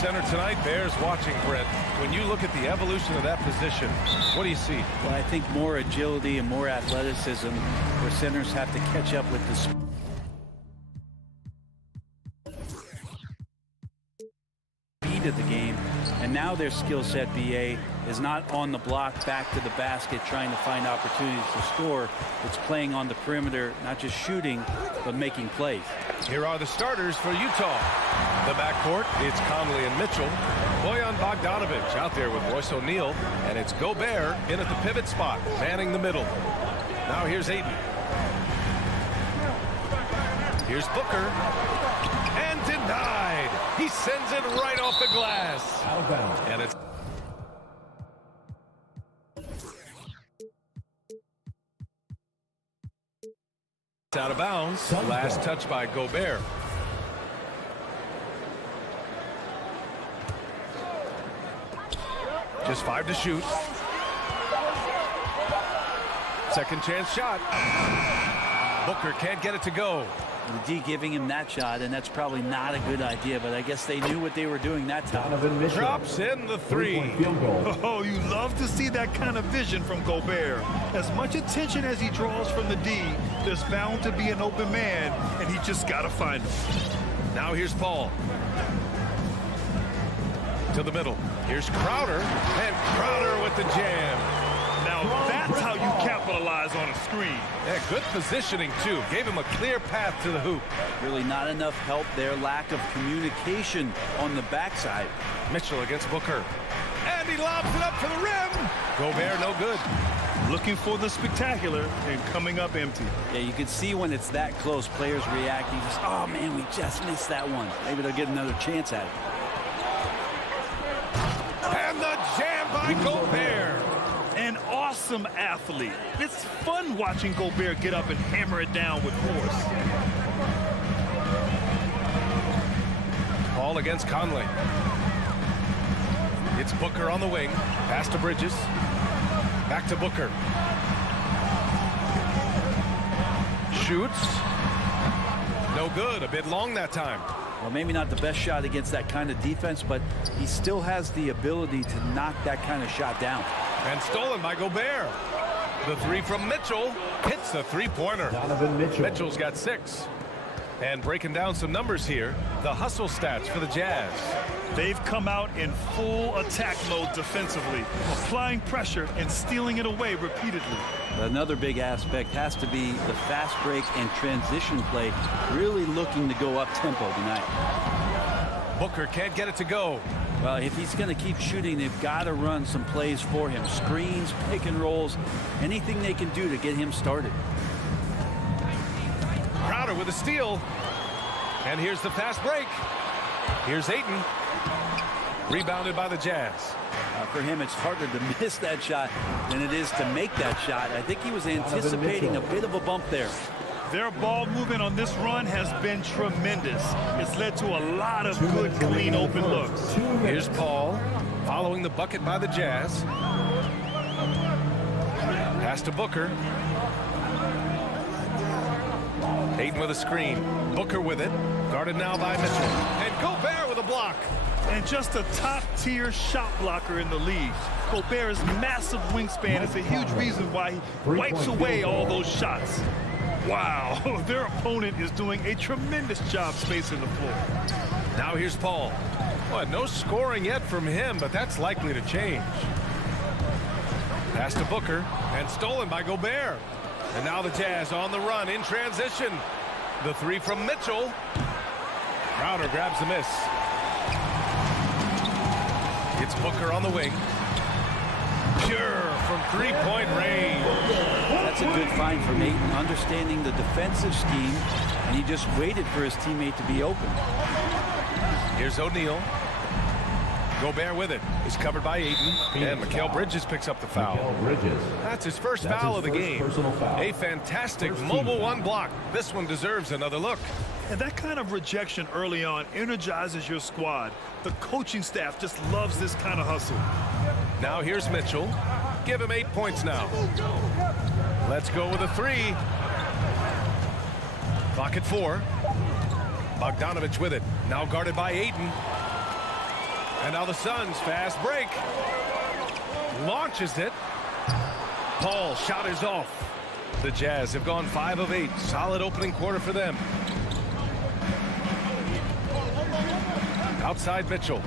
center tonight bears watching, Brent. When you look at the evolution of that position, what do you see? Well, I think more agility and more athleticism where centers have to catch up with the speed of the game. And now their skill set, BA, is not on the block back to the basket trying to find opportunities to score. It's playing on the perimeter, not just shooting, but making plays. Here are the starters for Utah. The backcourt, it's Conley and Mitchell. Bojan Bogdanovic out there with Royce O'Neal. And it's Gobert in at the pivot spot, manning the middle. Now here's Ayton. Here's Booker. And denied. He sends it right off the glass. Out of bounds. And it's out of bounds. Last touch by Gobert. Just 5 to shoot. Second chance shot. Booker can't get it to go. The D giving him that shot, and that's probably not a good idea, but I guess they knew what they were doing that time. Drops in the three. Oh, you love to see that kind of vision from Gobert. As much attention as he draws from the D, there's bound to be an open man, and he just got to find him. Now here's Paul. To the middle. Here's Crowder, and Crowder with the jam. Now that's how you capitalize on a screen. Yeah, good positioning, too. Gave him a clear path to the hoop. Really not enough help there. Lack of communication on the backside. Mitchell against Booker. And he lobs it up to the rim. Gobert no good. Looking for the spectacular and coming up empty. Yeah, you can see when it's that close, players reacting. Just, oh, man, we just missed that one. Maybe they'll get another chance at it. And the jam by Gobert. An awesome athlete. It's fun watching Gobert get up and hammer it down with force. Paul against Conley. It's Booker on the wing. Pass to Bridges. Back to Booker. Shoots. No good. A bit long that time. Well, maybe not the best shot against that kind of defense, but he still has the ability to knock that kind of shot down. And stolen by Gobert. The three from Mitchell hits the three-pointer. Mitchell's got 6. And breaking down some numbers here, the hustle stats for the Jazz. They've come out in full attack mode defensively, applying pressure and stealing it away repeatedly. Another big aspect has to be the fast break and transition play, really looking to go up-tempo tonight. Booker can't get it to go. Well, if he's going to keep shooting, they've got to run some plays for him. Screens, pick and rolls, anything they can do to get him started. Crowder with a steal. And here's the fast break. Here's Ayton. Rebounded by the Jazz. For him, it's harder to miss that shot than it is to make that shot. I think he was anticipating a bit of a bump there. Their ball movement on this run has been tremendous. It's led to a lot of good, clean, open looks. Here's Paul following the bucket by the Jazz. Pass to Booker. Ayton with a screen. Booker with it. Guarded now by Mitchell. And Gobert with a block. And just a top-tier shot blocker in the league. Gobert's massive wingspan is a huge reason why he wipes away all those shots. Wow, their opponent is doing a tremendous job spacing the floor. Now here's Paul. Well, no scoring yet from him, but that's likely to change. Pass to Booker, and stolen by Gobert. And now the Jazz on the run in transition. The three from Mitchell. Crowder grabs the miss. It's Booker on the wing. Pure from three-point range. That's a good find for Ayton, understanding the defensive scheme, and he just waited for his teammate to be open. Here's O'Neal. Gobert with it. He's covered by Ayton. And Mikal Bridges picks up the foul. That's his first foul of the game. A fantastic mobile one block. This one deserves another look. And that kind of rejection early on energizes your squad. The coaching staff just loves this kind of hustle. Now here's Mitchell. Give him 8 points now. Let's go with a three. Clock at 4. Bogdanovic with it. Now guarded by Ayton. And now the Suns fast break. Launches it. Paul shot is off. The Jazz have gone 5 of 8. Solid opening quarter for them. Outside Mitchell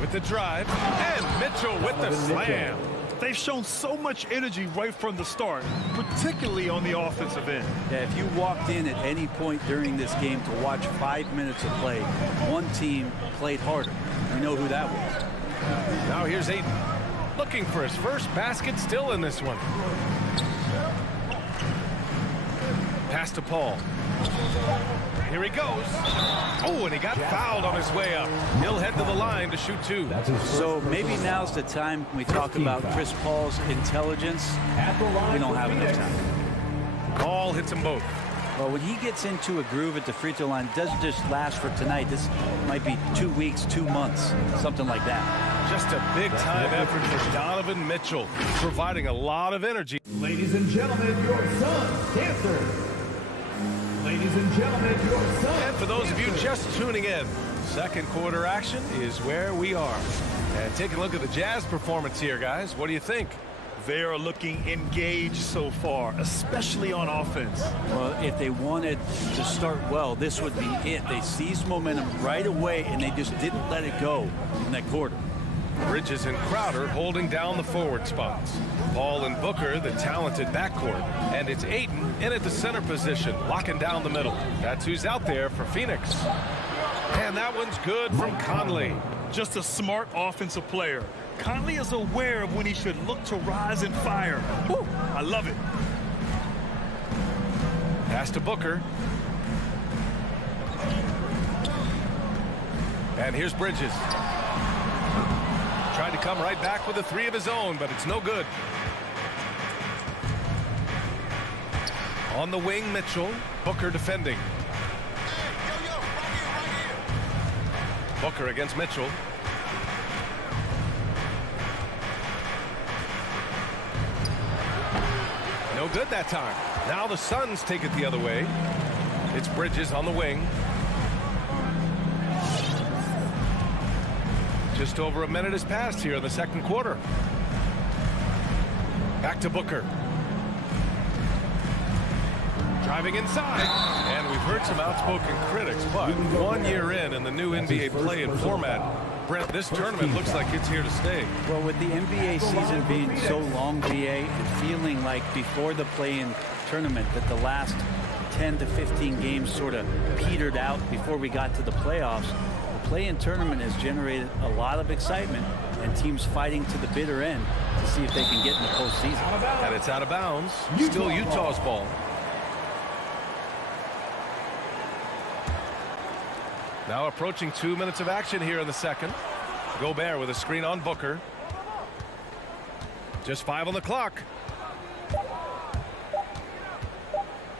with the drive, and Mitchell with the slam. They've shown so much energy right from the start, particularly on the offensive end. Yeah, if you walked in at any point during this game to watch 5 minutes of play, one team played harder. We know who that was. Now here's Ayton, looking for his first basket, still in this one. Pass to Paul. Here he goes. Oh, and he got fouled on his way up. He'll head to the line to shoot 2. So maybe now's the time we talk about Chris Paul's intelligence. We don't have enough time. Paul hits them both. Well, when he gets into a groove at the free throw line, it doesn't just last for tonight. This might be 2 weeks, 2 months, something like that. Just a big-time effort for Donovan Mitchell, providing a lot of energy. Ladies and gentlemen, your Suns dancers. Ladies and gentlemen, your Suns. And for those of you just tuning in, second quarter action is where we are. And take a look at the Jazz performance here, guys. What do you think? They are looking engaged so far, especially on offense. Well, if they wanted to start well, this would be it. They seized momentum right away, and they just didn't let it go in that quarter. Bridges and Crowder holding down the forward spots. Paul and Booker, the talented backcourt. And it's Ayton in at the center position, locking down the middle. That's who's out there for Phoenix. And that one's good from Conley. Just a smart offensive player. Conley is aware of when he should look to rise and fire. Woo, I love it. Pass to Booker. And here's Bridges. Tried to come right back with a 3 of his own, but it's no good. On the wing, Mitchell. Booker defending. Booker against Mitchell. No good that time. Now the Suns take it the other way. It's Bridges on the wing. Just over a minute has passed here in the second quarter. Back to Booker. Driving inside. And we've heard some outspoken critics, but 1 year in the new NBA play-in format, Brent, this tournament looks like it's here to stay. Well, with the NBA season being so long, BA, and feeling like before the play-in tournament that the last 10 to 15 games sort of petered out before we got to the playoffs, the play-in tournament has generated a lot of excitement and teams fighting to the bitter end to see if they can get in the postseason. And it's out of bounds. Still Utah's ball. Now approaching 2 minutes of action here in the second. Gobert with a screen on Booker. Just 5 on the clock.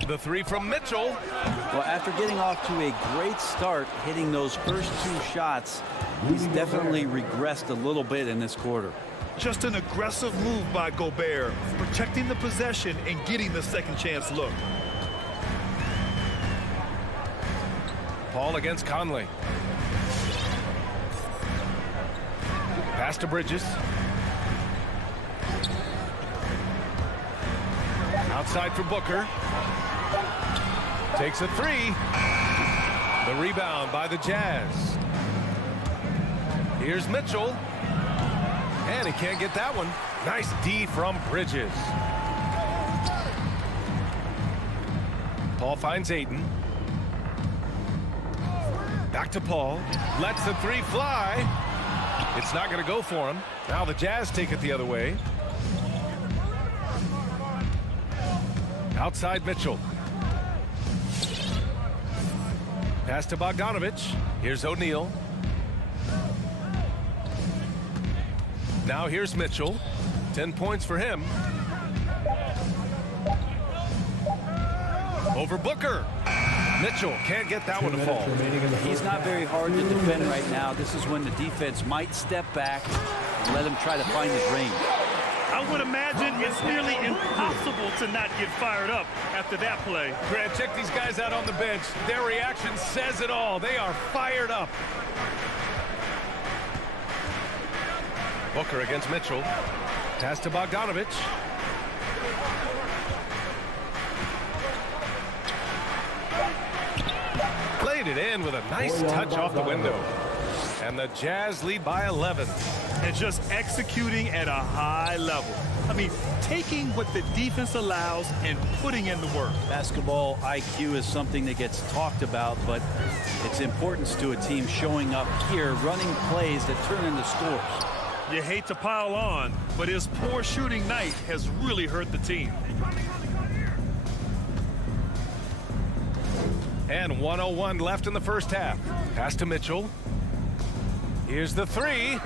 The 3 from Mitchell. Well, after getting off to a great start, hitting those first 2 shots, he's definitely regressed a little bit in this quarter. Just an aggressive move by Gobert, protecting the possession and getting the second chance look. Paul against Conley. Pass to Bridges. Outside for Booker. Takes a 3. The rebound by the Jazz. Here's Mitchell. And he can't get that one. Nice D from Bridges. Paul finds Ayton. Back to Paul. Lets the 3 fly. It's not going to go for him. Now the Jazz take it the other way. Outside Mitchell. Pass to Bogdanovich. Here's O'Neal. Now here's Mitchell. 10 points for him. Over Booker. Mitchell can't get that one to fall. He's not very hard to defend right now. This is when the defense might step back and let him try to find his range. I would imagine it's nearly impossible to not get fired up after that play. Grant, check these guys out on the bench. Their reaction says it all. They are fired up. Booker against Mitchell. Pass to Bogdanovich. Played it in with a nice touch off the window. And the Jazz lead by 11. And just executing at a high level. I mean, taking what the defense allows and putting in the work. Basketball IQ is something that gets talked about, but its importance to a team showing up here, running plays that turn into scores. You hate to pile on, but his poor shooting night has really hurt the team. And 1:01 left in the first half. Pass to Mitchell. Here's the three.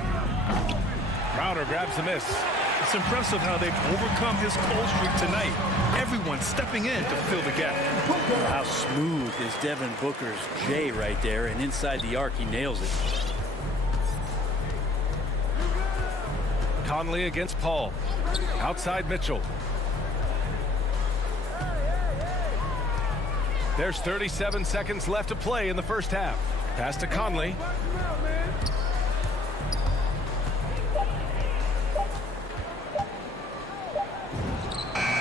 Crowder grabs the miss. It's impressive how they've overcome his cold streak tonight. Everyone stepping in to fill the gap. How smooth is Devin Booker's J right there, and inside the arc he nails it. Conley against Paul. Outside Mitchell. There's 37 seconds left to play in the first half. Pass to Conley.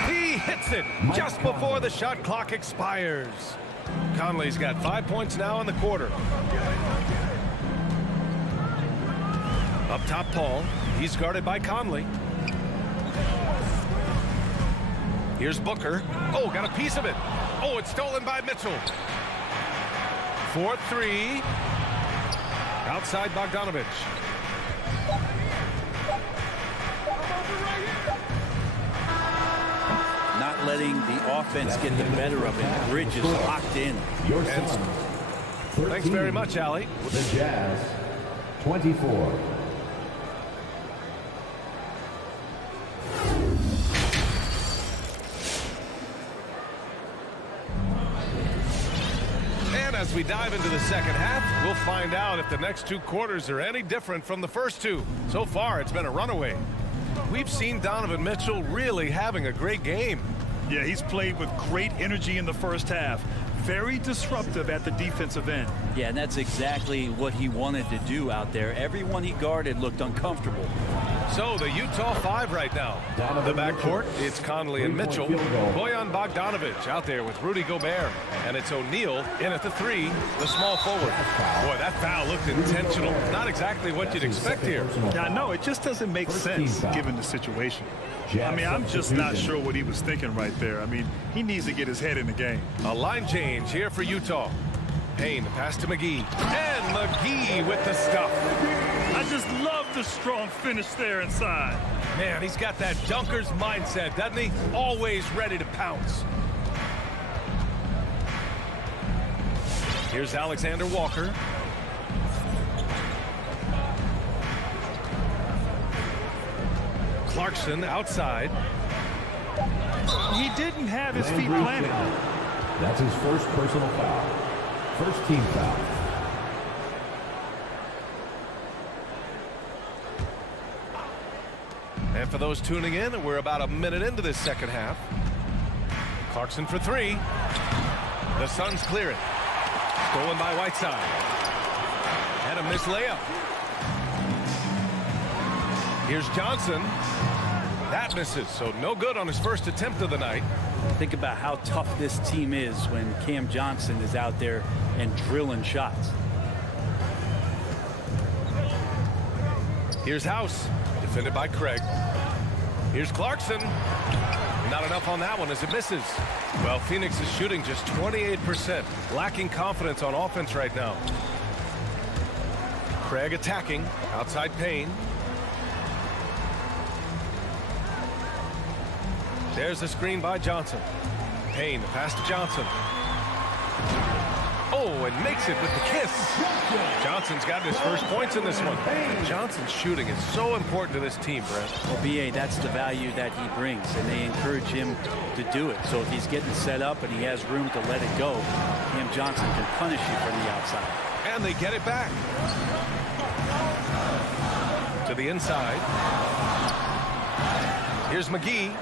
He hits it just before the shot clock expires. Conley's got 5 points now in the quarter. Up top, Paul. He's guarded by Conley. Here's Booker. Oh, got a piece of it. Oh, it's stolen by Mitchell. 4-3. Outside Bogdanovich. Not letting the offense get the better of it. Bridges locked in. Your son. Thanks very much, Allie. The Jazz, 24. And as we dive into the second half, we'll find out if the next two quarters are any different from the first two. So far, it's been a runaway. We've seen Donovan Mitchell really having a great game. Yeah, he's played with great energy in the first half. Very disruptive at the defensive end. Yeah, and that's exactly what he wanted to do out there. Everyone he guarded looked uncomfortable. So the Utah Five right now. The backcourt, it's Conley and Mitchell. Bojan Bogdanovich out there with Rudy Gobert. And it's O'Neal in at the three, the small forward. Boy, that foul looked intentional. Not exactly what you'd expect here. Yeah, no, it just doesn't make sense given the situation. I mean, I'm just not sure what he was thinking right there. I mean, he needs to get his head in the game. A line change here for Utah. Payne, pass to McGee. And McGee with the stuff. I just love the strong finish there inside. Man, he's got that dunker's mindset, doesn't he? Always ready to pounce. Here's Alexander Walker. Clarkson outside. He didn't have his feet planted. That's his first personal foul. First team foul. And for those tuning in, we're about a minute into this second half. Clarkson for three. The Suns clear it. Stolen by Whiteside. And a missed layup. Here's Johnson. That misses, so no good on his first attempt of the night. Think about how tough this team is when Cam Johnson is out there and drilling shots. Here's House, defended by Craig. Here's Clarkson. Not enough on that one as it misses. Well, Phoenix is shooting just 28%, lacking confidence on offense right now. Craig attacking, outside Payne. There's a screen by Johnson. Payne, the pass to Johnson. Oh, and makes it with the kiss. Johnson's gotten his first points in this one. Johnson's shooting is so important to this team, Brett. Well, B.A., that's the value that he brings, and they encourage him to do it. So if he's getting set up and he has room to let it go, Cam Johnson can punish you from the outside. And they get it back. To the inside. Here's McGee.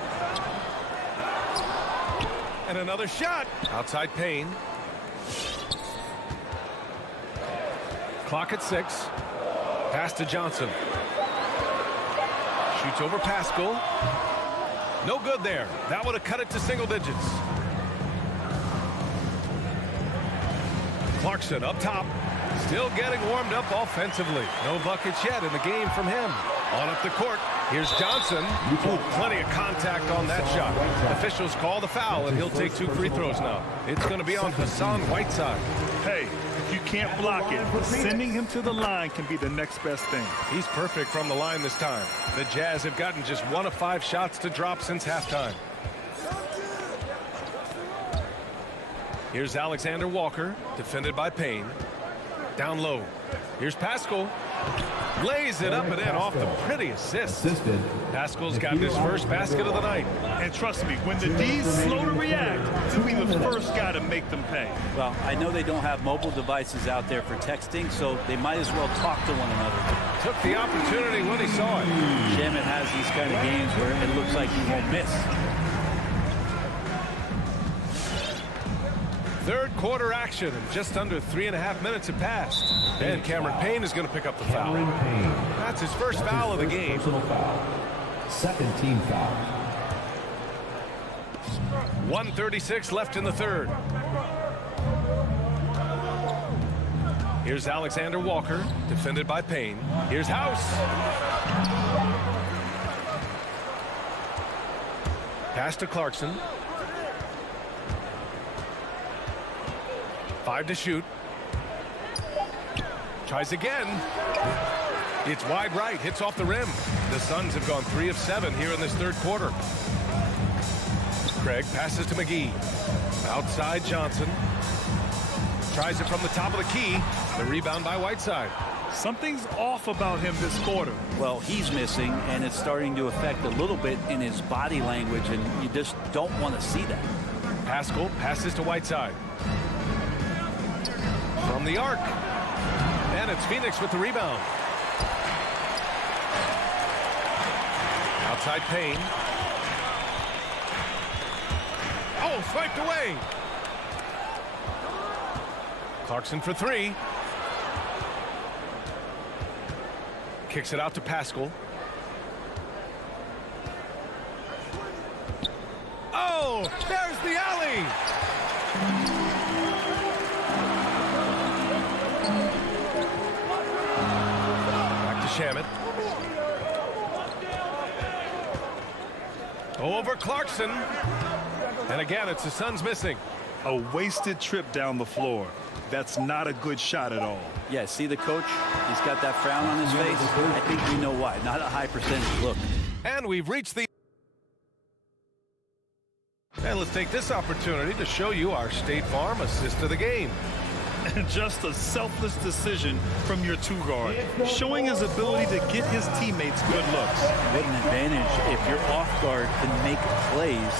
And another shot. Outside Payne. Clock at 6. Pass to Johnson. Shoots over Pascal. No good there. That would have cut it to single digits. Clarkson up top. Still getting warmed up offensively. No buckets yet in the game from him. On up the court. Here's Johnson. Ooh, plenty of contact on that shot. Officials call the foul, and he'll take 2 free throws now. It's going to be on Hassan Whiteside. Hey, if you can't block it, sending him to the line can be the next best thing. He's perfect from the line this time. The Jazz have gotten just 1 of 5 shots to drop since halftime. Here's Alexander Walker, defended by Payne. Down low. Here's Pascal. Lays it up and in off the pretty assist. Pascal's got his first basket of the night. And trust me, when the D's slow to react, he'll be the first guy to make them pay. Well, I know they don't have mobile devices out there for texting, so they might as well talk to one another. Took the opportunity when he saw it. Shaman has these kind of games where it looks like he won't miss. Third quarter action, and just under 3.5 minutes have passed. And Cameron Payne is going to pick up the foul. That's his first foul of the game. Second team foul. 1:36 left in the third. Here's Alexander Walker, defended by Payne. Here's House. Pass to Clarkson. 5 to shoot. Tries again. It's wide right. Hits off the rim. The Suns have gone 3 of 7 here in this third quarter. Craig passes to McGee. Outside Johnson. Tries it from the top of the key. The rebound by Whiteside. Something's off about him this quarter. Well, he's missing, and it's starting to affect a little bit in his body language, and you just don't want to see that. Pascal passes to Whiteside. From the arc. And it's Phoenix with the rebound. Outside Payne. Oh, swiped away. Clarkson for 3. Kicks it out to Pascal. Oh, there's the alley. Shamet. Over Clarkson. And again, it's the Suns missing. A wasted trip down the floor. That's not a good shot at all. Yeah, see the coach? He's got that frown on his face. I think we know why. Not a high percentage look. And we've reached the... And let's take this opportunity to show you our State Farm assist of the game. And just a selfless decision from your 2-guard, showing his ability to get his teammates good looks. What an advantage if your off guard can make plays.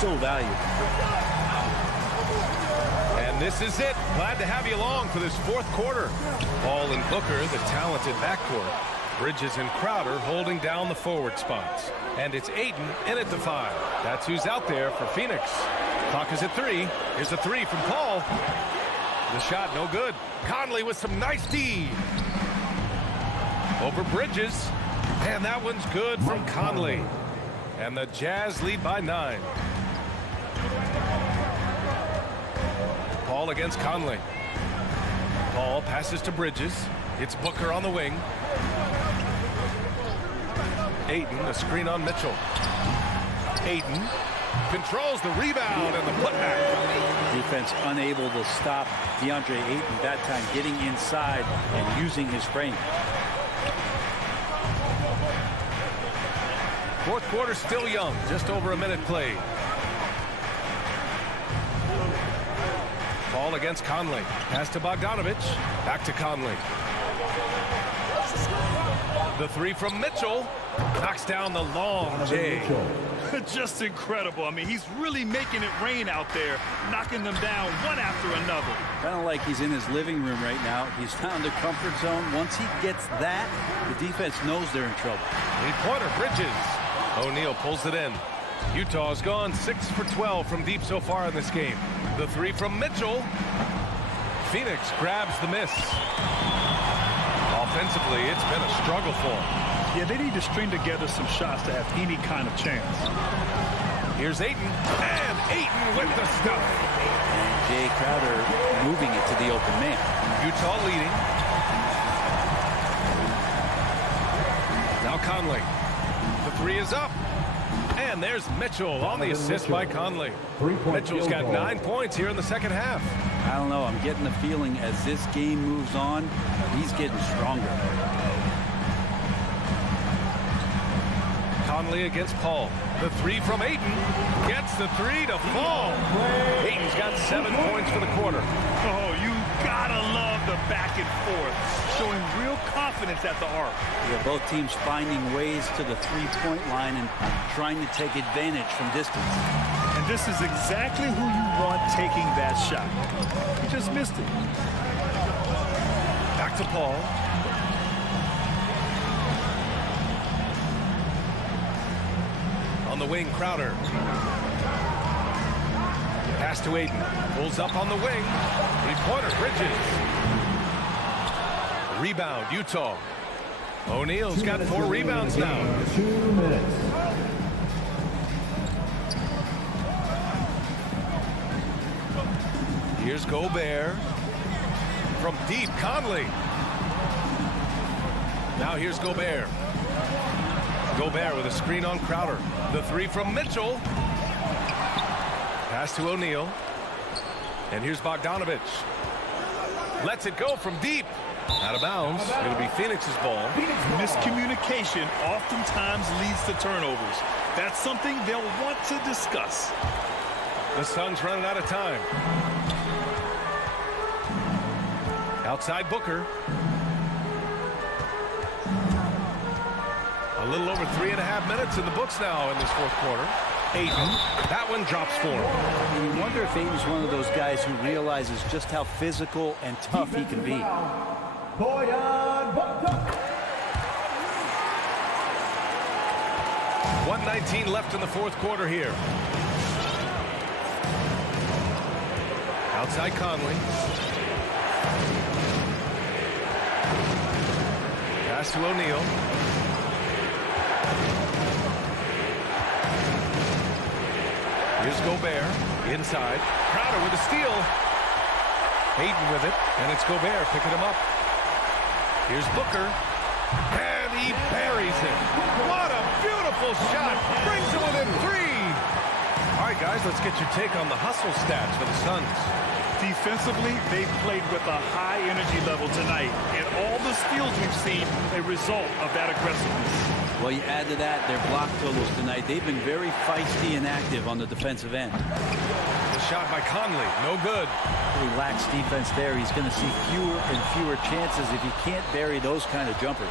So valuable. And this is it. Glad to have you along for this fourth quarter. Ball and Booker, the talented backcourt. Bridges and Crowder holding down the forward spots. And it's Ayton in at the 5. That's who's out there for Phoenix. Clock is at 3. Here's a 3 from Paul. The shot no good. Conley with some nice D. Over Bridges. And that one's good from Conley. And the Jazz lead by 9. Paul against Conley. Paul passes to Bridges. It's Booker on the wing. Ayton, a screen on Mitchell. Ayton controls the rebound and the putback. Defense unable to stop DeAndre Ayton that time, getting inside and using his frame. Fourth quarter still young, just over a minute played. Ball against Conley. Pass to Bogdanovich. Back to Conley. The 3 from Mitchell. Knocks down the long J. Just incredible. I mean, he's really making it rain out there, knocking them down one after another. Kind of like he's in his living room right now. He's found a comfort zone. Once he gets that, the defense knows they're in trouble. 3-pointer, Bridges. O'Neal pulls it in. Utah's gone 6 for 12 from deep so far in this game. The 3 from Mitchell. Phoenix grabs the miss. Offensively, it's been a struggle for him. Yeah, they need to string together some shots to have any kind of chance. Here's Ayton, and Ayton with the stuff. And Jay Crowder moving it to the open man. Utah leading. Now Conley. The three is up. And there's Mitchell on the assist by Conley. Mitchell's got 9 points here in the second half. I don't know. I'm getting the feeling as this game moves on, he's getting stronger. Conley against Paul. The three from Ayton. Gets the three to fall. Ayton's got 7 points for the quarter. Oh, you gotta love the back and forth, showing real confidence at the arc. Yeah, both teams finding ways to the three-point line and trying to take advantage from distance. And this is exactly who you want taking that shot. He just missed it. Back to Paul. On the wing, Crowder. Pass to Ayton. Pulls up on the wing. Three-pointer, Bridges. Rebound, Utah. O'Neal's got 4 rebounds now. 2 minutes. Here's Gobert. From deep, Conley. Now here's Gobert. Gobert with a screen on Crowder. The three from Mitchell. Pass to O'Neal. And here's Bogdanovich. Lets it go from deep. Out of bounds. It'll be Phoenix's ball. Miscommunication oftentimes leads to turnovers. That's something they'll want to discuss. The Suns running out of time. Outside Booker. A little over 3.5 minutes in the books now in this fourth quarter. Ayton, that one drops for him. You wonder if Ayton's one of those guys who realizes just how physical and tough he can be. 1:19 left in the fourth quarter here. Outside Conley. Pass to O'Neal. Here's Gobert inside. Crowder with a steal. Ayton with it, and it's Gobert picking him up. Here's Booker, and he buries it. What a beautiful shot. Brings it within 3. All right, guys, let's get your take on the hustle stats for the Suns. Defensively, they've played with a high energy level tonight, and all the steals we've seen a result of that aggressiveness. Well, you add to that their block totals tonight. They've been very feisty and active on the defensive end. The shot by Conley, no good. He lacks defense there. He's going to see fewer and fewer chances if he can't bury those kind of jumpers.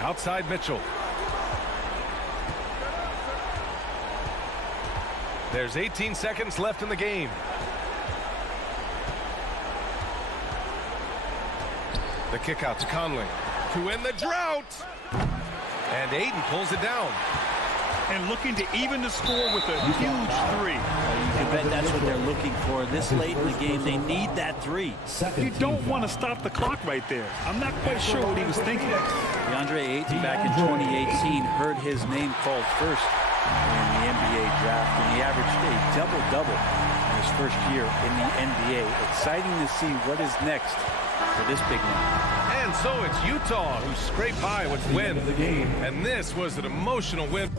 Outside Mitchell. There's 18 seconds left in the game. The kick out to Conley to end the drought. And Ayton pulls it down. And looking to even the score with a huge 3. You can bet that's what they're looking for. This late in the game, they need that 3. You don't want to stop the clock right there. I'm not quite sure what he was thinking. DeAndre Ayton back in 2018 heard his name called first in the NBA draft, and he averaged a double-double in his first year in the NBA. Exciting to see what is next for this big man. And so it's Utah who scraped by with the win. And this was an emotional win.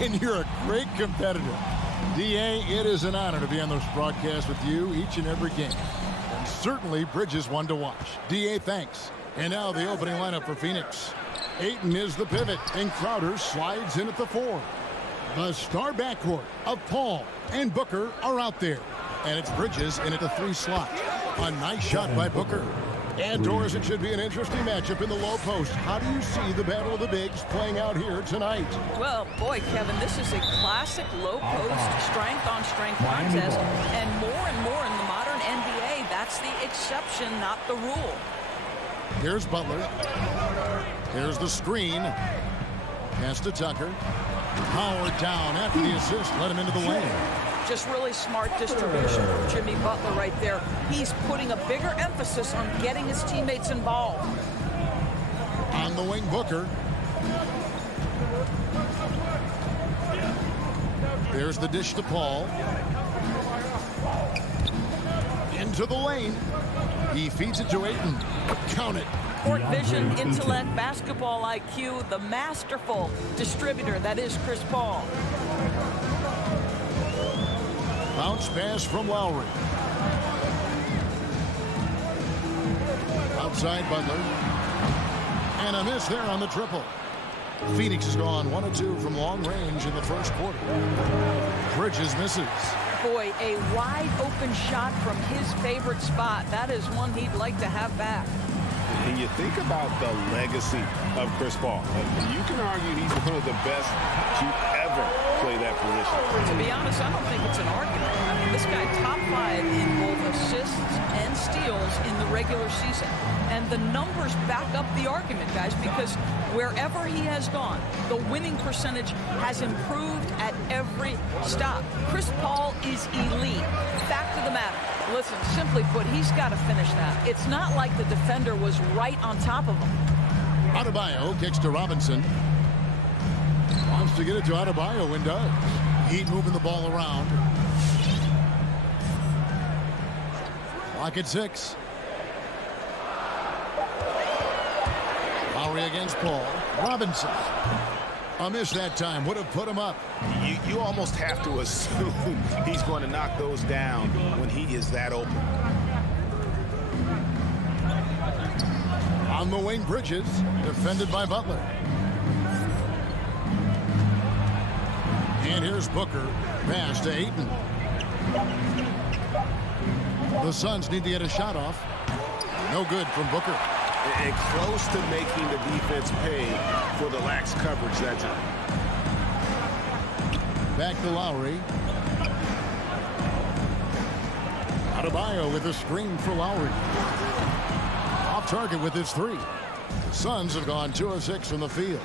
and you're a great competitor. D.A., it is an honor to be on this broadcast with you each and every game. And certainly Bridges one to watch. D.A., thanks. And now the opening lineup for Phoenix. Ayton is the pivot, and Crowder slides in at the 4. The star backcourt of Paul and Booker are out there. And it's Bridges in at the 3 slot. A nice shot by Booker. And Doris, it should be an interesting matchup in the low post. How do you see the battle of the bigs playing out here tonight? Well, boy, Kevin, this is a classic low post, strength-on-strength contest. And more in the modern NBA, that's the exception, not the rule. Here's Butler. Here's the screen. Pass to Tucker. Howard down after the assist. Let him into the lane. Just really smart distribution from Jimmy Butler right there. He's putting a bigger emphasis on getting his teammates involved. On the wing, Booker. There's the dish to Paul. Into the lane. He feeds it to Ayton. Count it. Court vision, intellect, basketball IQ, the masterful distributor that is Chris Paul. Bounce pass from Lowry. Outside Butler. And a miss there on the triple. Phoenix has gone 1 of 2 from long range in the first quarter. Bridges misses. Boy, a wide open shot from his favorite spot. That is one he'd like to have back. And you think about the legacy of Chris Paul. You can argue he's one of the best to ever play that position. To be honest, I don't think it's an argument. I mean, this guy top 5 in both assists and steals in the regular season. And the numbers back up the argument, guys, because wherever he has gone, the winning percentage has improved at every stop. Chris Paul is elite. Fact of the matter. Listen, simply put, he's got to finish that. It's not like the defender was right on top of him. Adebayo kicks to Robinson. Wants to get it to Adebayo and does. Heat moving the ball around. Clock at 6. Lowry against Paul. Robinson. A miss that time. Would have put him up. You almost have to assume he's going to knock those down when he is that open. On the wing, Bridges. Defended by Butler. And here's Booker. Pass to Ayton. The Suns need to get a shot off. No good from Booker. And close to making the defense pay for the lax coverage that time. Back to Lowry. Adebayo with a screen for Lowry. Off target with his 3. The Suns have gone 2 of 6 from the field.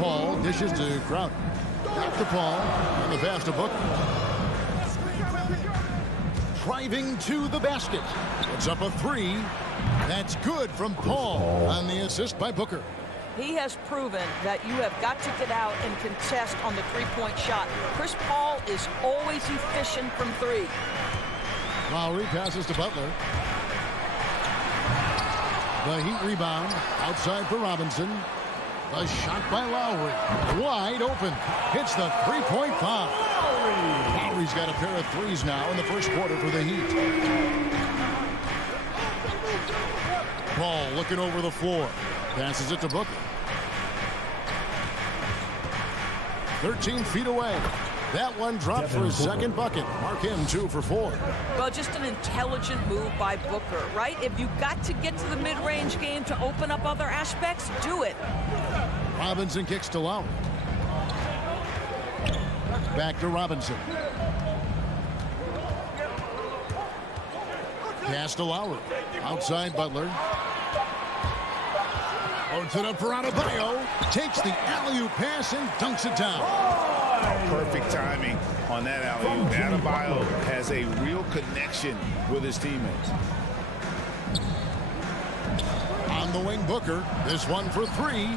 Paul dishes to Crowder. Back to Paul. And the pass to Booker. Driving to the basket. It's up a 3. That's good from Paul on the assist by Booker. He has proven that you have got to get out and contest on the three-point shot. Chris Paul is always efficient from 3. Lowry passes to Butler. The Heat rebound outside for Robinson. A shot by Lowry. Wide open. Hits the three-point foul. Lowry's got a pair of 3s now in the first quarter for the Heat. Paul looking over the floor. Passes it to Booker. 13 feet away. That one dropped for his second bucket. Mark him 2 for 4. Well, just an intelligent move by Booker, right? If you've got to get to the mid-range game to open up other aspects, do it. Robinson kicks to Lowry. Back to Robinson. Pass to Lowry. Outside Butler. Loads it up for Adebayo. Takes the alley-oop pass and dunks it down. Perfect timing on that alley-oop. Adebayo has a real connection with his teammates. On the wing, Booker. This one for 3.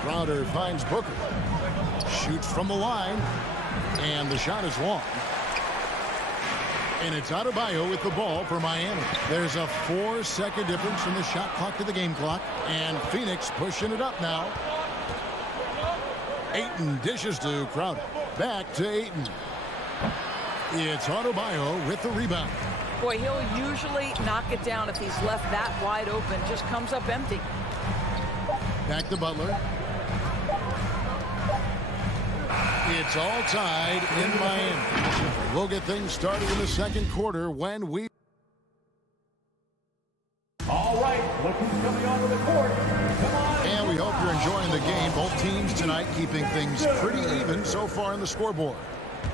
Crowder finds Booker. Shoots from the line. And the shot is long. And it's Adebayo with the ball for Miami. There's a 4-second difference from the shot clock to the game clock. And Phoenix pushing it up now. Ayton dishes to Crowder. Back to Ayton. It's Adebayo with the rebound. Boy, he'll usually knock it down if he's left that wide open. Just comes up empty. Back to Butler. It's all tied in Miami. We'll get things started in the second quarter when we... All right, look who's coming onto the court. Come on. And we hope you're enjoying the game. Both teams tonight keeping things pretty even so far in the scoreboard.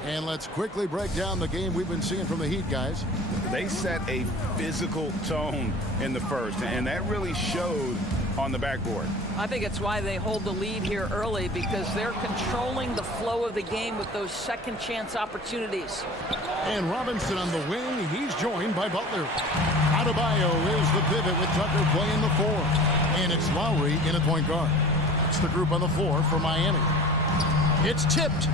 And let's quickly break down the game we've been seeing from the Heat, guys. They set a physical tone in the first, and that really showed on the backboard. I think it's why they hold the lead here early, because they're controlling the flow of the game with those second chance opportunities. And Robinson on the wing. He's joined by Butler. Adebayo is the pivot with Tucker playing the 4. And it's Lowry in at point guard. It's the group on the floor for Miami. It's tipped.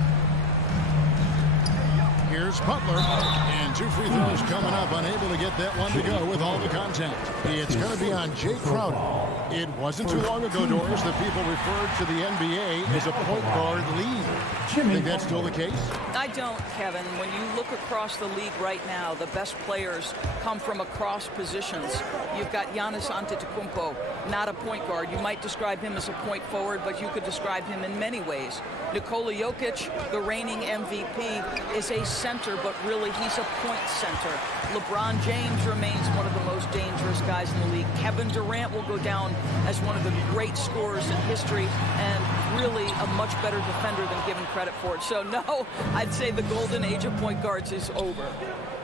Here's Butler, and 2 free throws coming up, unable to get that one to go with all the contact. It's going to be on Jay Crowder. It wasn't too long ago, Doris, that people referred to the NBA as a point guard league. Think that's still the case? I don't, Kevin. When you look across the league right now, the best players come from across positions. You've got Giannis Antetokounmpo, not a point guard. You might describe him as a point forward, but you could describe him in many ways. Nikola Jokic, the reigning MVP, is a center, but really he's a point center. LeBron James remains one of the most dangerous guys in the league. Kevin Durant will go down as one of the great scorers in history and really a much better defender than given credit for it. So no, I'd say the golden age of point guards is over.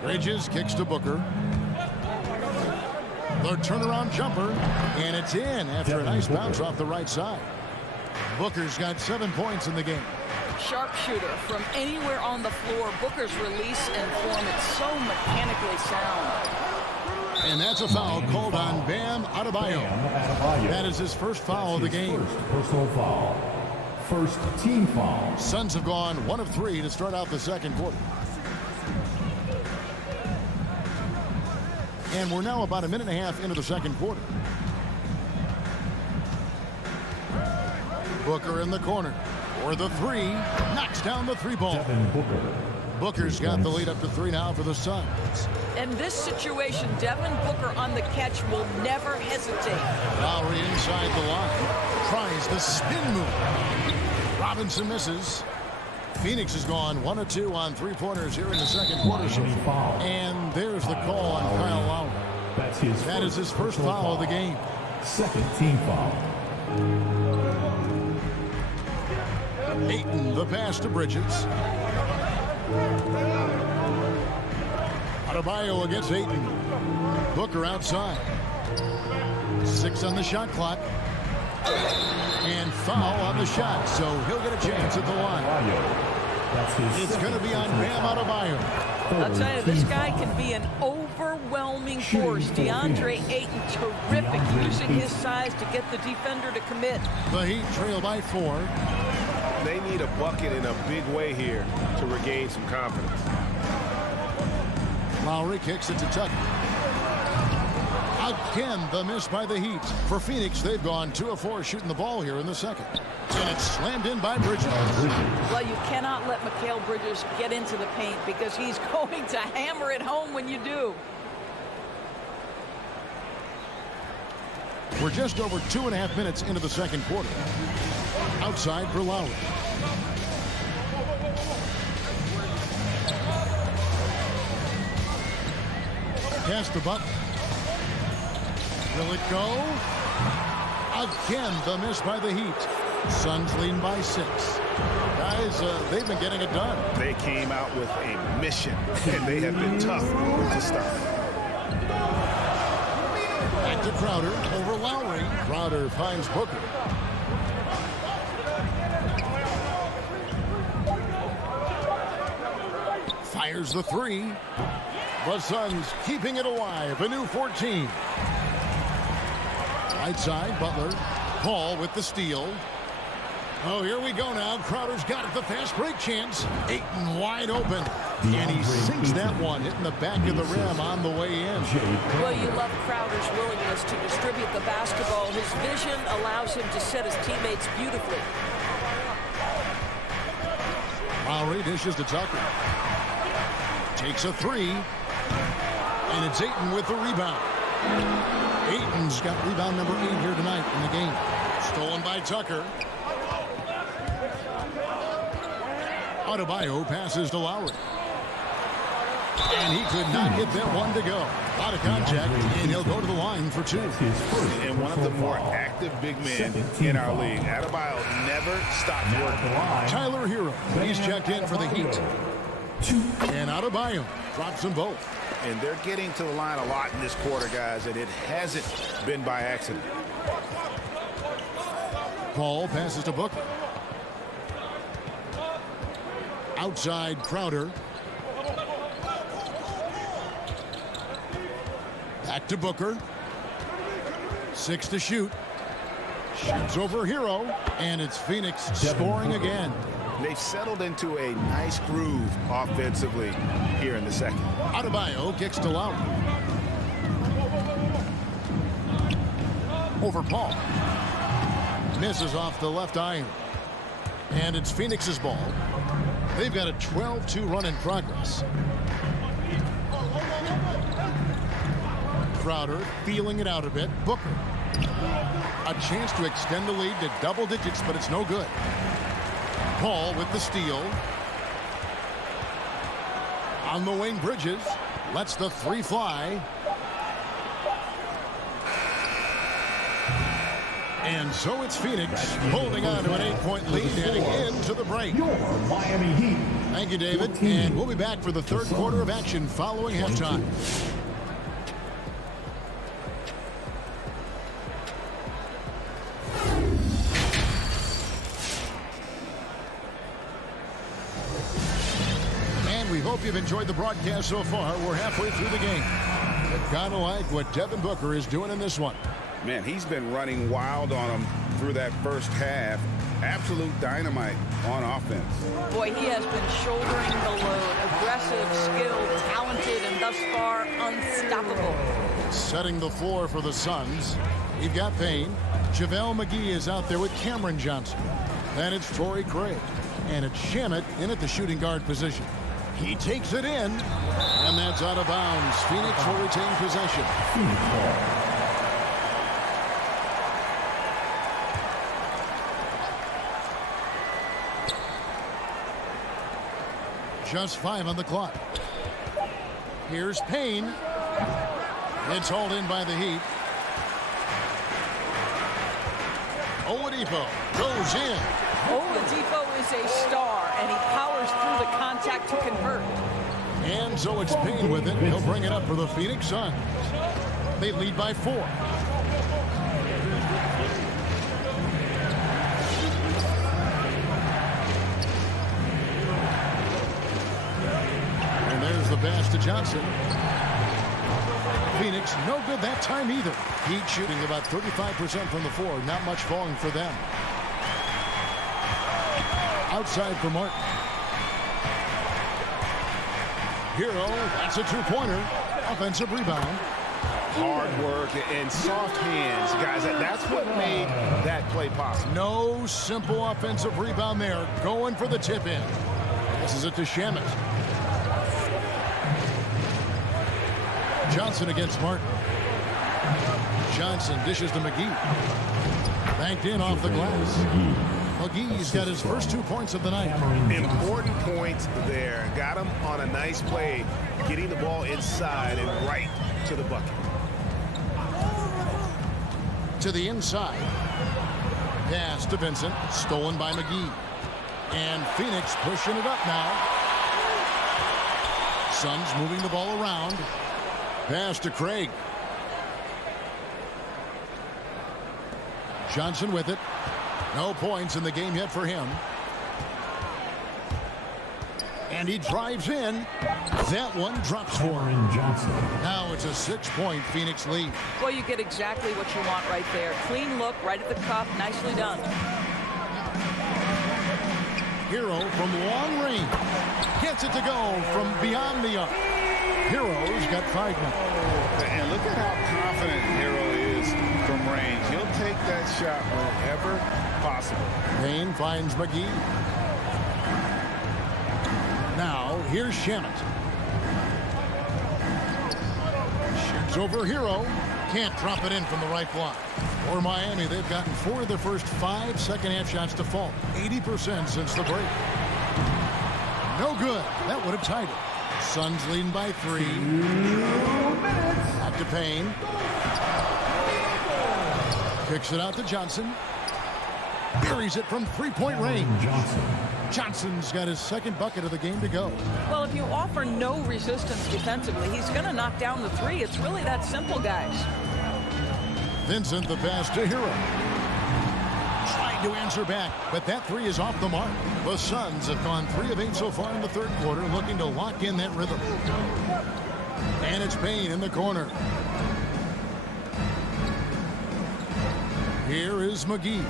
Bridges kicks to Booker. The turnaround jumper, and it's in after a nice bounce off the right side. Booker's got 7 points in the game. Sharpshooter from anywhere on the floor. Booker's release and form, it's so mechanically sound. And that's a foul called on Bam Adebayo. That is his first foul of the game. First personal foul. First team foul. Suns have gone 1 of 3 to start out the second quarter. And we're now about a minute and a half into the second quarter. Booker in the corner for the 3. Knocks down the 3-ball. Booker's got the lead up to 3 now for the Suns. In this situation, Devin Booker on the catch will never hesitate. Lowry inside the line. Tries the spin move. Robinson misses. Phoenix has gone 1 of 2 on 3-pointers here in the second quarter. And there's the call on Kyle Lowry. That is his first foul of the game. Second team foul. Ayton, the pass to Bridges. Adebayo against Ayton. Booker outside. 6 on the shot clock. And foul on the shot, so he'll get a chance at the line. It's going to be on Bam Adebayo. I'll tell you, this guy can be an overwhelming force. DeAndre Ayton, terrific, using his size to get the defender to commit. The Heat trail by 4. They need a bucket in a big way here to regain some confidence. Lowry kicks it to Tucker. Again, the miss by the Heat. For Phoenix, they've gone 2 of 4 shooting the ball here in the second. And it's slammed in by Bridges. Well, you cannot let Mikal Bridges get into the paint because he's going to hammer it home when you do. We're just over 2.5 minutes into the second quarter. Outside for Lowry. Pass to Butler. Will it go? Again, the miss by the Heat. Suns leading by 6. Guys, they've been getting it done. They came out with a mission, and they have been tough to stop. Back to Crowder over Lowry. Crowder finds Booker. Fires the 3. The Suns keeping it alive. A new 14. Right side, Butler. Paul with the steal. Oh, here we go now. Crowder's got it. The fast break chance. Ayton wide open. And he sinks that one, hitting the back of the rim on the way in. Well, you love Crowder's willingness to distribute the basketball. His vision allows him to set his teammates beautifully. Lowry dishes to Tucker. Takes a three. And it's Ayton with the rebound. Ayton's got rebound number 8 here tonight in the game. Stolen by Tucker. Adebayo passes to Lowry. And he could not get that one to go. Out of contact, and he'll go to the line for 2. And one of the more active big men in our league. Adebayo never stops working. Tyler Hero, he's checked in for the Heat. And Adebayo drops them both. And they're getting to the line a lot in this quarter, guys, and it hasn't been by accident. Paul passes to Booker. Outside Crowder. Back to Booker. 6 to shoot. Shoots over Hero. And it's Phoenix scoring again. They've settled into a nice groove offensively here in the second. Adebayo kicks to Lowry. Over Paul. Misses off the left iron. And it's Phoenix's ball. They've got a 12-2 run in progress. Crowder feeling it out a bit. Booker. A chance to extend the lead to double digits, but it's no good. Paul with the steal. On the wing, Bridges lets the 3 fly. And so it's Phoenix holding on to an 8-point lead heading into the break. Your Miami Heat. Thank you, David. And we'll be back for the third quarter of action following halftime. We hope you've enjoyed the broadcast so far. We're halfway through the game. Kind of like what Devin Booker is doing in this one. Man, he's been running wild on them through that first half. Absolute dynamite on offense. Boy, he has been shouldering the load. Aggressive, skilled, talented, and thus far unstoppable. Setting the floor for the Suns. You've got Payne. JaVale McGee is out there with Cameron Johnson. Then it's Torrey Craig. And it's Shamet in at the shooting guard position. He takes it in, and that's out of bounds. Phoenix will retain possession. Just 5 on the clock. Here's Payne. It's hauled in by the Heat. Oladipo goes in. Oladipo is a star, and he powers through the contact to convert. And so it's Payne with it. He'll bring it up for the Phoenix Suns. They lead by 4. And there's the pass to Johnson. Phoenix, no good that time either. Heat shooting about 35% from the floor. Not much falling for them. Outside for Martin. Hero, that's a 2-pointer. Offensive rebound. Hard work and soft hands, guys. That's what made that play possible. No simple offensive rebound there. Going for the tip in. Passes it to Shamet. Johnson against Martin. Johnson dishes to McGee. Banked in off the glass. McGee's got his first 2 points of the night. Important points there. Got him on a nice play, getting the ball inside and right to the bucket. To the inside. Pass to Vincent. Stolen by McGee. And Phoenix pushing it up now. Suns moving the ball around. Pass to Craig. Johnson with it. No points in the game yet for him. And he drives in. That one drops for him. Now it's a 6-point Phoenix lead. Well, you get exactly what you want right there. Clean look, right at the cuff. Nicely done. Hero from long range. Gets it to go from beyond the arc. Hero's got 5 now. And look at how confident Hero is from range. He'll take that shot wherever possible. Payne finds McGee. here's Shamet. Shoots over Hero. Can't drop it in from the right block. For Miami, they've gotten 4 of their first 5 second-half shots to fall. 80% since the break. No good. That would have tied it. Suns leading by 3. Back to Payne. Kicks it out to Johnson. Buries it from three-point range. Johnson's got his second bucket of the game to go. Well, if you offer no resistance defensively, he's going to knock down the 3. It's really that simple, guys. Vincent the pass to Hero. Trying to answer back, but that 3 is off the mark. The Suns have gone 3 of 8 so far in the third quarter, looking to lock in that rhythm. And it's Payne in the corner. Here is McGee.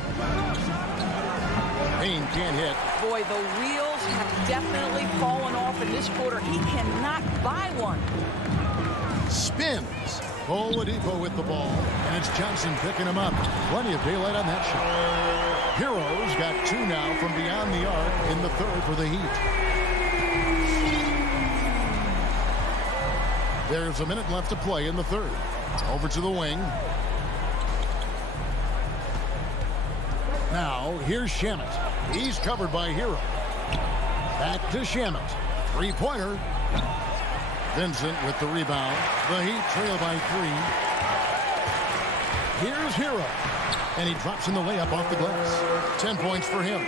Payne can't hit. Boy, the wheels have definitely fallen off in this quarter. He cannot buy one. Spins. Oladipo with the ball, and it's Johnson picking him up. Plenty of daylight on that shot. Hero's got 2 now from beyond the arc in the third for the Heat. There's a minute left to play in the third. Over to the wing. Now, here's Shamet. He's covered by Hero. Back to Shamet. Three-pointer. Vincent with the rebound. The Heat trail by 3. Here's Hero. And he drops in the layup off the glass. 10 points for him.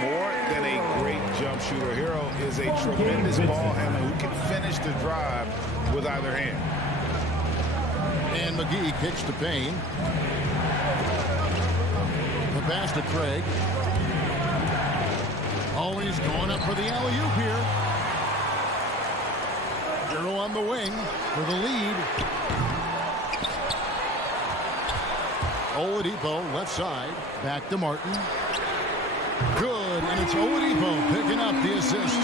More than a great jump shooter, Hero is a tremendous ball handler who can finish the drive with either hand. And McGee kicks to Payne. The pass to Craig. Always going up for the alley-oop here. Hero on the wing for the lead. Oladipo left side. Back to Martin. Good, and it's Oladipo picking up the assist.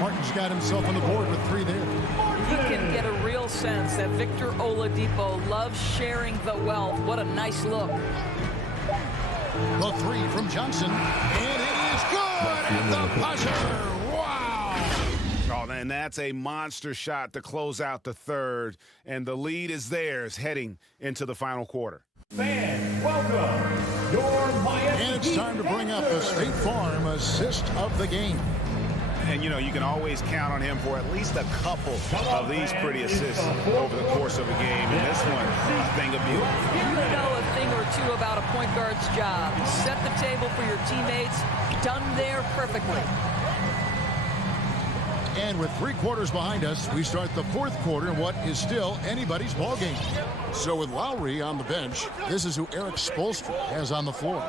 Martin's got himself on the board with 3 there. You can get a real sense that Victor Oladipo loves sharing the wealth. What a nice look. The 3 from Johnson, and it is good at the buzzer. Wow! Oh, and that's a monster shot to close out the third, and the lead is theirs heading into the final quarter. Fans, welcome your Miami. And it's time to bring up the State Farm assist of the game. And, you know, you can always count on him for at least a couple of these pretty assists over the course of a game. And this one, a thing of beauty. You know a thing or two about a point guard's job. Set the table for your teammates. Done there perfectly. And with 3 quarters behind us, we start the fourth quarter in what is still anybody's ball game. So with Lowry on the bench, this is who Eric Spoelstra has on the floor.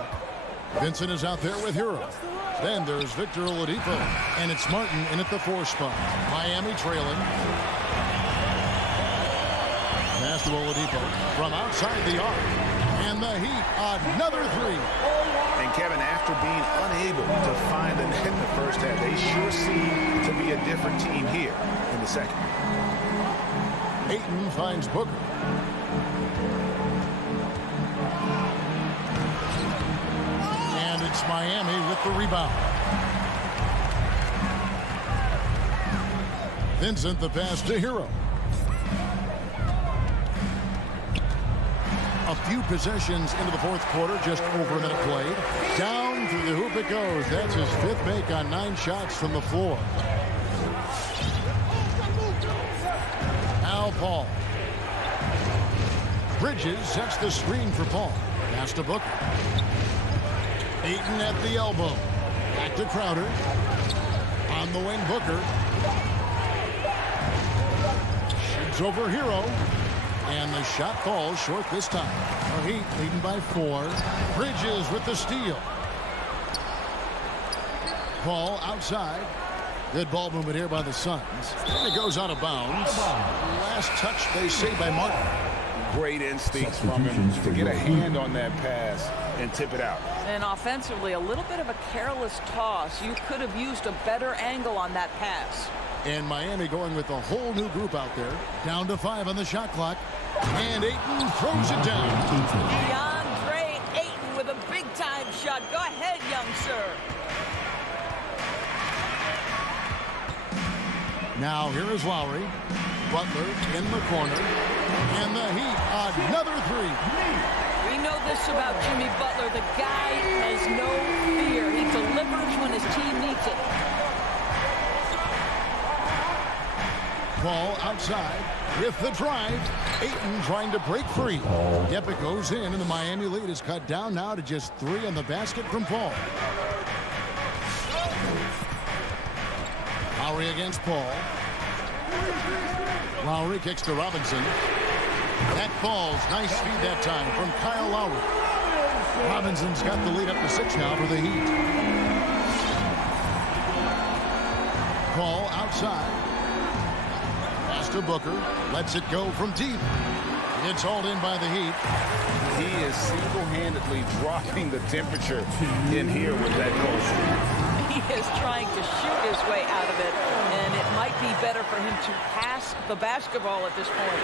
Vincent is out there with Hero. Then there's Victor Oladipo, and it's Martin in at the 4 spot. Miami trailing. Pass to Oladipo from outside the arc. And the Heat, another 3. And Kevin, after being unable to find the net in the first half, they sure seem to be a different team here in the second. Ayton finds Booker. And it's Miami with the rebound. Vincent the pass to Hero. A few possessions into the fourth quarter, just over a minute played. Down through the hoop it goes. That's his 5th make on 9 shots from the floor. Now Paul. Bridges sets the screen for Paul. Pass to Booker. Ayton at the elbow. Back to Crowder. On the wing, Booker. Shoots over Hero. And the shot falls short this time. The Heat leading by 4. Bridges with the steal. Paul outside. Good ball movement here by the Suns. And it goes out of bounds. Last touch, they say, by Martin. Great instincts from him to get a hand on that pass and tip it out. And offensively, a little bit of a careless toss. You could have used a better angle on that pass. And Miami going with a whole new group out there. Down to 5 on the shot clock. And Ayton throws it down. DeAndre Ayton with a big-time shot. Go ahead, young sir. Now here is Lowry. Butler in the corner. And the Heat, another three. We know this about Jimmy Butler. The guy has no fear. He delivers when his team needs it. Ball outside with the drive. Ayton trying to break free. Yep, it goes in, and the Miami lead is cut down now to just 3 on the basket from Paul. Lowry against Paul. Lowry kicks to Robinson. That falls. Nice feed that time from Kyle Lowry. Robinson's got the lead up to 6 now for the Heat. Paul outside. Pass to Booker. Lets it go from deep. It's hauled in by the Heat. He is single-handedly dropping the temperature in here with that goal streak. He is trying to shoot his way out of it, and it might be better for him to pass the basketball at this point.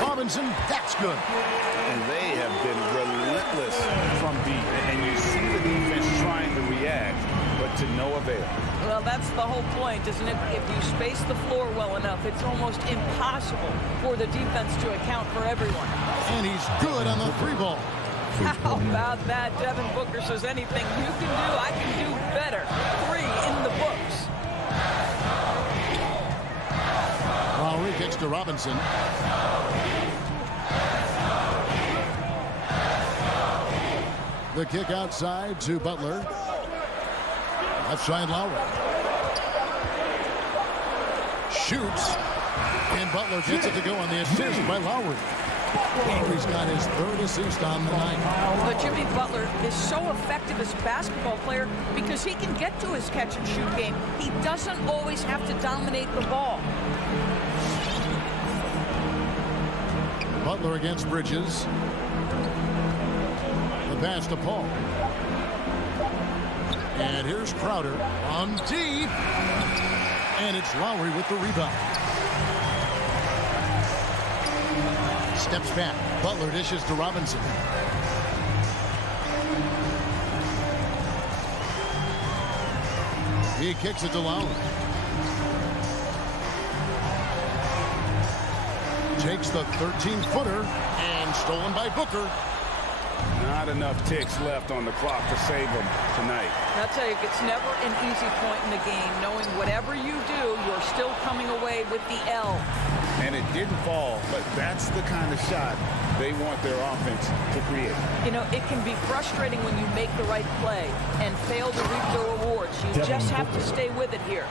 Robinson, that's good. And they have been relentless from deep. And you see the defense trying to react, but to no avail. Well, that's the whole point, isn't it? If you space the floor well enough, it's almost impossible for the defense to account for everyone. And he's good on the 3-ball. How about that? Devin Booker says anything you can do, I can do better. 3 in the books. Lowry kicks to Robinson. The kick outside to Butler. Left side Lowry. Shoots. And Butler gets it to go on the assist by Lowry. Lowry's got his 3rd assist on the night. But Jimmy Butler is so effective as a basketball player because he can get to his catch-and-shoot game. He doesn't always have to dominate the ball. Butler against Bridges. The pass to Paul. And here's Crowder on deep. And it's Lowry with the rebound. Steps back. Butler dishes to Robinson. He kicks it to Lowry. Takes the 13-footer and stolen by Booker. Not enough ticks left on the clock to save them tonight. I'll tell you, it's never an easy point in the game, knowing whatever you do, you're still coming away with the L. And it didn't fall, but that's the kind of shot they want their offense to create. You know, it can be frustrating when you make the right play and fail to reap the rewards. You just have to stay with it here.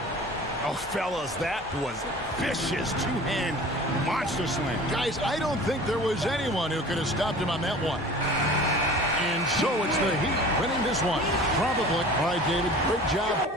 Oh, fellas, that was vicious two-hand monster slam. Guys, I don't think there was anyone who could have stopped him on that one. And so it's the Heat winning this one. Probably. All right, David, great job.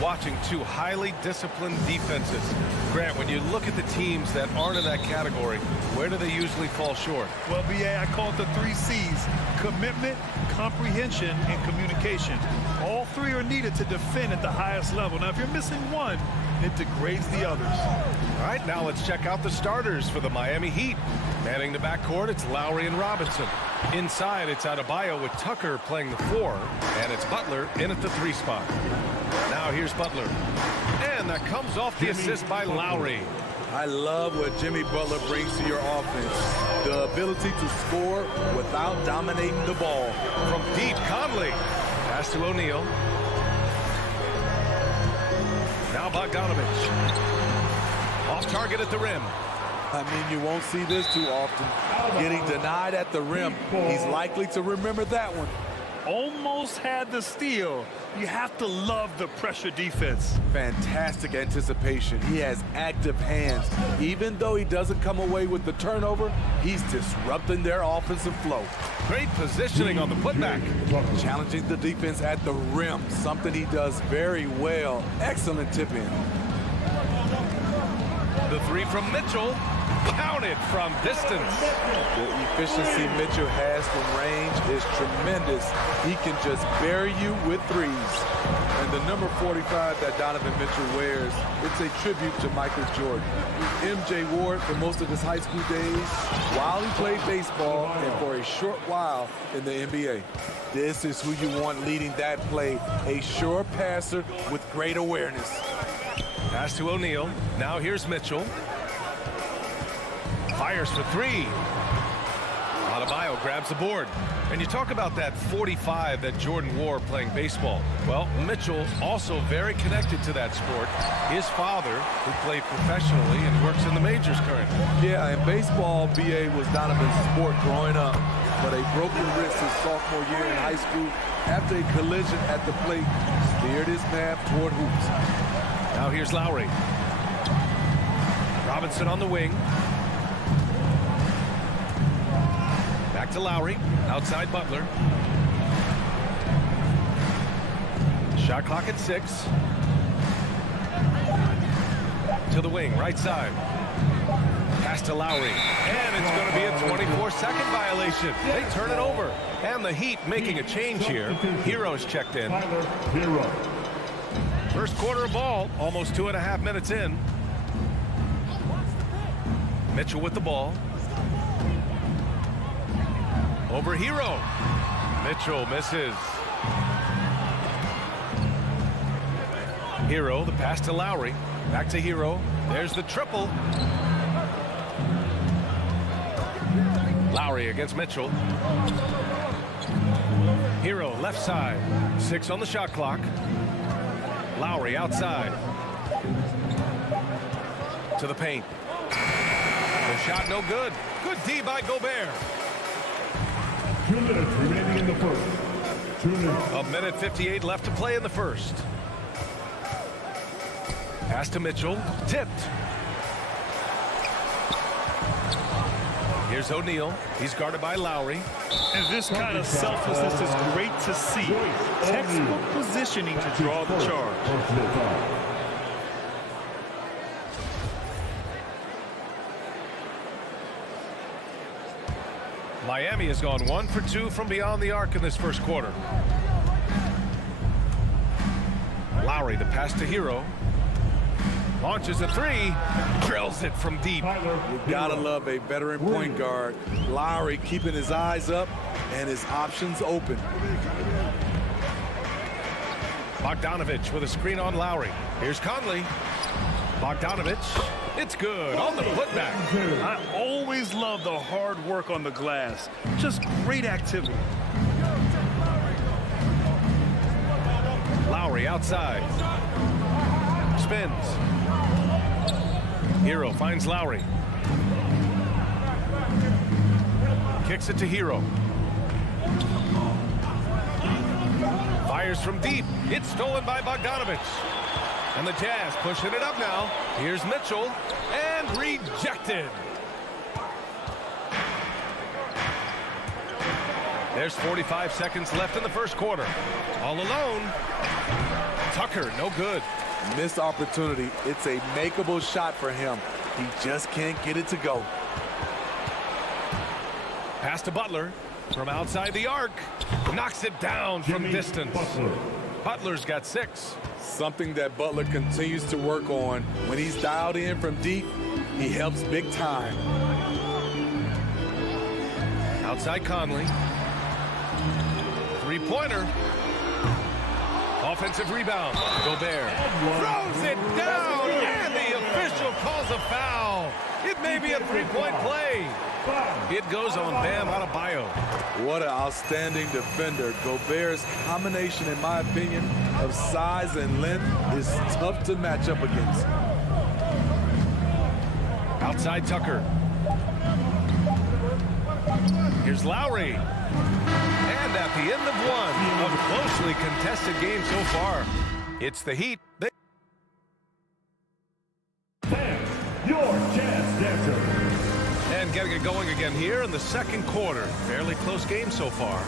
Watching two highly disciplined defenses. Grant, when you look at the teams that aren't in that category, where do they usually fall short? Well, BA, I call it the 3 C's: commitment, comprehension, and communication. All three are needed to defend at the highest level. Now, if you're missing one, it degrades the others. All right, now let's check out the starters for the Miami Heat. Manning the backcourt, it's Lowry and Robinson. Inside, it's Adebayo with Tucker playing the 4, and it's Butler in at the 3 spot. Now here's Butler. And that comes off the assist by Lowry. I love what Jimmy Butler brings to your offense. The ability to score without dominating the ball. From deep, Conley. Pass to O'Neal. Now Bogdanovich. Off target at the rim. I mean, you won't see this too often. Getting denied at the rim. He's likely to remember that one. Almost had the steal. You have to love the pressure defense. Fantastic anticipation. He has active hands. Even though he doesn't come away with the turnover, he's disrupting their offensive flow. Great positioning on the putback. Challenging the defense at the rim, something he does very well. Excellent tip in. The 3 from Mitchell. Counted from distance. The efficiency Mitchell has from range is tremendous. He can just bury you with threes. And the number 45 that Donovan Mitchell wears, it's a tribute to Michael Jordan. MJ wore it for most of his high school days while he played baseball and for a short while in the NBA. This is who you want leading that play, a sure passer with great awareness. Pass to O'Neal. Now here's Mitchell. Fires for 3. Adebayo grabs the board. And you talk about that 45 that Jordan wore playing baseball. Well, Mitchell also very connected to that sport. His father, who played professionally and works in the majors currently. Yeah, and baseball, BA, was Donovan's sport growing up. But a broken wrist his sophomore year in high school after a collision at the plate steered his path toward hoops. Now here's Lowry. Robinson on the wing. Back to Lowry, outside Butler. Shot clock at 6. To the wing, right side. Pass to Lowry, and it's going to be a 24-second violation. They turn it over, and the Heat making a change here. Hero's checked in. First quarter of ball, almost 2.5 minutes in. Mitchell with the ball. Over Hero. Mitchell misses. Hero, the pass to Lowry. Back to Hero. There's the triple. Lowry against Mitchell. Hero, left side. 6 on the shot clock. Lowry outside. To the paint. The shot no good. Good D by Gobert. 2 minutes remaining in the first. 2 minutes. 1:58 left to play in the first. Pass to Mitchell. Tipped. Here's O'Neal. He's guarded by Lowry. And this kind of selflessness is great to see. Textbook positioning to draw the charge. Miami has gone 1 for 2 from beyond the arc in this first quarter. Lowry, the pass to Hero. Launches a 3. Drills it from deep. You gotta love a veteran point guard. Lowry keeping his eyes up and his options open. Bogdanovich with a screen on Lowry. Here's Conley. Bogdanovich. It's good on the putback. I always love the hard work on the glass. Just great activity. Lowry outside. Spins. Hero finds Lowry. Kicks it to Hero. Fires from deep. It's stolen by Bogdanovich. And the Jazz pushing it up now. Here's Mitchell. And rejected. There's 45 seconds left in the first quarter. All alone. Tucker, no good. Missed opportunity. It's a makeable shot for him. He just can't get it to go. Pass to Butler from outside the arc. Knocks it down from distance. Butler's got 6. Something that Butler continues to work on. When he's dialed in from deep, he helps big time. Outside Conley. Three-pointer. Offensive rebound. Gobert throws it down, and the official calls a foul. It may be a three-point play. It goes on Bam Adebayo. What an outstanding defender. Gobert's combination, in my opinion, of size and length is tough to match up against. Outside Tucker. Here's Lowry. And at the end of one, a closely contested game so far. It's the Heat. Your Jazz Dancer. And getting it going again here in the second quarter. Fairly close game so far.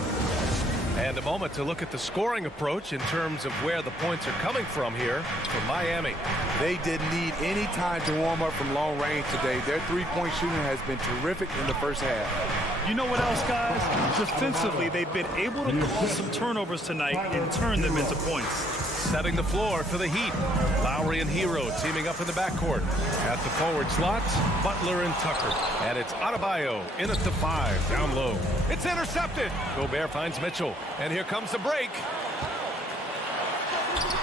And a moment to look at the scoring approach in terms of where the points are coming from here for Miami. They didn't need any time to warm up from long range today. Their three-point shooting has been terrific in the first half. You know what else, guys? Defensively, they've been able to cause some turnovers tonight and turn them into points. Setting the floor for the Heat. Lowry and Hero teaming up in the backcourt. At the forward slots, Butler and Tucker. And it's Adebayo in at the 5, down low. It's intercepted. Gobert finds Mitchell. And here comes the break.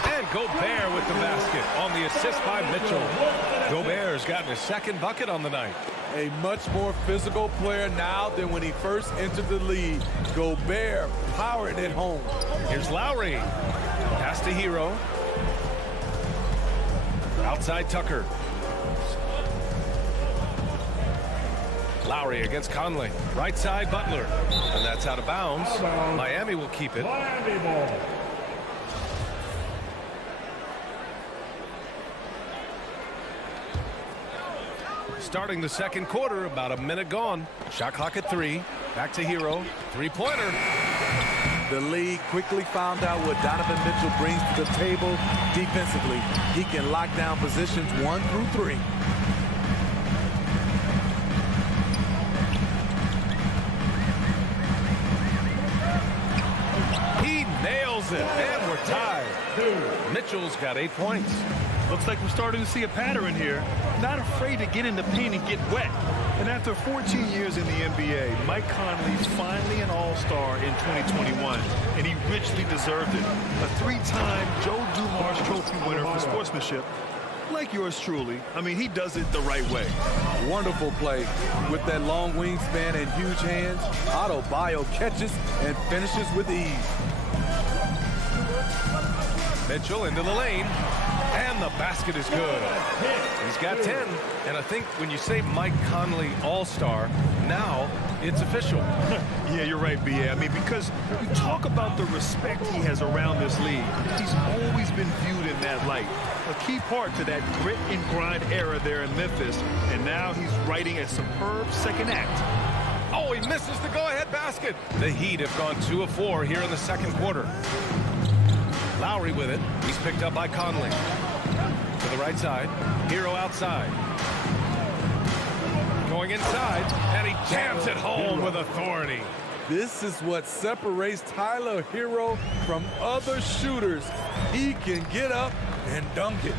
And Gobert with the basket on the assist by Mitchell. Gobert's gotten his second bucket on the night. A much more physical player now than when he first entered the league. Gobert powering it home. Here's Lowry. Pass to Hero. Outside Tucker. Lowry against Conley. Right side Butler. And that's out of bounds. Miami will keep it. Miami ball. Starting the second quarter, about a minute gone. Shot clock at 3. Back to Hero. Three-pointer. The league quickly found out what Donovan Mitchell brings to the table defensively. He can lock down positions 1 through 3. He nails it, and we're tied. Mitchell's got 8 points. Looks like we're starting to see a pattern here. Not afraid to get in the paint and get wet. And after 14 years in the NBA, Mike Conley's finally an all-star in 2021, and he richly deserved it. A 3-time Joe Dumars Trophy winner for sportsmanship, like yours truly. I mean, he does it the right way. Wonderful play. With that long wingspan and huge hands, Adebayo catches and finishes with ease. Mitchell into the lane. And the basket is good. He's got 10. And I think when you say Mike Conley All-Star, now it's official. Yeah, you're right, B.A. I mean, because you talk about the respect he has around this league. He's always been viewed in that light. A key part to that grit and grind era there in Memphis. And now he's writing a superb second act. Oh, he misses the go-ahead basket. The Heat have gone 2 of 4 here in the second quarter. Lowry with it. He's picked up by Conley. To the right side. Hero outside. Going inside. And he jams it home with authority. This is what separates Tyler Hero from other shooters. He can get up and dunk it.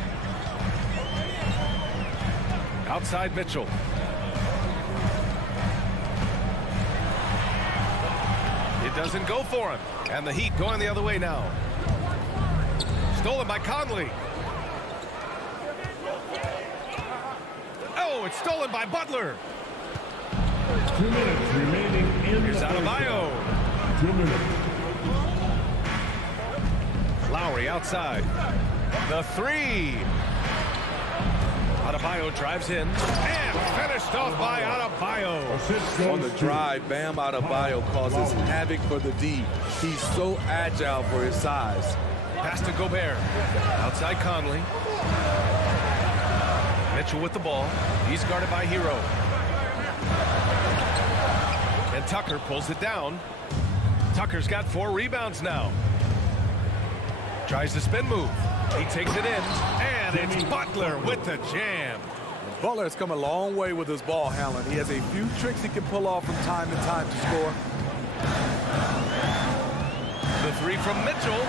Outside Mitchell. It doesn't go for him. And the Heat going the other way now. Stolen by Conley. Oh, it's stolen by Butler. 2 minutes remaining in Here's the Adebayo. 2 minutes. Lowry Lowry outside. The three. Adebayo drives in and finished off by Adebayo. On the drive, Bam Adebayo causes havoc for the D. He's so agile for his size. Pass to Gobert. Outside Conley. Mitchell with the ball. He's guarded by Hero. And Tucker pulls it down. Tucker's got 4 rebounds now. Tries the spin move. He takes it in. And it's Butler with the jam. Butler has come a long way with his ball handling. He has a few tricks he can pull off from time to time to score. The three from Mitchell.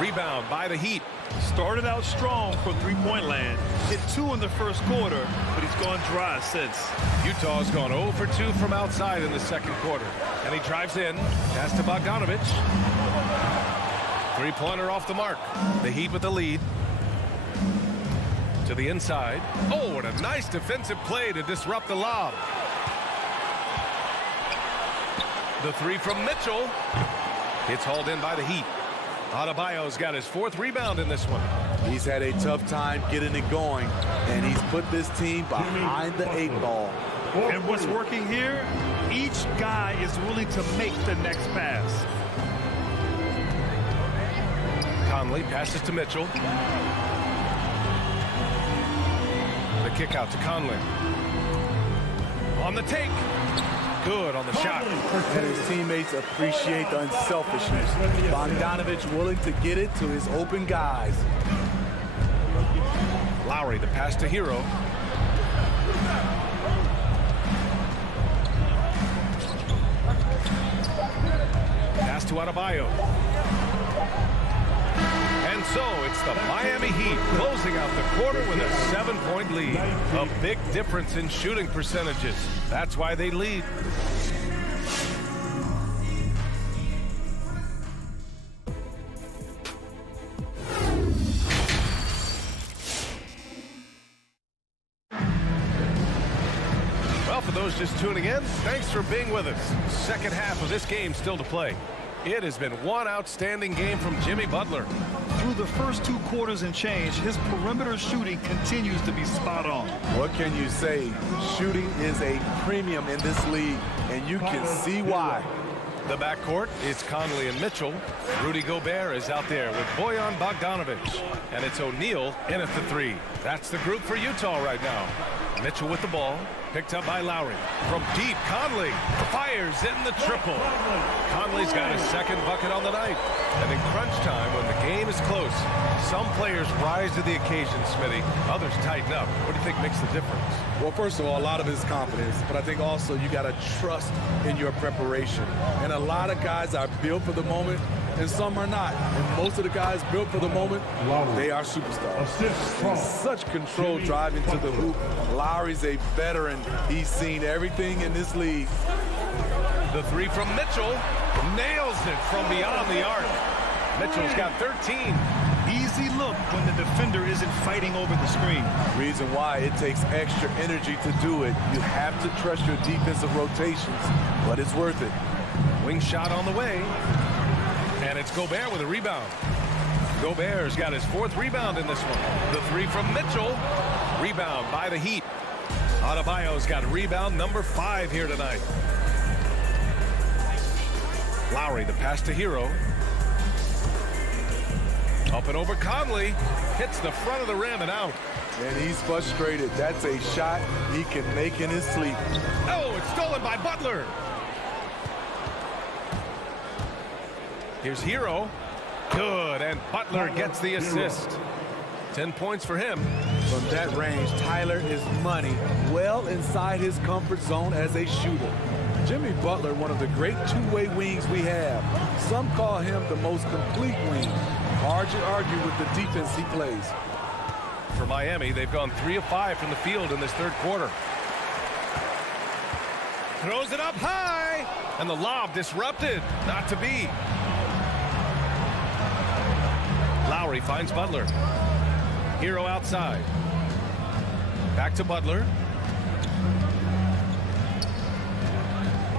Rebound by the Heat. Started out strong from three-point land. Hit 2 in the first quarter, but he's gone dry since. Utah's gone 0 for 2 from outside in the second quarter. And he drives in. Pass to Bogdanovich. Three-pointer off the mark. The Heat with the lead. To the inside. Oh, what a nice defensive play to disrupt the lob. The three from Mitchell. It's hauled in by the Heat. Adebayo's got his 4th rebound in this one. He's had a tough time getting it going, and he's put this team behind the 8 ball. And what's working here, each guy is willing to make the next pass. Conley passes to Mitchell. The kick out to Conley. On the take. Good on the shot. And his teammates appreciate the unselfishness. Bogdanovich willing to get it to his open guys. Lowry, the pass to Hero. Pass to Adebayo. And so it's the Miami Heat closing out the quarter with a 7-point lead. A big difference in shooting percentages. That's why they lead. Well, for those just tuning in, thanks for being with us. Second half of this game still to play. It has been one outstanding game from Jimmy Butler. Through the first 2 quarters and change, his perimeter shooting continues to be spot on. What can you say? Shooting is a premium in this league, and you can see why. The backcourt is Conley and Mitchell. Rudy Gobert is out there with Bojan Bogdanovich. And it's O'Neal in at the 3. That's the group for Utah right now. Mitchell with the ball. Picked up by Lowry. From deep, Conley fires in the triple. Conley's got his 2nd bucket on the night. And in crunch time, when the game is close, some players rise to the occasion, Smitty. Others tighten up. What do you think makes the difference? Well, first of all, a lot of it is confidence. But I think also you got to trust in your preparation. And a lot of guys are built for the moment, and some are not. And most of the guys built for the moment, they are superstars. And such control driving to the hoop. Lowry's a veteran. He's seen everything in this league. The three from Mitchell nails it from beyond the arc. Mitchell's got 13. Easy look when the defender isn't fighting over the screen. Reason why it takes extra energy to do it. You have to trust your defensive rotations, but it's worth it. Wing shot on the way. And it's Gobert with a rebound. Gobert's got his 4th rebound in this one. The three from Mitchell. Rebound by the Heat. Adebayo's got rebound number 5 here tonight. Lowry, the pass to Hero. Up and over Conley. Hits the front of the rim and out. And he's frustrated. That's a shot he can make in his sleep. Oh, it's stolen by Butler. Here's Hero. Good, and Butler gets the assist. 10 points for him. From that range, Tyler is money, well inside his comfort zone as a shooter. Jimmy Butler, one of the great two-way wings we have. Some call him the most complete wing. Hard to argue with the defense he plays. For Miami, they've gone 3 of 5 from the field in this 3rd quarter. Throws it up high, and the lob disrupted. Not to be. Lowry finds Butler. Hero outside. Back to Butler.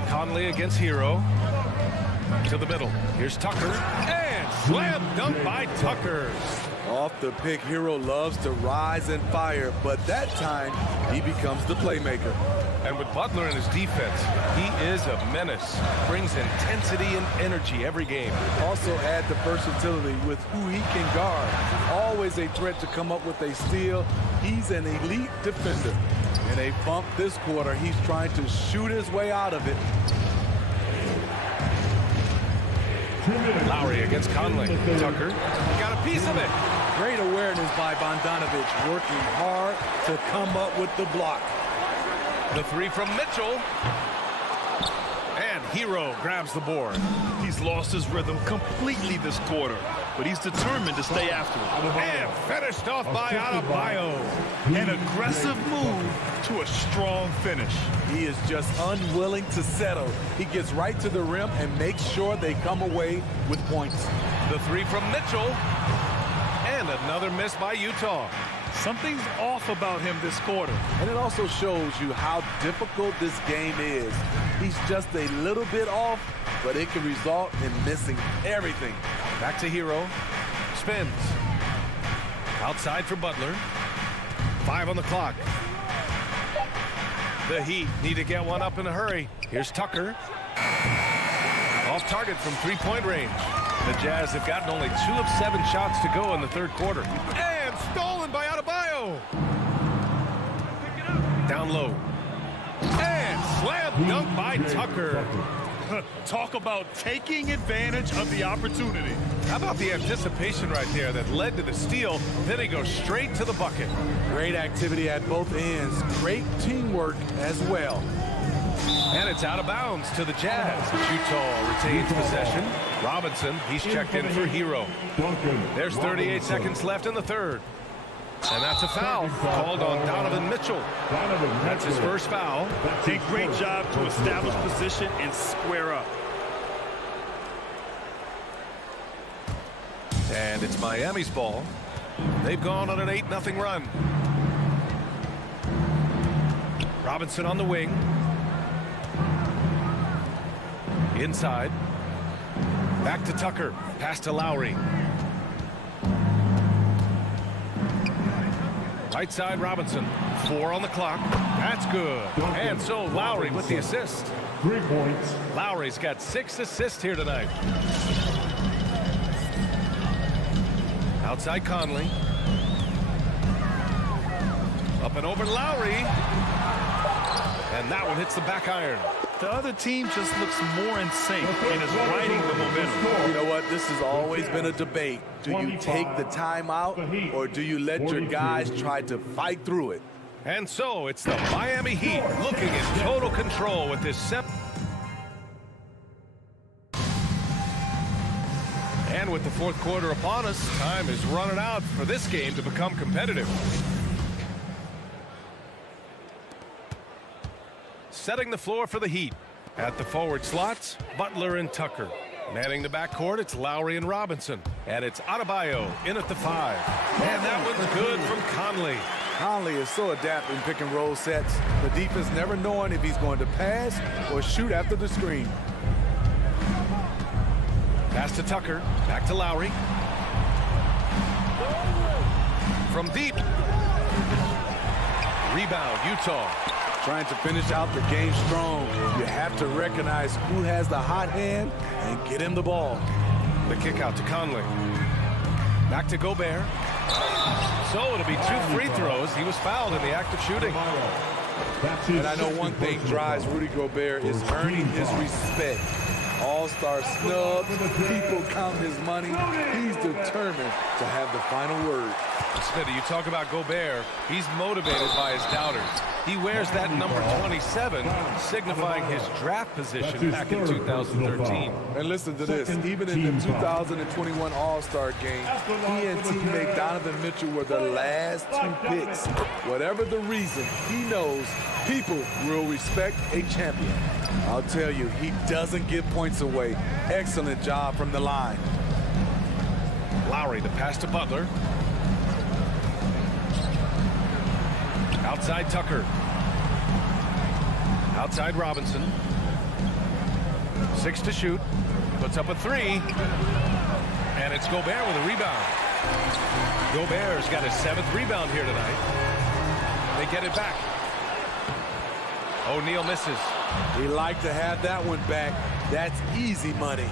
Conley against Hero. To the middle. Here's Tucker. And slam dunk by Tucker. Off the pick, Hero loves to rise and fire, but that time he becomes the playmaker. And with Butler in his defense, he is a menace. Brings intensity and energy every game. Also add the versatility with who he can guard. Always a threat to come up with a steal. He's an elite defender. In a bump this quarter, he's trying to shoot his way out of it. Lowry against Conley. Tucker got a piece of it. Great awareness by Bogdanovich, working hard to come up with the block. The three from Mitchell. And Hero grabs the board. He's lost his rhythm completely this quarter, but he's determined to stay after it. And finished off by Adebayo. An aggressive move to a strong finish. He is just unwilling to settle. He gets right to the rim and makes sure they come away with points. The three from Mitchell. And another miss by Utah. Something's off about him this quarter. And it also shows you how difficult this game is. He's just a little bit off, but it can result in missing everything. Back to Hero. Spins. Outside for Butler. 5 on the clock. The Heat need to get one up in a hurry. Here's Tucker. Off target from three-point range. The Jazz have gotten only 2 of 7 shots to go in the third quarter. And stolen by Adebayo. Down low. And slam dunk by Tucker. Talk about taking advantage of the opportunity. How about the anticipation right there that led to the steal? Then he goes straight to the bucket. Great activity at both ends. Great teamwork as well. And it's out of bounds to the Jazz. Utah retains possession. Robinson, he's checked in for Hero. There's 38 seconds left in the third. And that's a foul called on Donovan Mitchell. That's his first foul. A great job to establish position and square up. And it's Miami's ball. They've gone on an 8-0 run. Robinson on the wing. Inside. Back to Tucker. Pass to Lowry. Right side, Robinson. 4 on the clock. That's good. And so Lowry with the assist. 3 points. Lowry's got 6 assists here tonight. Outside Conley. Up and over Lowry. And that one hits the back iron. The other team just looks more in sync and is riding the momentum. You know what? This has always been a debate. Do you take the timeout or do you let your guys try to fight through it? And so it's the Miami Heat looking in total control with this And with the fourth quarter upon us, time is running out for this game to become competitive. Setting the floor for the Heat. At the forward slots, Butler and Tucker. Manning the backcourt, it's Lowry and Robinson. And it's Adebayo in at the 5. And that one's good from Conley. Conley is so adept in pick and roll sets. The defense never knowing if he's going to pass or shoot after the screen. Pass to Tucker. Back to Lowry. From deep. Rebound, Utah. Trying to finish out the game strong. You have to recognize who has the hot hand and get him the ball. The kick out to Conley. Back to Gobert. So it'll be 2 free throws. He was fouled in the act of shooting. And I know one thing drives Rudy Gobert is earning his respect. All-star snubs, people count his money. He's determined to have the final word. Smitty, you talk about Gobert. He's motivated by his doubters. He wears that number 27, signifying his draft position back in 2013. And listen to this. Even in the 2021 All-Star game, he and teammate Donovan Mitchell were the last 2 picks. Whatever the reason, he knows people will respect a champion. I'll tell you, he doesn't give points away. Excellent job from the line. Lowry, the pass to Butler. Outside Tucker. Outside Robinson. 6 to shoot. Puts up a 3. And And it's Gobert with a rebound. Gobert's got his 7th rebound here tonight. They get it back. O'Neal misses. He liked to have that one back. That's easy money.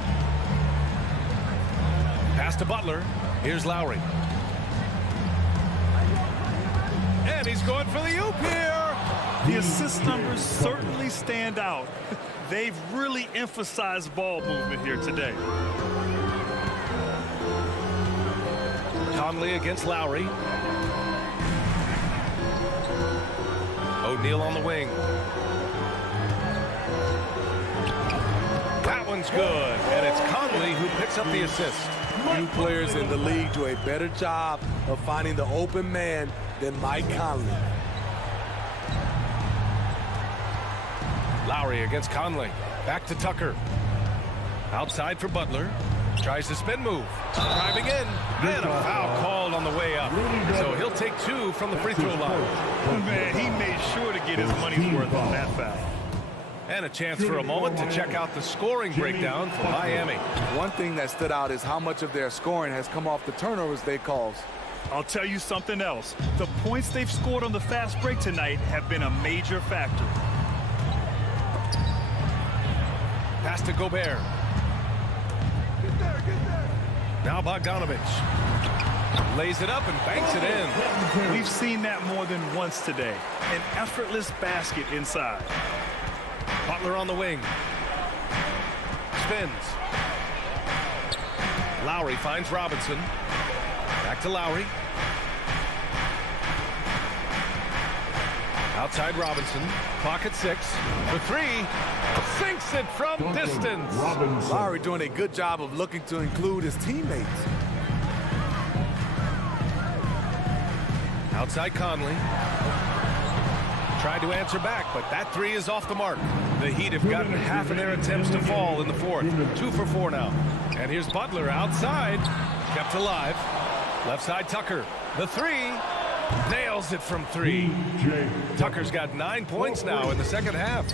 Pass to Butler. Here's Lowry. And he's going for the oop here. The assist numbers certainly stand out. They've really emphasized ball movement here today. Conley against Lowry. O'Neal on the wing. That one's good, and it's Conley who picks up the assist. Few players in the league do a better job of finding the open man than Mike Conley. Lowry against Conley. Back to Tucker. Outside for Butler. Tries to spin move. Driving in. And a foul called on the way up. So he'll take 2 from the free throw line. Man, he made sure to get his money's worth on that foul. And a chance for a moment to check out the scoring breakdown for Miami. One thing that stood out is how much of their scoring has come off the turnovers they caused. I'll tell you something else. The points they've scored on the fast break tonight have been a major factor. Pass to Gobert. Now Bogdanovich. Lays it up and banks it in. We've seen that more than once today. An effortless basket inside. Butler on the wing. Spins. Lowry finds Robinson. Back to Lowry. Outside Robinson. Clock at 6. For 3. Sinks it from distance. Lowry doing a good job of looking to include his teammates. Outside Conley. Tried to answer back, but that 3 is off the mark. The Heat have gotten half of their attempts to fall in the 4th. 2 for 4 now. And here's Butler outside. Kept alive. Left side Tucker. The 3. Nails it from 3. Tucker's got 9 points now in the second half.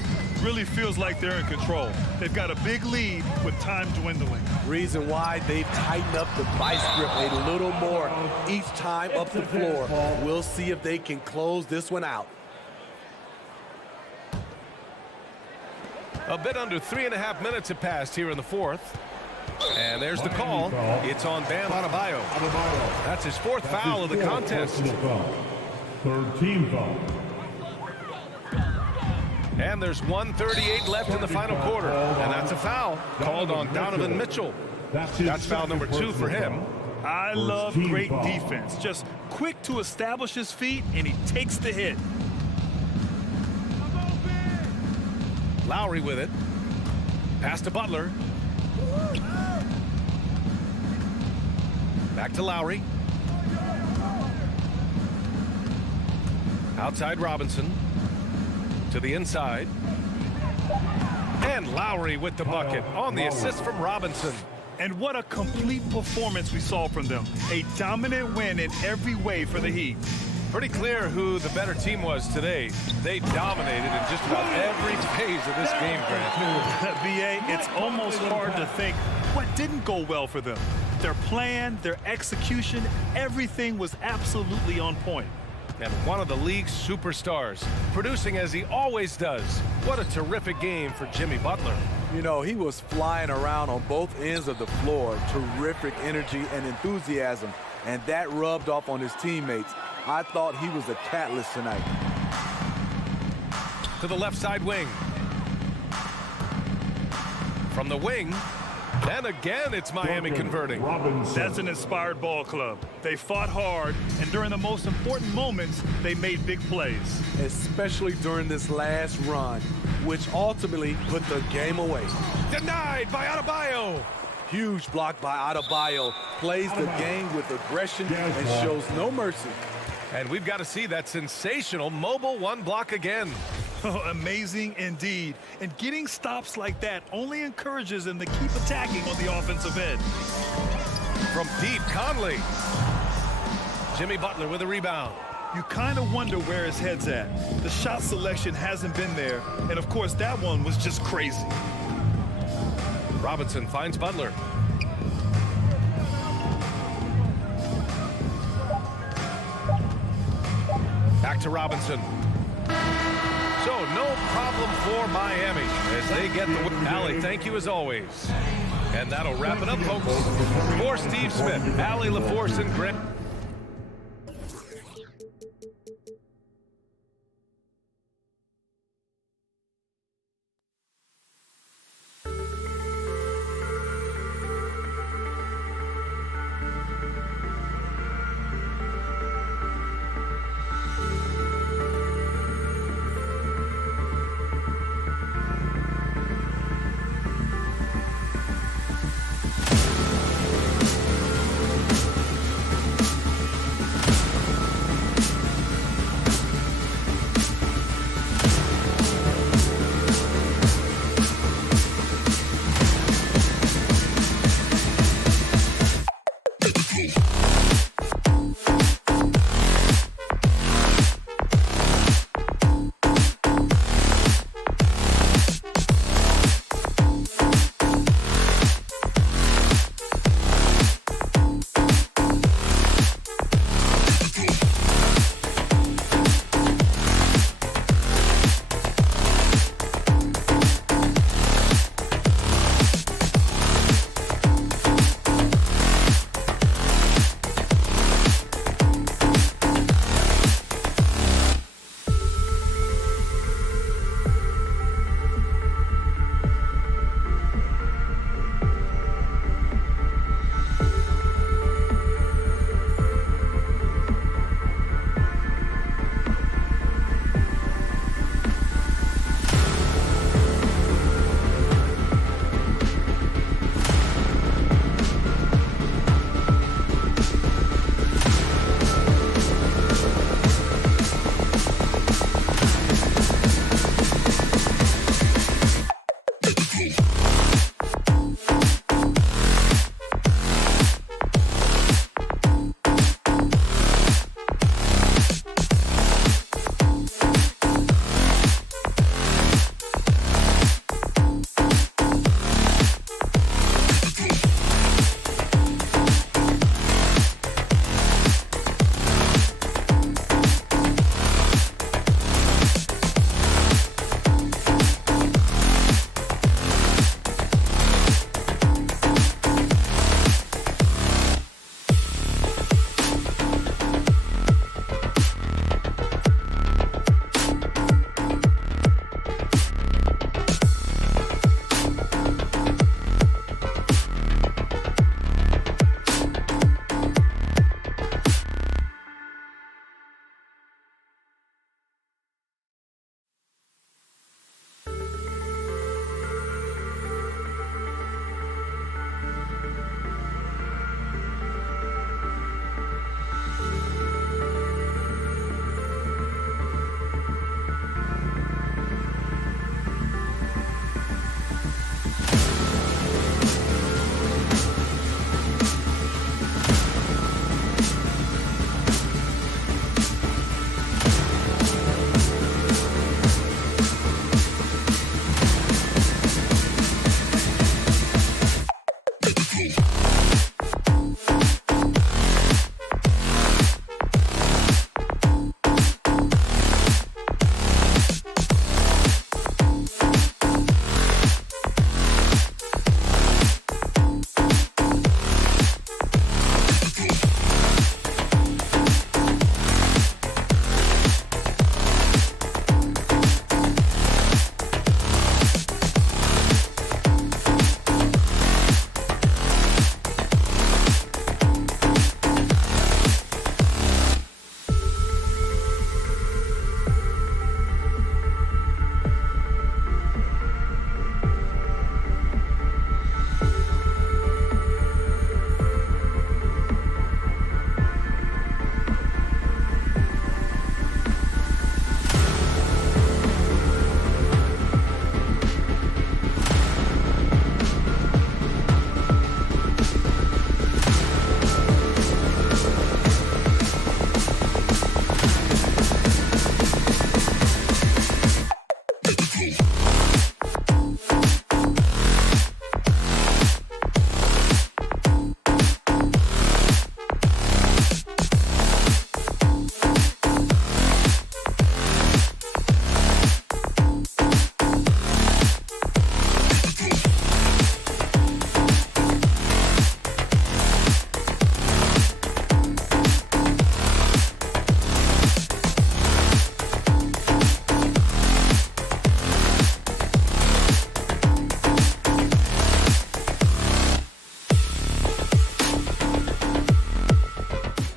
Really feels like they're in control. They've got a big lead with time dwindling. Reason why they've tightened up the vice grip a little more each time up the floor. We'll see if they can close this one out. A bit under 3.5 minutes have passed here in the 4th. And there's the call. It's on Bam Adebayo. That's his 4th foul of the contest. 3rd team foul. And there's 1:38 left in the final quarter. And that's a foul called on Donovan Mitchell. That's foul number 2 for him. I love great defense. Just quick to establish his feet, and he takes the hit. Lowry with it. Pass to Butler. Back to Lowry. Outside Robinson. To the inside. And Lowry with the bucket on the assist from Robinson. And what a complete performance we saw from them. A dominant win in every way for the Heat. Pretty clear who the better team was today. They dominated in just about every phase of this game, Grant. VA, it's almost hard to think what didn't go well for them. Their plan, their execution, everything was absolutely on point. And one of the league's superstars, producing as he always does. What a terrific game for Jimmy Butler. You know, he was flying around on both ends of the floor. Terrific energy and enthusiasm. And that rubbed off on his teammates. I thought he was a catalyst tonight. To the left side wing. From the wing. And again, it's Miami converting. That's an inspired ball club. They fought hard, and during the most important moments, they made big plays. Especially during this last run, which ultimately put the game away. Denied by Adebayo. Huge block by Adebayo. Plays the game with aggression and shows no mercy. And we've got to see that sensational mobile 1 block again. Amazing indeed. And getting stops like that only encourages them to keep attacking on the offensive end. From deep, Conley. Jimmy Butler with a rebound. You kind of wonder where his head's at. The shot selection hasn't been there. And of course, that one was just crazy. Robinson finds Butler. back to Robinson. So no problem for Miami as they get the win. Allie, thank you as always. And that'll wrap it up, folks. For Steve Smith, Allie LaForce, and Grant.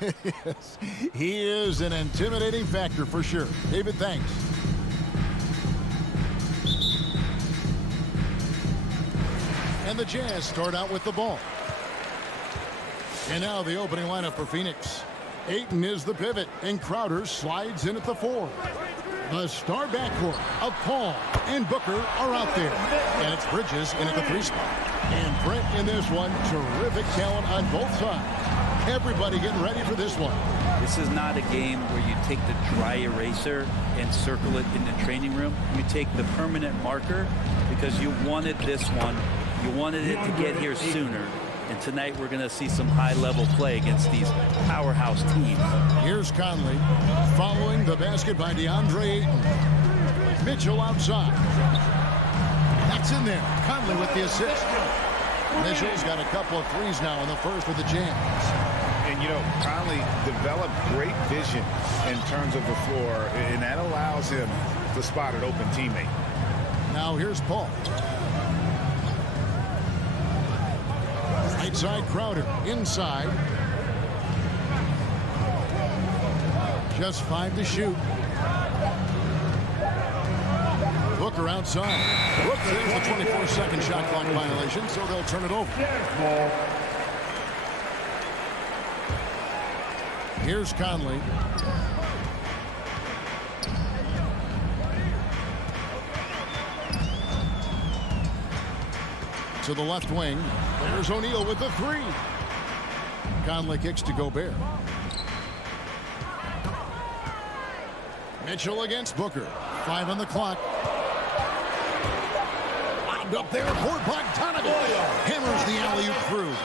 Yes, he is an intimidating factor for sure. David, thanks. And the Jazz start out with the ball. And now the opening lineup for Phoenix. Ayton is the pivot, and Crowder slides in at the 4. The star backcourt of Paul and Booker are out there. And it's Bridges in at the 3 spot. And Brent in this one. Terrific talent on both sides. Everybody getting ready for this one. This is not a game where you take the dry eraser and circle it in the training room. You take the permanent marker because you wanted this one. You wanted it to get here sooner. And tonight we're going to see some high-level play against these powerhouse teams. Here's Conley following the basket by DeAndre Ayton. Mitchell outside. That's in there. Conley with the assist. Mitchell's got a couple of threes now in the first for the Jazz. And, you know, Conley developed great vision in terms of the floor, and that allows him to spot an open teammate. Now here's Paul. Right side Crowder. Inside. Just 5 to shoot. Booker outside. There's the 24-second shot clock violation, so they'll turn it over. Here's Conley. To the left wing. There's O'Neal with the 3. Conley kicks to Gobert. Mitchell against Booker. 5 on the clock. Lined up there for Bogdanovich. Hammers the alley-oop through.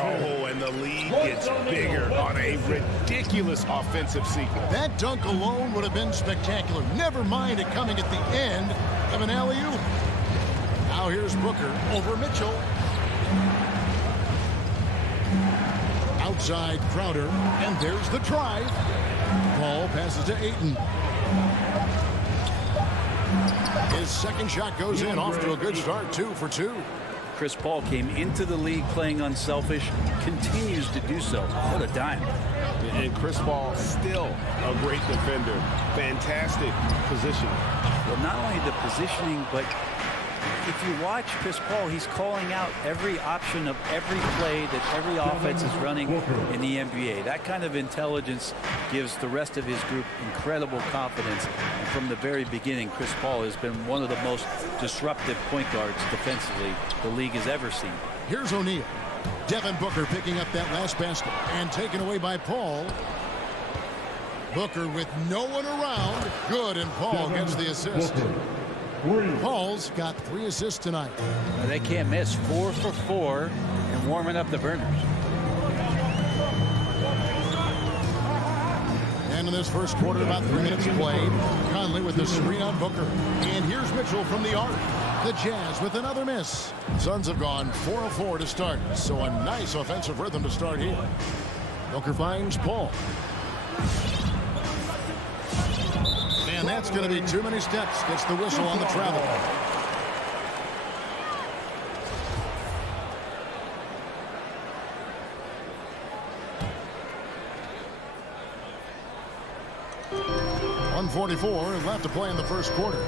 Oh, and the lead gets bigger on a ridiculous offensive sequence. That dunk alone would have been spectacular. Never mind it coming at the end of an alley-oop. Now here's Booker over Mitchell. Outside Crowder, and there's the drive. Paul passes to Ayton. His second shot goes in, off to a good start, 2 for 2. Chris Paul came into the league playing unselfish, continues to do so. What a dime. And Chris Paul still a great defender. Fantastic position. Well, not only the positioning, but if you watch Chris Paul, he's calling out every option of every play that every offense is running in the NBA. That kind of intelligence gives the rest of his group incredible confidence. And from the very beginning, Chris Paul has been one of the most disruptive point guards defensively the league has ever seen. Here's O'Neal. Devin Booker picking up that last basket and taken away by Paul. Booker with no one around. Good, and Paul gets the assist. Paul's got 3 assists tonight. Now they can't miss. 4 for 4 and warming up the burners. And in this first quarter, about 3 minutes played. Conley with the screen on Booker. And here's Mitchell from the arc. The Jazz with another miss. Suns have gone 4 of 4 to start. So a nice offensive rhythm to start here. Booker finds Paul. And that's going to be too many steps. Gets the whistle on the travel. .144 left to play in the first quarter.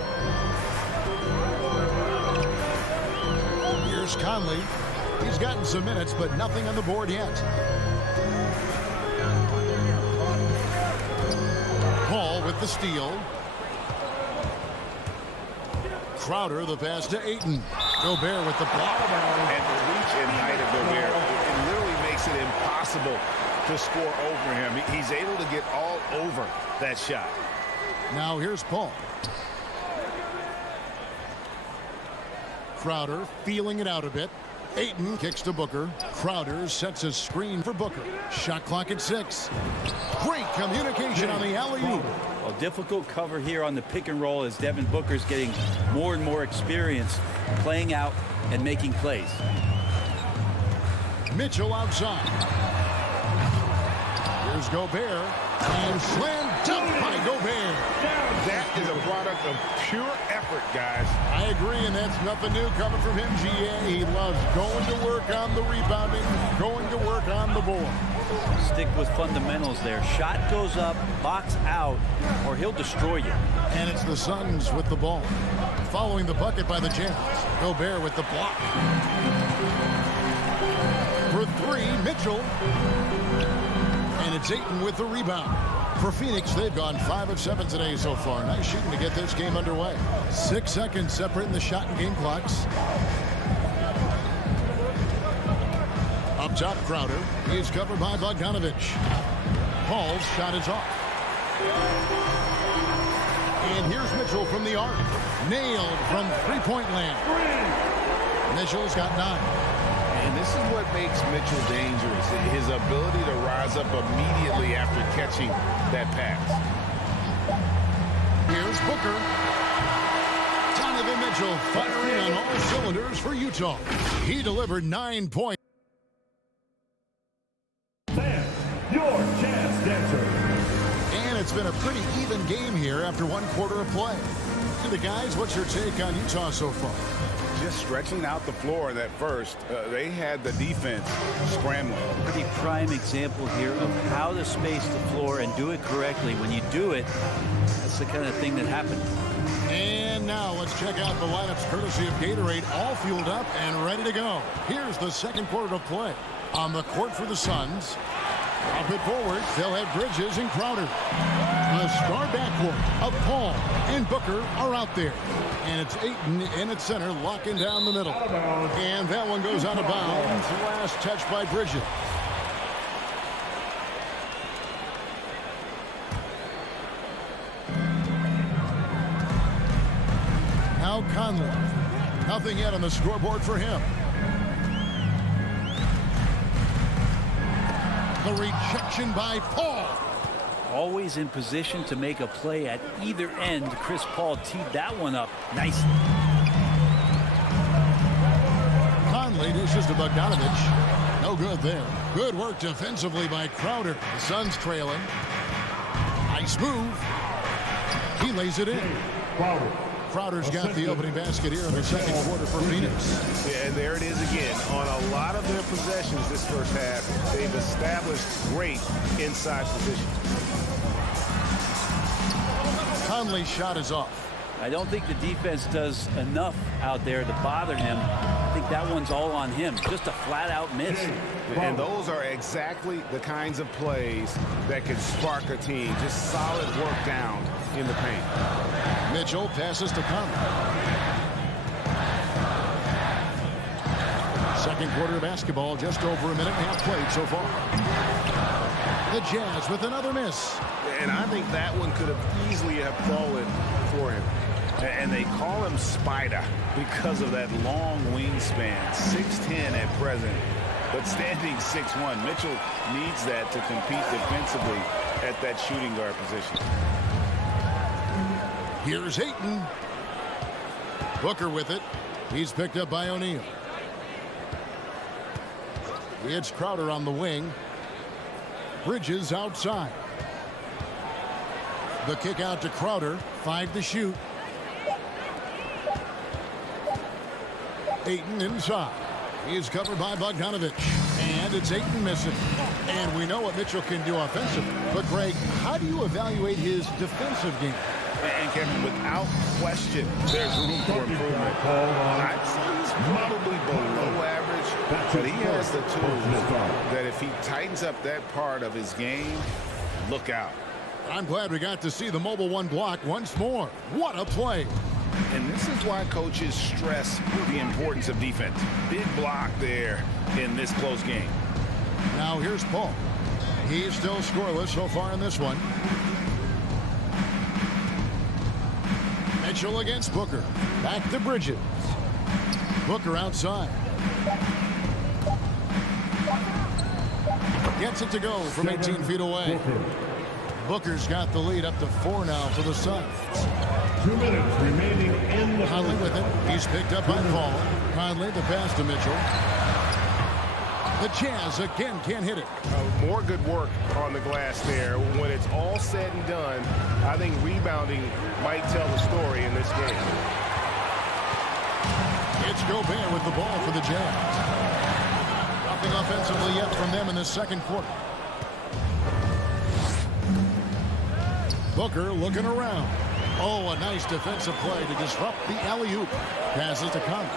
Here's Conley. He's gotten some minutes, but nothing on the board yet. Paul with the steal. Crowder, the pass to Ayton. Gobert with the block. And the reach and height of Gobert, it literally makes it impossible to score over him. He's able to get all over that shot. Now here's Paul. Crowder feeling it out a bit. Ayton kicks to Booker. Crowder sets a screen for Booker. Shot clock at 6. Great communication on the alley-oop. A difficult cover here on the pick and roll as Devin Booker's getting more and more experience playing out and making plays. Mitchell outside. Here's Gobert. And slam dunk by Gobert. That is a product of pure effort, guys. I agree, and that's nothing new coming from him, GA. He loves going to work on the rebounding, going to work on the board. Stick with fundamentals there. Shot goes up, box out, or he'll destroy you. And it's the Suns with the ball. Following the bucket by the Jazz. Gobert with the block. For three, Mitchell. And it's Ayton with the rebound. For Phoenix, they've gone 5 of 7 today so far. Nice shooting to get this game underway. 6 seconds separating the shot and game clocks. Up top, Crowder. He's covered by Bogdanovich. Paul's shot is off. And here's Mitchell from the arc. Nailed from three-point land. Mitchell's got 9. And this is what makes Mitchell dangerous. His ability to rise up immediately after catching that pass. Here's Booker. Donovan Mitchell firing on all cylinders for Utah. He delivered 9 points. Your chance dancer. And it's been a pretty even game here after 1 quarter of play. To the guys, what's your take on Utah so far? Just stretching out the floor in that first. They had the defense scrambling. Pretty prime example here of how to space the floor and do it correctly. When you do it, that's the kind of thing that happens. And now let's check out the lineups courtesy of Gatorade, all fueled up and ready to go. Here's the second quarter of play. On the court for the Suns. Up it forward, they'll have Bridges and Crowder. The star backcourt of Paul and Booker are out there. And it's Ayton in at center, locking down the middle. And that one goes out of bounds. Last touch by Bridges. Now Conley. Nothing yet on the scoreboard for him. The rejection by Paul. Always in position to make a play at either end. Chris Paul teed that one up nicely. Conley dishes to Bogdanovich. No good there. Good work defensively by Crowder. The Suns trailing. Nice move. He lays it in. Crowder's got the opening basket here in the second quarter for Phoenix. Yeah, and there it is again. On a lot of their possessions this first half, they've established great inside position. Conley's shot is off. I don't think the defense does enough out there to bother him. I think that one's all on him. Just a flat-out miss. And those are exactly the kinds of plays that can spark a team. Just solid work down in the paint. Mitchell passes to Conley. Second quarter of basketball, just over a minute and a half played so far. The Jazz with another miss. And I think that one could have easily have fallen for him. And they call him Spider because of that long wingspan, 6'10" at present, but standing 6'1". Mitchell needs that to compete defensively at that shooting guard position. Here's Ayton. Booker with it. He's picked up by O'Neal. It's Crowder on the wing. Bridges outside. The kick out to Crowder. 5 to shoot. Ayton inside. He's covered by Bogdanovich. And it's Ayton missing. And we know what Mitchell can do offensively. But, Greg, how do you evaluate his defensive game? And Kevin, without question, there's room for improvement. I'd say he's probably below average, but he has the tools that if he tightens up that part of his game, look out. I'm glad we got to see the mobile one block once more. What a play. And this is why coaches stress the importance of defense. Big block there in this close game. Now here's Paul. He's still scoreless so far in this one. Mitchell against Booker. Back to Bridges. Booker outside. Gets it to go from 18 feet away. Booker's got the lead up to 4 now for the Suns. 2 minutes remaining in the Conley with it. He's picked up by Paul. Conley the pass to Mitchell. The Jazz again can't hit it. More good work on the glass there. When it's all said and done, I think rebounding might tell the story in this game. It's Gobert with the ball for the Jazz. Nothing offensively yet from them in the second quarter. Booker looking around. Oh, a nice defensive play to disrupt the alley-oop. Passes to Conley,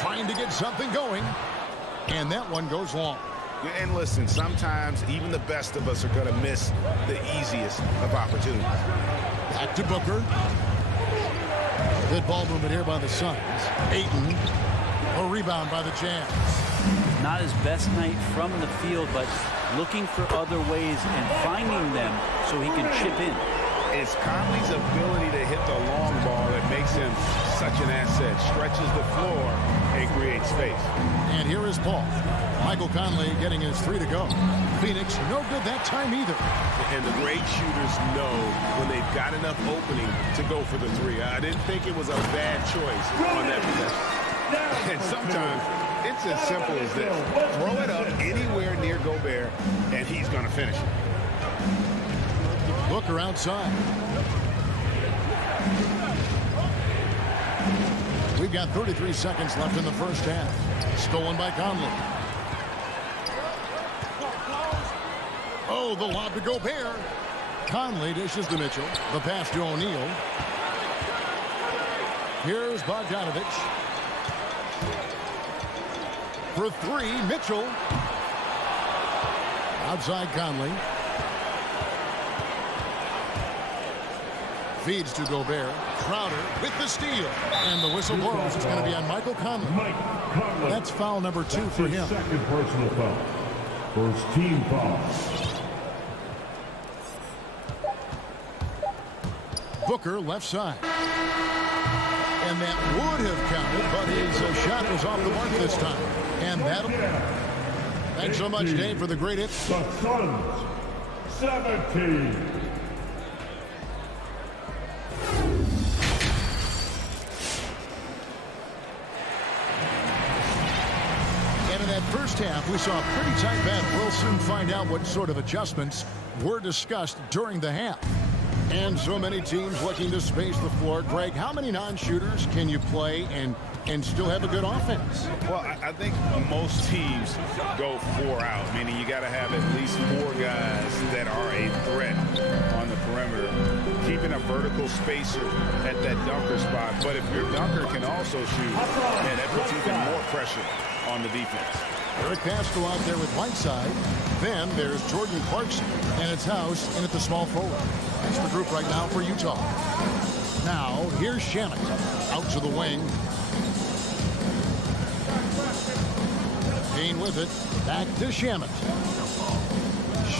trying to get something going. And that one goes long. And listen, sometimes even the best of us are going to miss the easiest of opportunities. Back to Booker. Good ball movement here by the Suns. Ayton. A rebound by the Jazz. Not his best night from the field, but looking for other ways and finding them so he can chip in. It's Conley's ability to hit the long ball that makes him such an asset. Stretches the floor and creates space. And here is Paul. Michael Conley getting his 3 to go. Phoenix no good that time either. And the great shooters know when they've got enough opening to go for the 3. I didn't think it was a bad choice on that possession. And sometimes it's as simple as this. Throw it up anywhere near Gobert, and he's going to finish it. Booker outside. We've got 33 seconds left in the first half. Stolen by Conley. Oh, the lob to Gobert. Conley dishes to Mitchell. The pass to O'Neal. Here's Bogdanovich. For 3, Mitchell. Outside Conley. Feeds to Gobert. Crowder with the steal. And the whistle blows. It's going to be on Michael Conley. That's foul number 2 for him. Second personal foul. First team foul. Booker left side. And that would have counted, but his shot was off the mark this time. And that'll... Thanks so much, Dave, for the great hit. The Suns, 17. And in that first half, we saw a pretty tight battle. We'll soon find out what sort of adjustments were discussed during the half. And so many teams looking to space the floor. Greg, how many non-shooters can you play and still have a good offense? Well, I think most teams go 4 out, meaning you got to have at least 4 guys that are a threat on the perimeter, keeping a vertical spacer at that dunker spot. But if your dunker can also shoot, man, that puts even more pressure on the defense. Eric Pascal out there with Whiteside. Then there's Jordan Clarkson and it's House in at the small forward. That's the group right now for Utah. Now, here's Shamet out to the wing. Payne with it. Back to Shamet.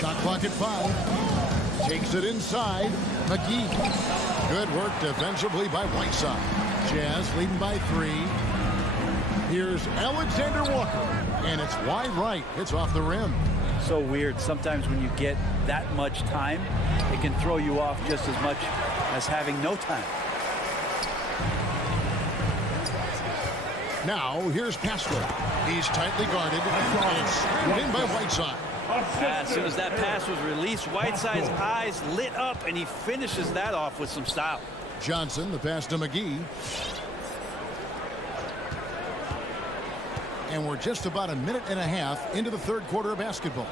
Shot clock at 5. Takes it inside. McGee. Good work defensively by Whiteside. Jazz leading by 3. Here's Alexander Walker. And it's wide right. It's off the rim. So weird. Sometimes when you get that much time, it can throw you off just as much as having no time. Now, here's Pascal. He's tightly guarded. And it's screened in by Whiteside. As soon as that pass was released, Whiteside's eyes lit up, and he finishes that off with some style. Johnson, the pass to McGee. And we're just about a minute and a half into the third quarter of basketball.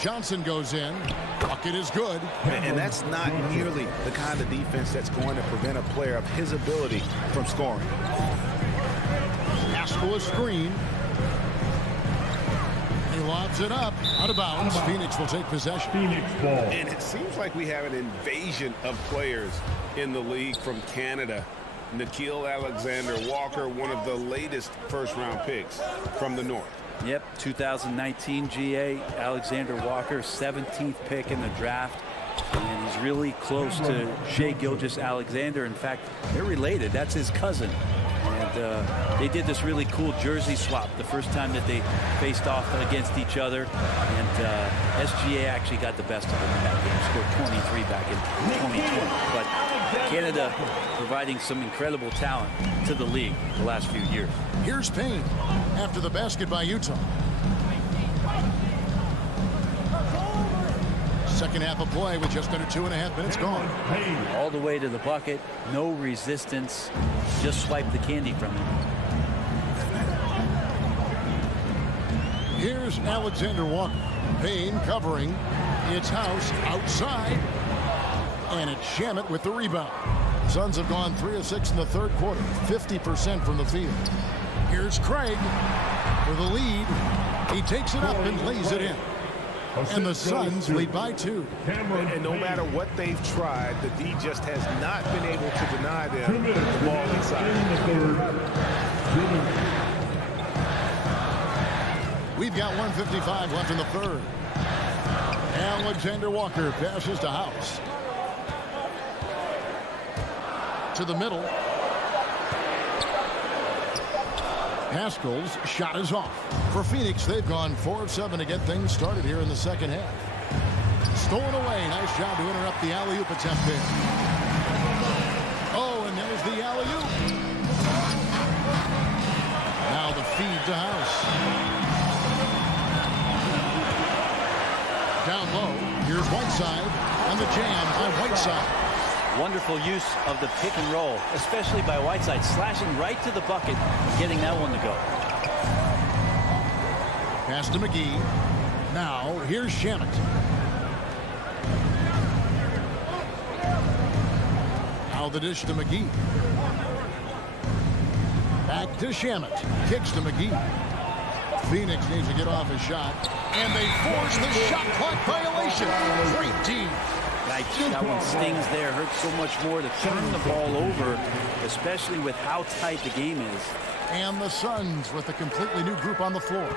Johnson goes in. Bucket is good. And that's not nearly the kind of defense that's going to prevent a player of his ability from scoring. Pascal is screen. He lobs it up. Out of bounds. Phoenix will take possession. Phoenix ball. And it seems like we have an invasion of players in the league from Canada. Nickeil Alexander-Walker, one of the latest first-round picks from the North. Yep, 2019 GA, Alexander Walker, 17th pick in the draft. And he's really close to Shai Gilgeous-Alexander. In fact, they're related. That's his cousin. And they did this really cool jersey swap the first time that they faced off against each other. And SGA actually got the best of him in that game. Scored 23 back in 2020. But Canada providing some incredible talent to the league the last few years. Here's Payne after the basket by Utah. Second half of play with just under 2.5 minutes gone. All the way to the bucket, no resistance, just swipe the candy from him. Here's Alexander Walker. Payne covering. It's House outside. And it's Shamet with the rebound. Suns have gone 3 of 6 in the third quarter. 50% from the field. Here's Craig for the lead. He takes it up and lays it in. And the Suns lead by 2. And no matter what they've tried, the D just has not been able to deny them the ball inside. We've got 1:55 left in the third. Alexander Walker passes to House. To the middle. Haskell's shot is off. For Phoenix, they've gone 4 of 7 to get things started here in the second half. Stolen away. Nice job to interrupt the alley-oop attempt there. Oh, and there's the alley-oop. Now the feed to House. Down low. Here's Whiteside. And the jam by Whiteside. Wonderful use of the pick and roll, especially by Whiteside, slashing right to the bucket and getting that one to go. Pass to McGee. Now, here's Shamet. Now the dish to McGee. Back to Shamet. Kicks to McGee. Phoenix needs to get off a shot. And they force the shot clock violation. Great team. That one stings there. Hurts so much more to turn the ball over, especially with how tight the game is. And the Suns with a completely new group on the floor.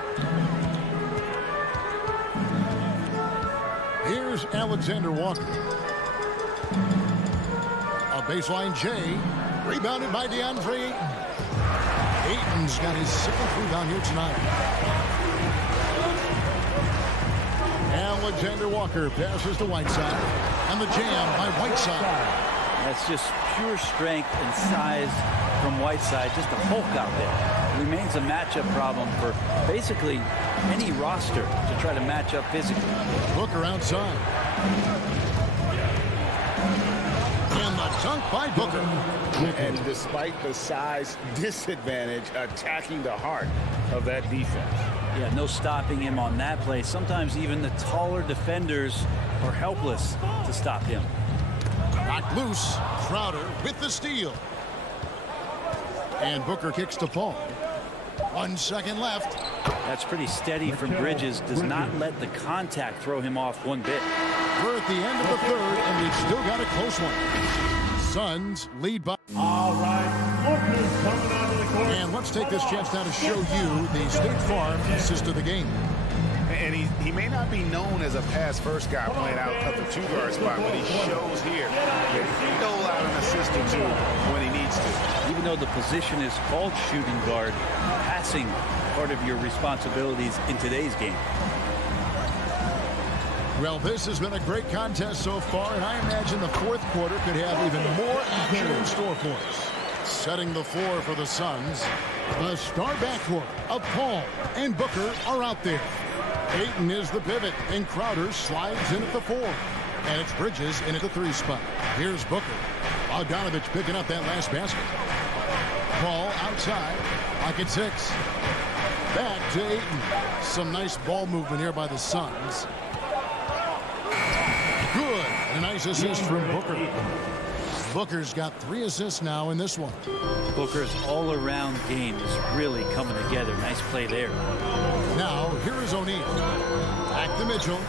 Here's Alexander Walker. A baseline J. Rebounded by DeAndre Ayton. Ayton's got his 7th rebound here tonight. Alexander Walker passes to Whiteside. And the jam by Whiteside. That's just pure strength and size from Whiteside. Just a Hulk out there. Remains a matchup problem for basically any roster to try to match up physically. Booker outside. And the dunk by Booker. And despite the size disadvantage, attacking the heart of that defense. Yeah, no stopping him on that play. Sometimes even the taller defenders are helpless to stop him. Knocked loose. Crowder with the steal. And Booker kicks to Paul. 1 second left. That's pretty steady from Bridges. Does not let the contact throw him off one bit. We're at the end of the third, and we've still got a close one. Suns lead by. All right, Booker's coming onto the court. And let's take this chance now to show you the State Farm assist of the game. And he may not be known as a pass-first guy playing out at the 2-guard spot, but he shows here that he can dole out an assist or 2 when he needs to. Even though the position is called shooting guard, passing part of your responsibilities in today's game. Well, this has been a great contest so far, and I imagine the fourth quarter could have even more action in store for us. Setting the floor for the Suns, the star backcourt of Paul and Booker are out there. Ayton is the pivot, and Crowder slides in at the 4. And it's Bridges in at the 3 spot. Here's Booker. Bogdanovich picking up that last basket. Paul outside, pocket 6. Back to Ayton. Some nice ball movement here by the Suns. Good. A nice assist from Booker. Booker's got 3 assists now in this one. Booker's all-around game is really coming together. Nice play there. Now, here is O'Neal. Back to Mitchell.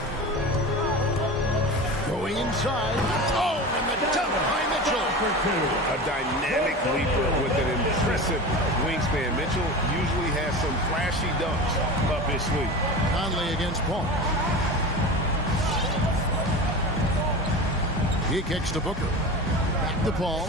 Going inside. Oh, and the dunk by Mitchell. A dynamic leaper with an impressive wingspan. Mitchell usually has some flashy dunks up his sleeve. Conley against Paul. He kicks to Booker. Back to Paul.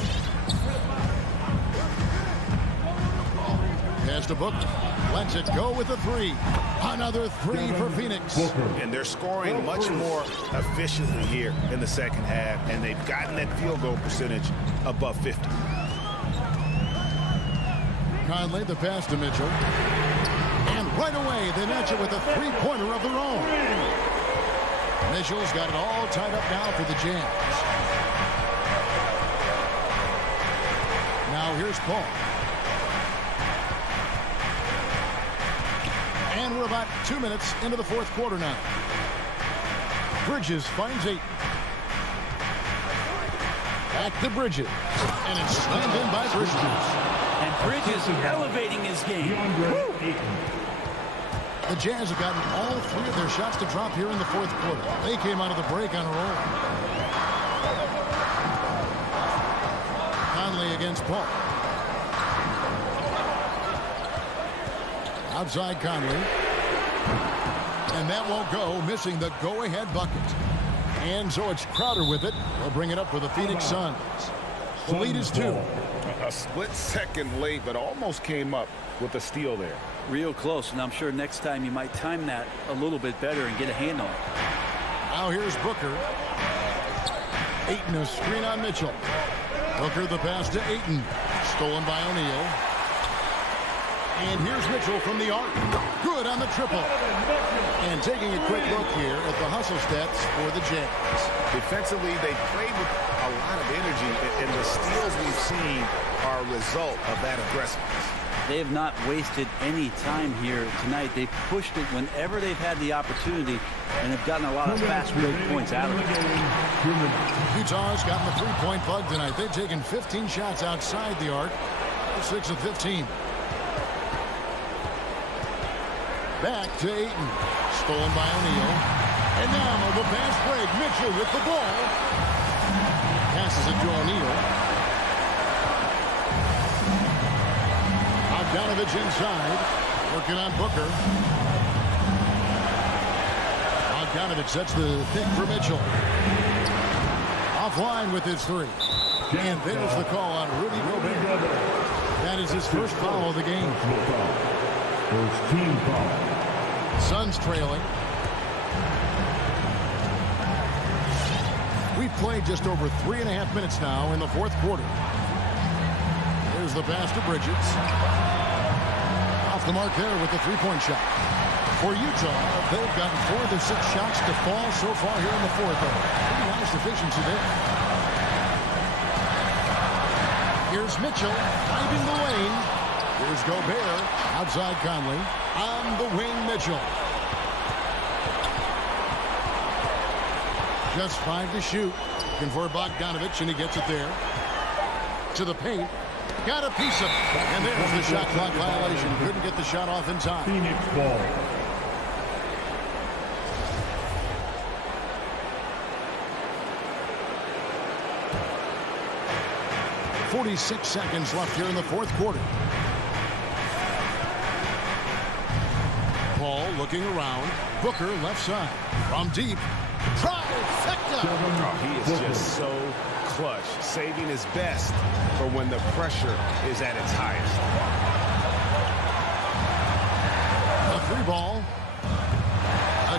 Pass to Booker. Lets it go with a 3. Another 3 for Phoenix. And they're scoring much more efficiently here in the second half, and they've gotten that field goal percentage above 50. Conley, the pass to Mitchell. And right away, they match it with a 3-pointer of their own. Mitchell's got it all tied up now for the Jams. Now here's Paul. And we're about 2 minutes into the fourth quarter now. Bridges finds 8. Back to Bridges. And it's slammed in by Bridges. And Bridges elevating his game. The Jazz have gotten all 3 of their shots to drop here in the fourth quarter. They came out of the break on a roll. Conley against Paul. Outside Conley. And that won't go, missing the go-ahead bucket. And so it's Crowder with it. They'll bring it up for the Phoenix Suns. The lead is 2. A split second late, but almost came up with a steal there. Real close, and I'm sure next time you might time that a little bit better and get a hand on it. Now here's Booker. Ayton a screen on Mitchell. Booker the pass to Ayton. Stolen by O'Neal. And here's Mitchell from the arc. Good on the triple. And taking a quick look here at the hustle stats for the Jazz. Defensively, they played with a lot of energy, and the steals we've seen are a result of that aggressiveness. They have not wasted any time here tonight. They've pushed it whenever they've had the opportunity and have gotten a lot of fast break points out of it. Utah's gotten the three-point bug tonight. They've taken 15 shots outside the arc. 6 of 15. Back to Ayton. Stolen by O'Neal. And now the fast break. Mitchell with the ball. Passes it to O'Neal. Bogdanovich inside. Working on Booker. Bogdanovich sets the pick for Mitchell. Offline with his 3. And there's the call on Rudy Gobert. That is his first foul of the game. First team foul. Suns trailing. We've played just over 3.5 minutes now in the fourth quarter. There's the pass to Bridges. Off the mark there with the three-point shot. For Utah, they've gotten 4 of their 6 shots to fall so far here in the fourth. Pretty nice efficiency there. Here's Mitchell driving the lane. Here's Gobert outside Conley. On the wing, Mitchell. Just 5 to shoot. Looking for Bogdanovich, and he gets it there. To the paint. Got a piece of it. And there's the shot clock violation. Couldn't get the shot off in time. Phoenix ball. .46 seconds left here in the fourth quarter. Paul looking around. Booker left side. From deep. Trifecta. He is just so clutch, saving his best for when the pressure is at its highest. A 3-ball.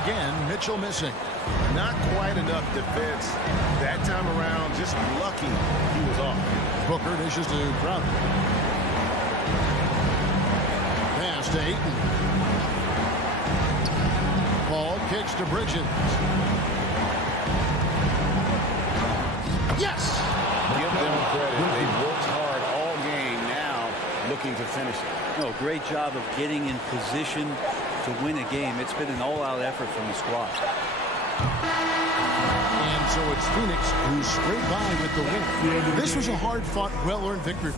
Again, Mitchell missing. Not quite enough defense that time around. Just lucky he was off. Booker dishes to Crowder. Pass to Ayton. Paul kicks to Bridges. Yes! Give them credit. They've worked hard all game, now looking to finish it. Oh, great job of getting in position to win a game. It's been an all-out effort from the squad. And so it's Phoenix who scraped by with the win. This was a hard-fought, well-earned victory.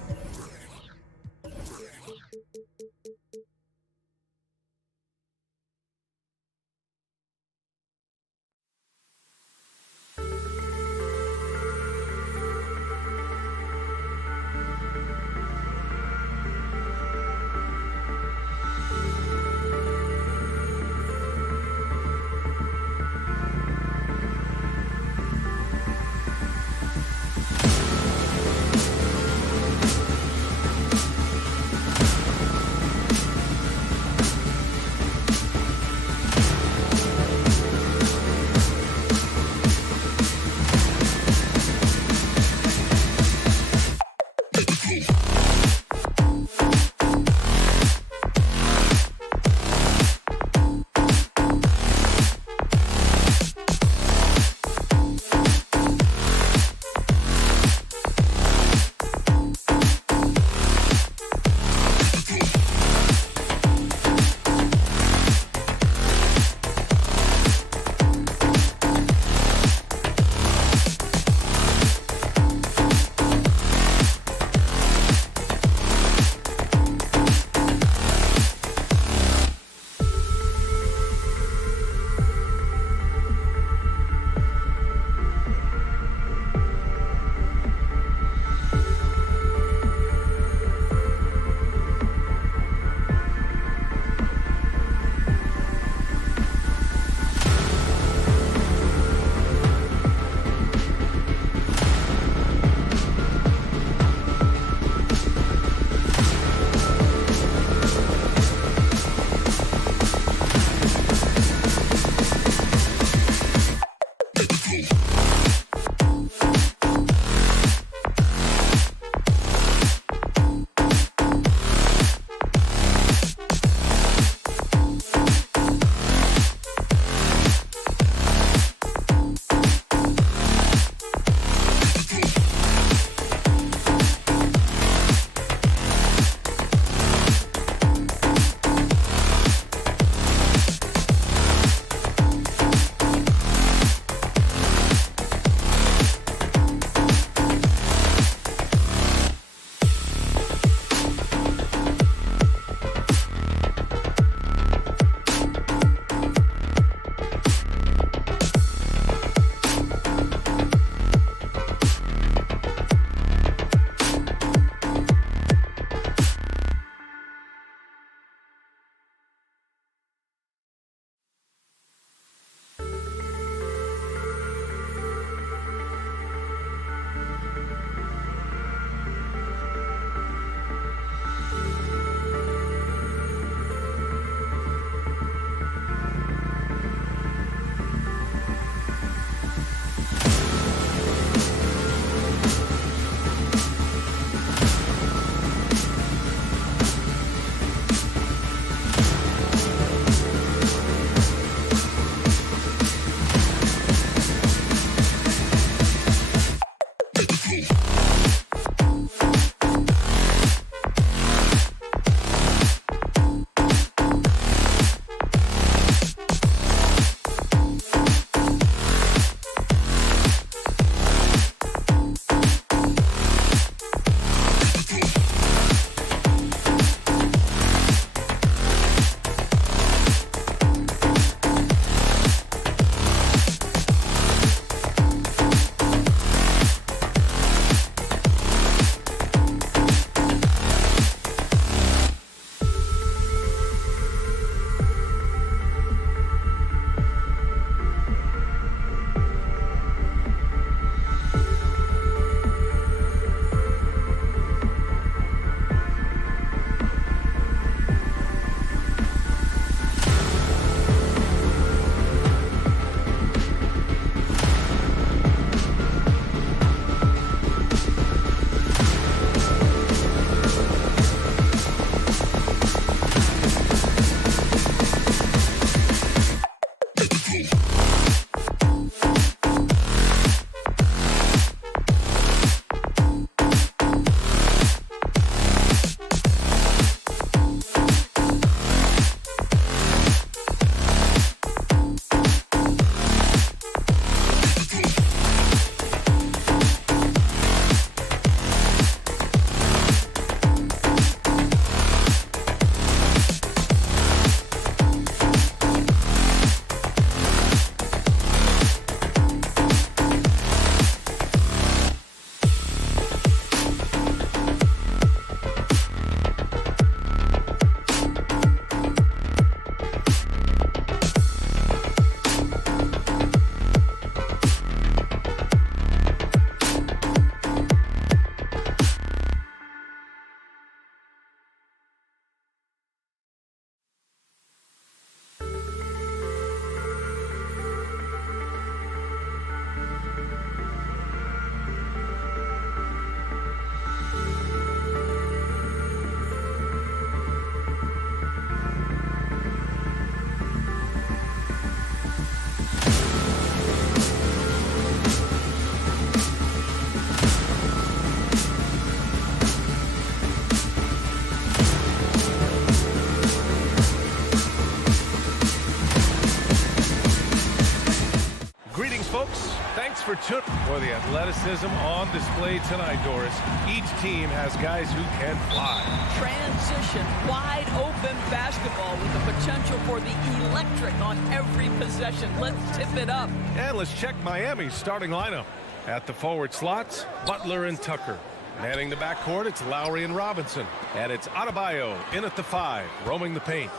folks. Thanks for tuning for the athleticism on display tonight, Doris. Each team has guys who can fly. Transition, wide open basketball with the potential for the electric on every possession. Let's tip it up. And let's check Miami's starting lineup. At the forward slots, Butler and Tucker. Manning the backcourt, it's Lowry and Robinson. And it's Adebayo in at the 5, roaming the paint.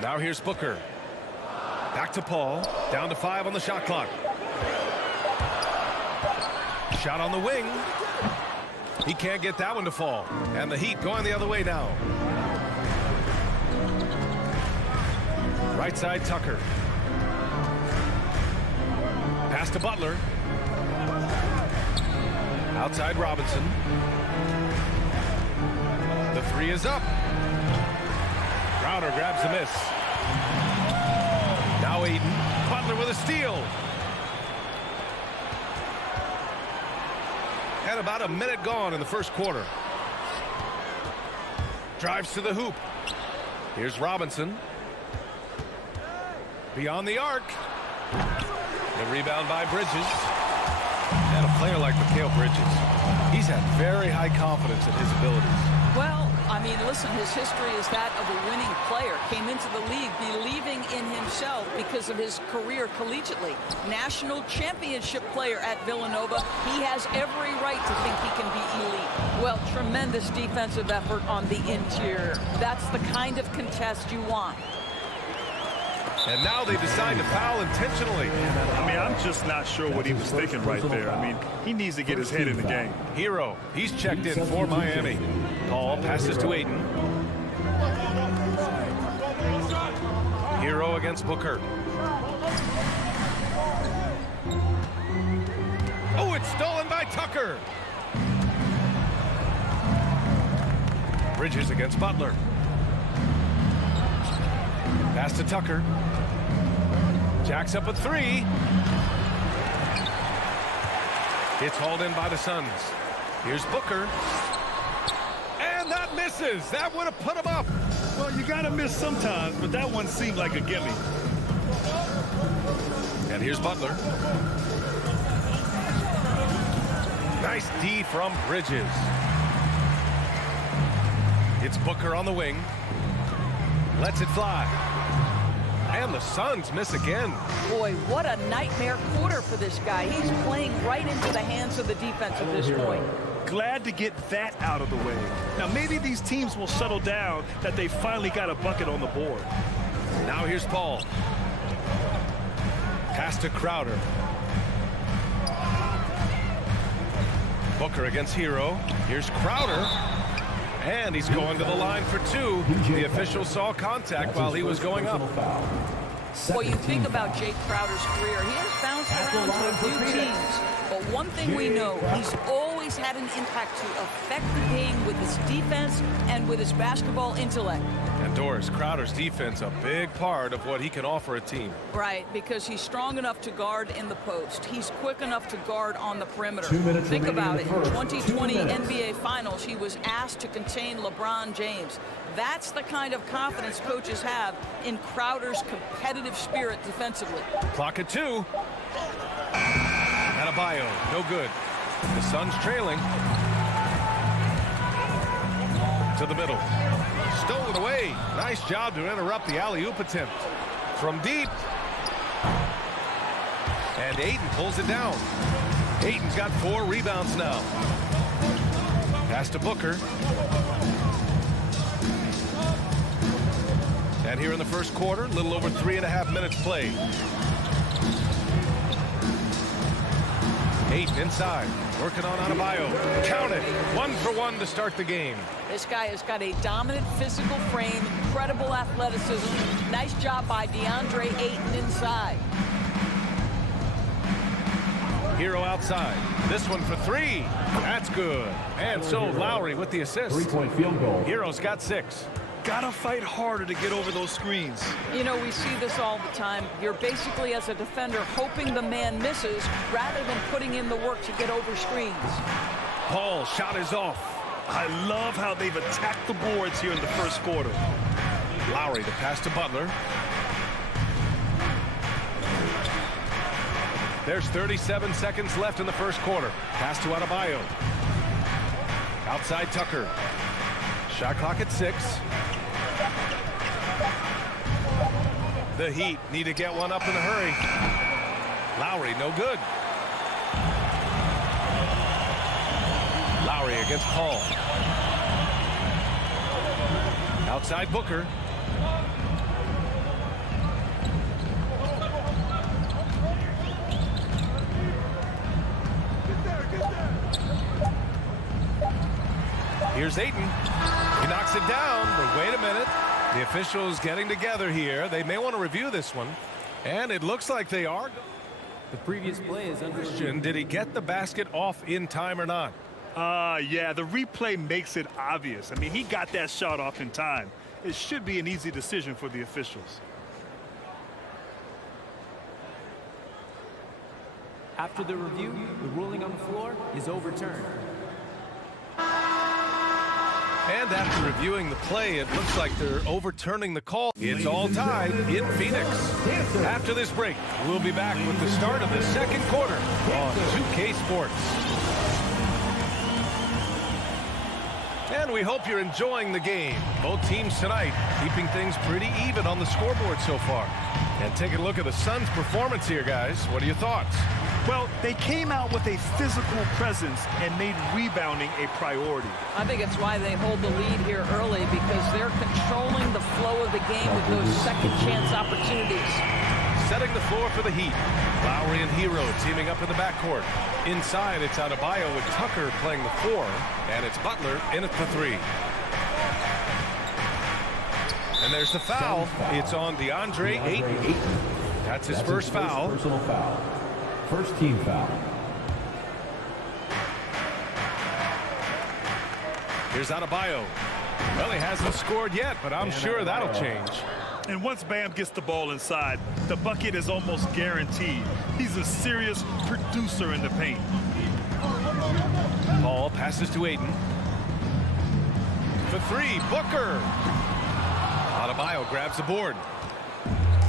Now here's Booker. Back to Paul. Down to 5 on the shot clock. Shot on the wing. He can't get that one to fall. And the Heat going the other way now. Right side, Tucker. Pass to Butler. Outside Robinson. The 3 is up. Crowder grabs the miss. Now Aiden. Butler with a steal. And about a minute gone in the first quarter. Drives to the hoop. Here's Robinson. Beyond the arc. The rebound by Bridges. And a player like Mikal Bridges, he's had very high confidence in his abilities. Well, I mean, listen, his history is that of a winning player. Came into the league believing in himself because of his career collegiately. National championship player at Villanova. He has every right to think he can be elite. Well, tremendous defensive effort on the interior. That's the kind of contest you want. And now they decide to foul intentionally. I mean, I'm just not sure what he was thinking right there. I mean, he needs to get his head in the game. Hero, he's checked in for Miami. Paul passes to Aiden. Hero against Booker. Oh, it's stolen by Tucker. Bridges against Butler. Pass to Tucker. Jacks up a 3. It's hauled in by the Suns. Here's Booker. And that misses. That would have put him up. Well, you got to miss sometimes, but that one seemed like a gimme. And here's Butler. Nice D from Bridges. It's Booker on the wing. Lets it fly. And the Suns miss again. Boy, what a nightmare quarter for this guy. He's playing right into the hands of the defense at this point. Glad to get that out of the way. Now, maybe these teams will settle down that they finally got a bucket on the board. Now here's Paul. Pass to Crowder. Booker against Hero. Here's Crowder. And he's going to the line for 2. The official saw contact while he was going up. Well, you think about Jake Crowder's career. He has bounced around to a few teams. But one thing we know, he's always had an impact to affect the game with his defense and with his basketball intellect. And Doris, Crowder's defense, a big part of what he can offer a team. Right, because he's strong enough to guard in the post. He's quick enough to guard on the perimeter. Think about it. In the 2020 NBA Finals, he was asked to contain LeBron James. That's the kind of confidence coaches have in Crowder's competitive spirit defensively. Clock at 2. Adebayo, no good. The Suns trailing. To the middle. Stolen away. Nice job to interrupt the alley-oop attempt. From deep. And Aiden pulls it down. Aiden's got 4 rebounds now. Pass to Booker. And here in the first quarter, a little over 3.5 minutes played. Aiden inside, working on Adebayo. Count it, 1 for 1 to start the game. This guy has got a dominant physical frame, incredible athleticism. Nice job by DeAndre Ayton inside. Hero outside. This one for 3. That's good. And so Lowry with the assist. 3-point field goal. Hero's got 6. Gotta fight harder to get over those screens. You know, we see this all the time. You're basically, as a defender, hoping the man misses rather than putting in the work to get over screens. Paul, shot is off. I love how they've attacked the boards here in the first quarter. Lowry to pass to Butler. There's 37 seconds left in the first quarter. Pass to Adebayo. Outside Tucker. Shot clock at 6. The Heat need to get one up in a hurry. Lowry, no good. Lowry against Paul. Outside Booker. Here's Ayton. He knocks it down, but wait a minute. The officials getting together here. They may want to review this one. And it looks like they are. The previous play is under review. Did he get the basket off in time or not? Yeah, the replay makes it obvious. I mean, he got that shot off in time. It should be an easy decision for the officials. After the review, the ruling on the floor is overturned. And after reviewing the play, it looks like they're overturning the call. It's all tied in Phoenix. After this break, we'll be back with the start of the second quarter on 2K Sports. And we hope you're enjoying the game. Both teams tonight keeping things pretty even on the scoreboard so far. And take a look at the Suns' performance here, guys. What are your thoughts? Well, they came out with a physical presence and made rebounding a priority. I think it's why they hold the lead here early, because they're controlling the flow of the game with those second chance opportunities. Setting the floor for the Heat. Lowry and Hero teaming up in the backcourt. Inside, it's Adebayo with Tucker playing the 4, and it's Butler in at the 3. And there's the foul. It's on DeAndre Ayton. That's his first foul. Personal foul. First team foul. Here's Adebayo. Well, he hasn't scored yet, but I'm sure that'll change. And once Bam gets the ball inside, the bucket is almost guaranteed. He's a serious producer in the paint. Ball passes to Ayton. For 3, Booker. Adebayo grabs the board.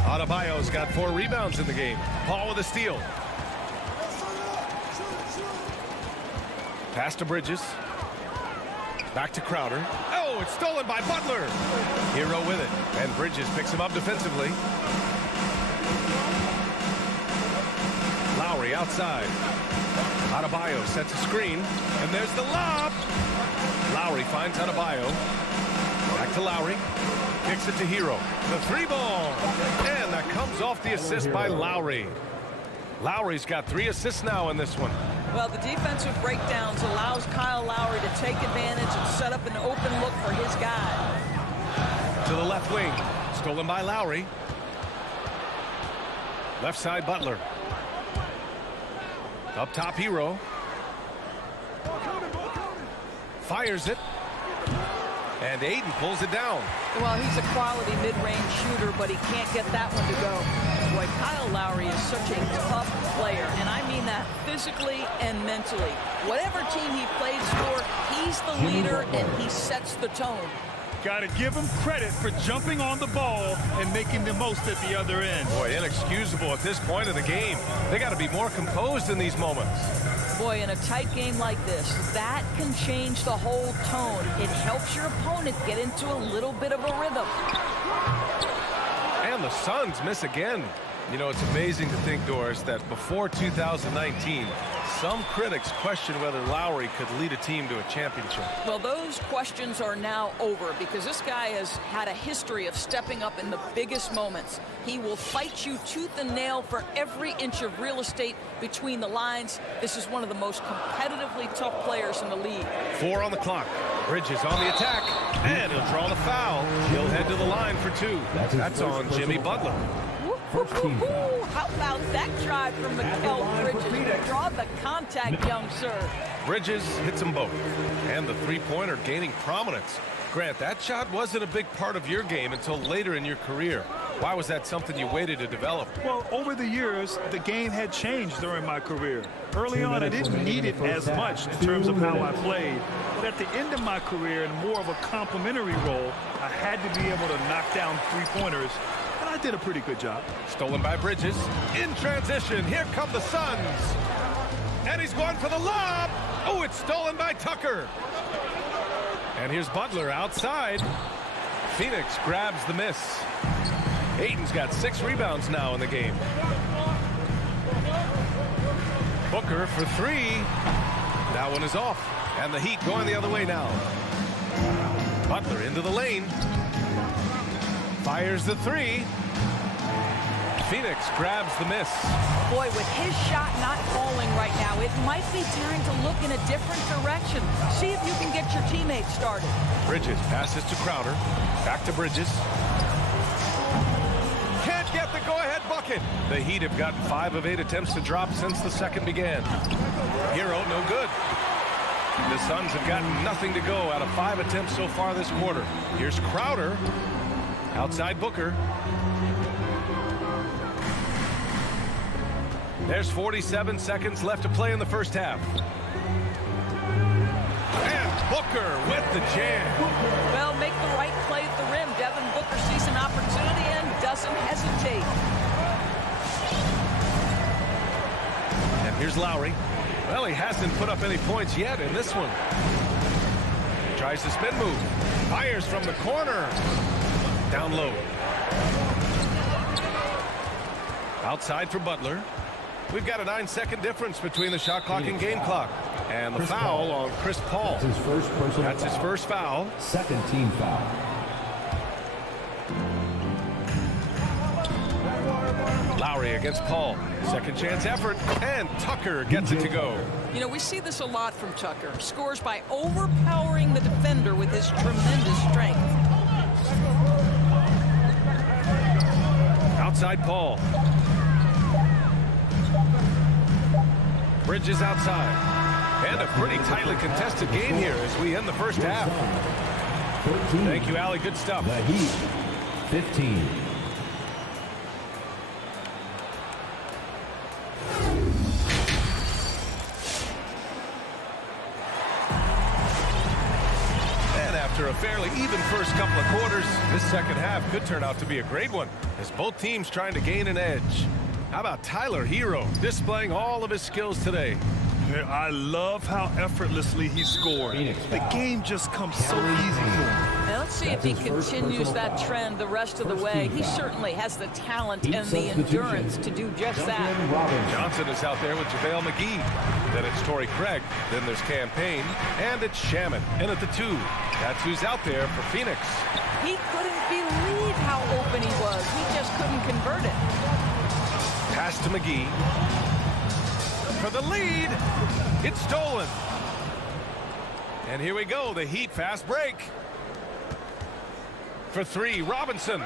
Adebayo's got 4 rebounds in the game. Paul with a steal. Pass to Bridges. Back to Crowder. Oh, it's stolen by Butler. Hero with it. And Bridges picks him up defensively. Lowry outside. Adebayo sets a screen. And there's the lob. Lowry finds Adebayo. Back to Lowry. Kicks it to Hero. The 3-ball. And that comes off the assist by Lowry. Lowry's got 3 assists now in this one. Well, the defensive breakdowns allows Kyle Lowry to take advantage and set up an open look for his guy. To the left wing. Stolen by Lowry. Left side, Butler. Up top, Hero. Fires it. And Ayton pulls it down. Well, he's a quality mid-range shooter, but he can't get that one to go. Boy, Kyle Lowry is such a tough player, and I mean that physically and mentally. Whatever team he plays for, he's the leader, and he sets the tone. Got to give him credit for jumping on the ball and making the most at the other end. Boy, inexcusable at this point of the game. They got to be more composed in these moments. Boy, in a tight game like this, that can change the whole tone. It helps your opponent get into a little bit of a rhythm. And the Suns miss again. You know, it's amazing to think, Doris, that before 2019, some critics questioned whether Lowry could lead a team to a championship. Well, those questions are now over, because this guy has had a history of stepping up in the biggest moments. He will fight you tooth and nail for every inch of real estate between the lines. This is one of the most competitively tough players in the league. 4 on the clock. Bridges on the attack, and he'll draw the foul. He'll head to the line for 2. That's on Jimmy Butler. How about that drive from Mikal Bridges? Draw the contact, young sir. Bridges hits them both, and the three-pointer gaining prominence. Grant, that shot wasn't a big part of your game until later in your career. Why was that something you waited to develop? Well, over the years, the game had changed during my career. Early on, I didn't need it as much in terms of how I played. But at the end of my career, in more of a complementary role, I had to be able to knock down three-pointers. And I did a pretty good job. Stolen by Bridges. In transition, here come the Suns. And he's going for the lob. Oh, it's stolen by Tucker. And here's Butler outside. Phoenix grabs the miss. Ayton's got 6 rebounds now in the game. Booker for 3. That one is off. And the Heat going the other way now. Butler into the lane. Fires the 3. Phoenix grabs the miss. Boy, with his shot not falling right now, it might be time to look in a different direction. See if you can get your teammates started. Bridges passes to Crowder. Back to Bridges. Can't get the go-ahead bucket. The Heat have gotten 5 of 8 attempts to drop since the second began. Hero, no good. The Suns have gotten nothing to go out of 5 attempts so far this quarter. Here's Crowder. Outside Booker. There's 47 seconds left to play in the first half. And Booker with the jam. Well, make the right play at the rim. Devin Booker sees an opportunity and doesn't hesitate. And here's Lowry. Well, he hasn't put up any points yet in this one. Tries the spin move. Fires from the corner. Down low. Outside for Butler. We've got a 9-second difference between the shot clock and game clock. And the foul on Chris Paul. That's his first foul. Second team foul. Lowry against Paul. Second chance effort. And Tucker gets it to go. You know, we see this a lot from Tucker. Scores by overpowering the defender with his tremendous strength. Outside Paul. Bridges outside. And a pretty tightly contested game here as we end the first half. 13. Thank you, Allie. Good stuff. The Heat, 15. And after a fairly even first couple of quarters, this second half could turn out to be a great one as both teams trying to gain an edge. How about Tyler Hero displaying all of his skills today? I love how effortlessly he scored. The game just comes so easy for him. Now let's see if he continues that trend the rest of the way. He certainly has the talent and the endurance to do just that. Johnson is out there with JaVale McGee. Then it's Torrey Craig. Then there's Campaign. And it's Shaman in at the 2. That's who's out there for Phoenix. He couldn't believe how open he was. He just couldn't convert it. Pass to McGee. For the lead. It's stolen. And here we go. The Heat fast break. For 3, Robinson.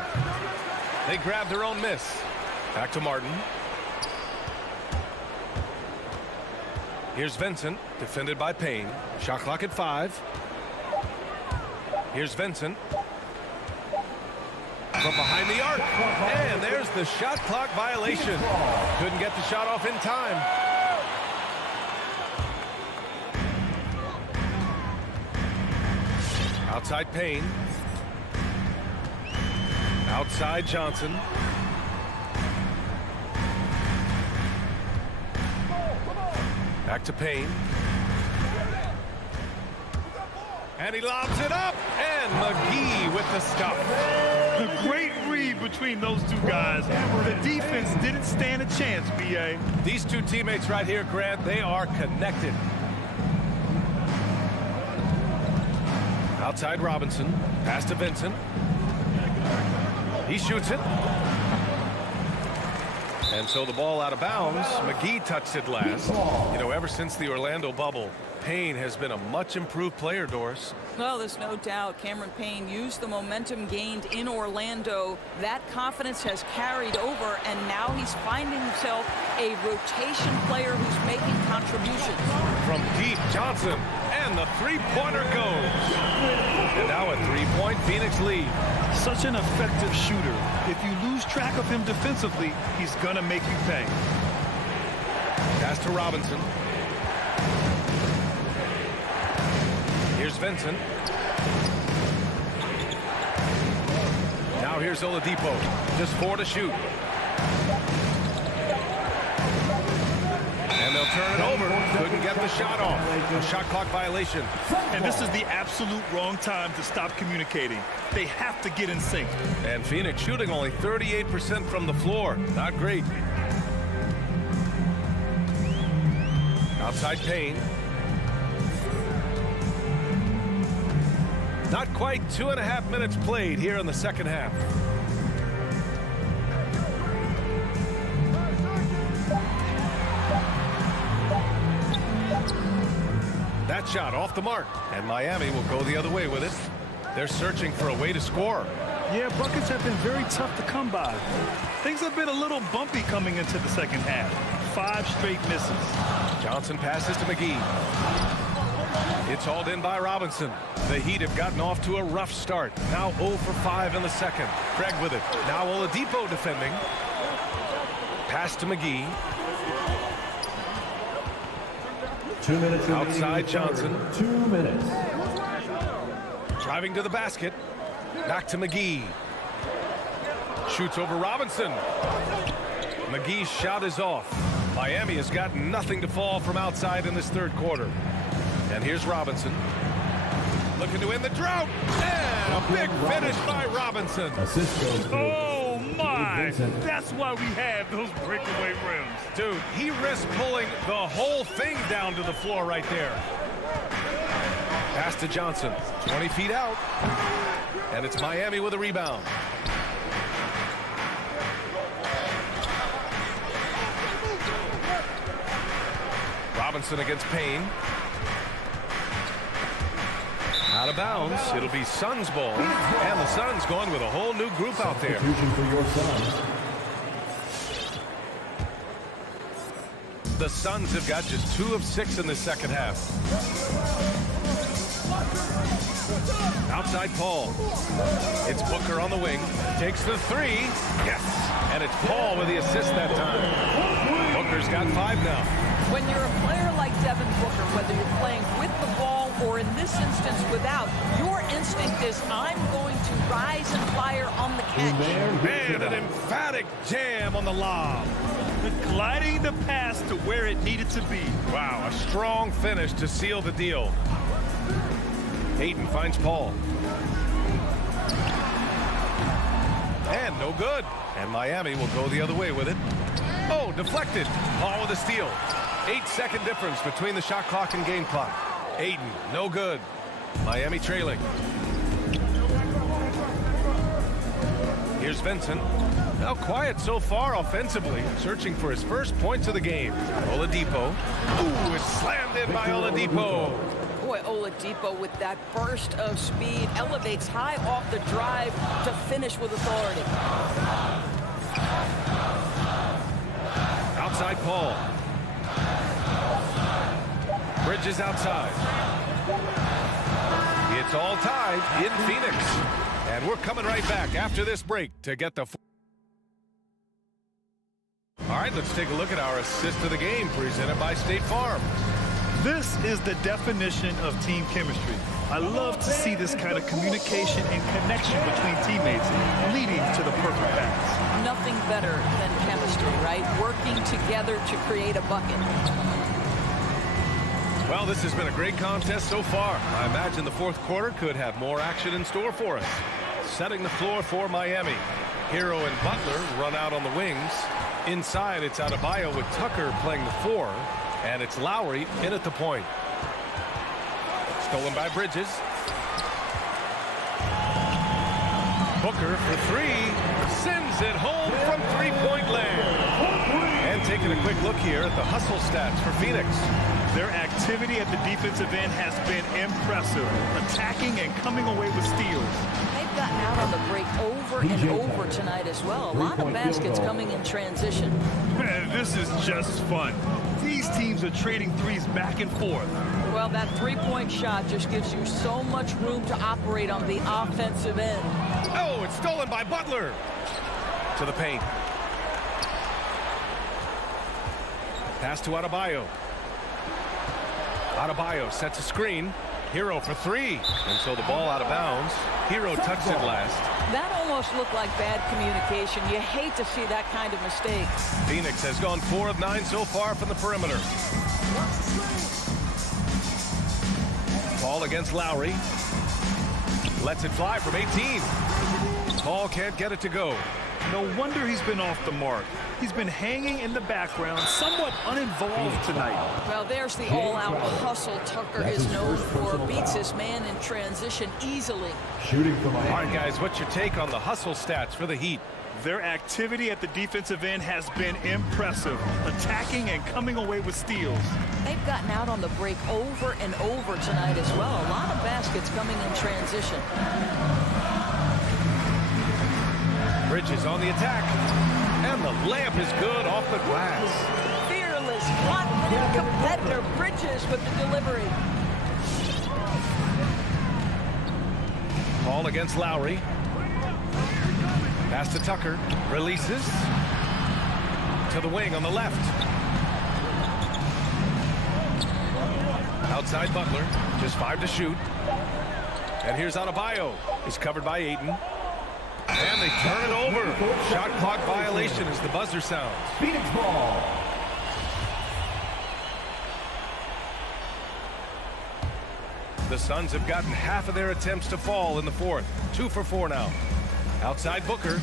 They grab their own miss. Back to Martin. Here's Vincent, defended by Payne. Shot clock at 5. Here's Vincent. From behind the arc. And there's the shot clock violation. Couldn't get the shot off in time. Outside Payne. Outside Johnson. Back to Payne. And he lobs it up. And McGee with the stop. A great read between those two guys. The defense didn't stand a chance, B.A. These two teammates right here, Grant, they are connected. Outside Robinson. Pass to Vincent. He shoots it. And so the ball out of bounds. McGee touched it last. You know, ever since the Orlando bubble, Payne has been a much improved player, Doris. Well, there's no doubt Cameron Payne used the momentum gained in Orlando. That confidence has carried over, and now he's finding himself a rotation player who's making contributions. From deep, Johnson, and the three-pointer goes. And now a 3-point Phoenix lead. Such an effective shooter. If you lose track of him defensively, he's gonna make you pay. Pass to Robinson. Here's Vincent. Now Now here's Oladipo. Just 4 to shoot. And they'll turn it over. Couldn't get the shot off. A shot clock violation. And this is the absolute wrong time to stop communicating. They have to get in sync. And Phoenix shooting only 38% from the floor. Not great. Outside Payne. Not quite 2.5 minutes played here in the second half. That shot off the mark, and Miami will go the other way with it. They're searching for a way to score. Yeah, buckets have been very tough to come by. Things have been a little bumpy coming into the second half. 5 straight misses. Johnson passes to McGee. It's hauled in by Robinson. The Heat have gotten off to a rough start. Now 0 for 5 in the second. Craig with it. Now Oladipo defending. Pass to McGee. 2 minutes. Outside Johnson. 2 minutes. Driving to the basket. Back to McGee. Shoots over Robinson. McGee's shot is off. Miami has got nothing to fall from outside in this third quarter. And here's Robinson. Looking to end the drought. And a big finish by Robinson. Oh, my. That's why we have those breakaway rims. Dude, he risked pulling the whole thing down to the floor right there. Pass to Johnson. 20 feet out. And it's Miami with a rebound. Robinson against Payne. Out of bounds. It'll be Suns ball. And the Suns going with a whole new group out there. The Suns have got just 2 of 6 in the second half. Outside Paul. It's Booker on the wing. Takes the 3. Yes. And it's Paul with the assist that time. Booker's got 5 now. When you're a player like Devin Booker, whether you're playing with the ball or in this instance without, your instinct is I'm going to rise and fire on the catch. Man, an emphatic jam on the lob. Gliding the pass to where it needed to be. Wow, a strong finish to seal the deal. Ayton finds Paul. And no good. And Miami will go the other way with it. Oh, deflected. Paul with a steal. 8-second difference between the shot clock and game clock. Ayton, no good. Miami trailing. Here's Vincent. Now quiet so far offensively, searching for his first points of the game. Oladipo. Ooh, it's slammed in by Oladipo. Boy, Oladipo with that burst of speed elevates high off the drive to finish with authority. Outside Paul. Bridges outside. It's all tied in Phoenix. And we're coming right back after this break to get the... All right, let's take a look at our assist of the game presented by State Farm. This is the definition of team chemistry. I love to see this kind of communication and connection between teammates leading to the perfect pass. Nothing better than chemistry, right? Working together to create a bucket. Well, this has been a great contest so far. I imagine the fourth quarter could have more action in store for us. Setting the floor for Miami. Hero and Butler run out on the wings. Inside, it's Adebayo with Tucker playing the 4. And it's Lowry in at the point. Stolen by Bridges. Booker for 3. Sends it home from three-point land. And taking a quick look here at the hustle stats for Phoenix. Their activity at the defensive end has been impressive. Attacking and coming away with steals. They've gotten out on the break over and over tonight as well. A lot of baskets coming in transition. Man, this is just fun. These teams are trading threes back and forth. Well, that three-point shot just gives you so much room to operate on the offensive end. Oh, it's stolen by Butler. To the paint. Pass to Adebayo. Adebayo sets a screen. Hero for three. And so the ball out of bounds. Hero touched it last. That almost looked like bad communication. You hate to see that kind of mistake. Phoenix has gone 4 of 9 so far from the perimeter. Ball against Lowry. Lets it fly from 18. Paul can't get it to go. No wonder he's been off the mark. He's been hanging in the background, somewhat uninvolved tonight. Well, there's the all-out hustle Tucker is known for. Beats his man in transition easily. Shooting from All right, guys, what's your take on the hustle stats for the Heat? Their activity at the defensive end has been impressive, attacking and coming away with steals. They've gotten out on the break over and over tonight as well. A lot of baskets coming in transition. Bridges on the attack. And the layup is good off the glass. Fearless, confident competitor. Bridges with the delivery. Ball against Lowry. Pass to Tucker. Releases. To the wing on the left. Outside Butler. Just 5 to shoot. And here's Adebayo. He's covered by Ayton. And they turn it over. Shot clock violation as the buzzer sounds. Phoenix ball. The Suns have gotten half of their attempts to fall in the fourth. 2 for 4 now. Outside Booker.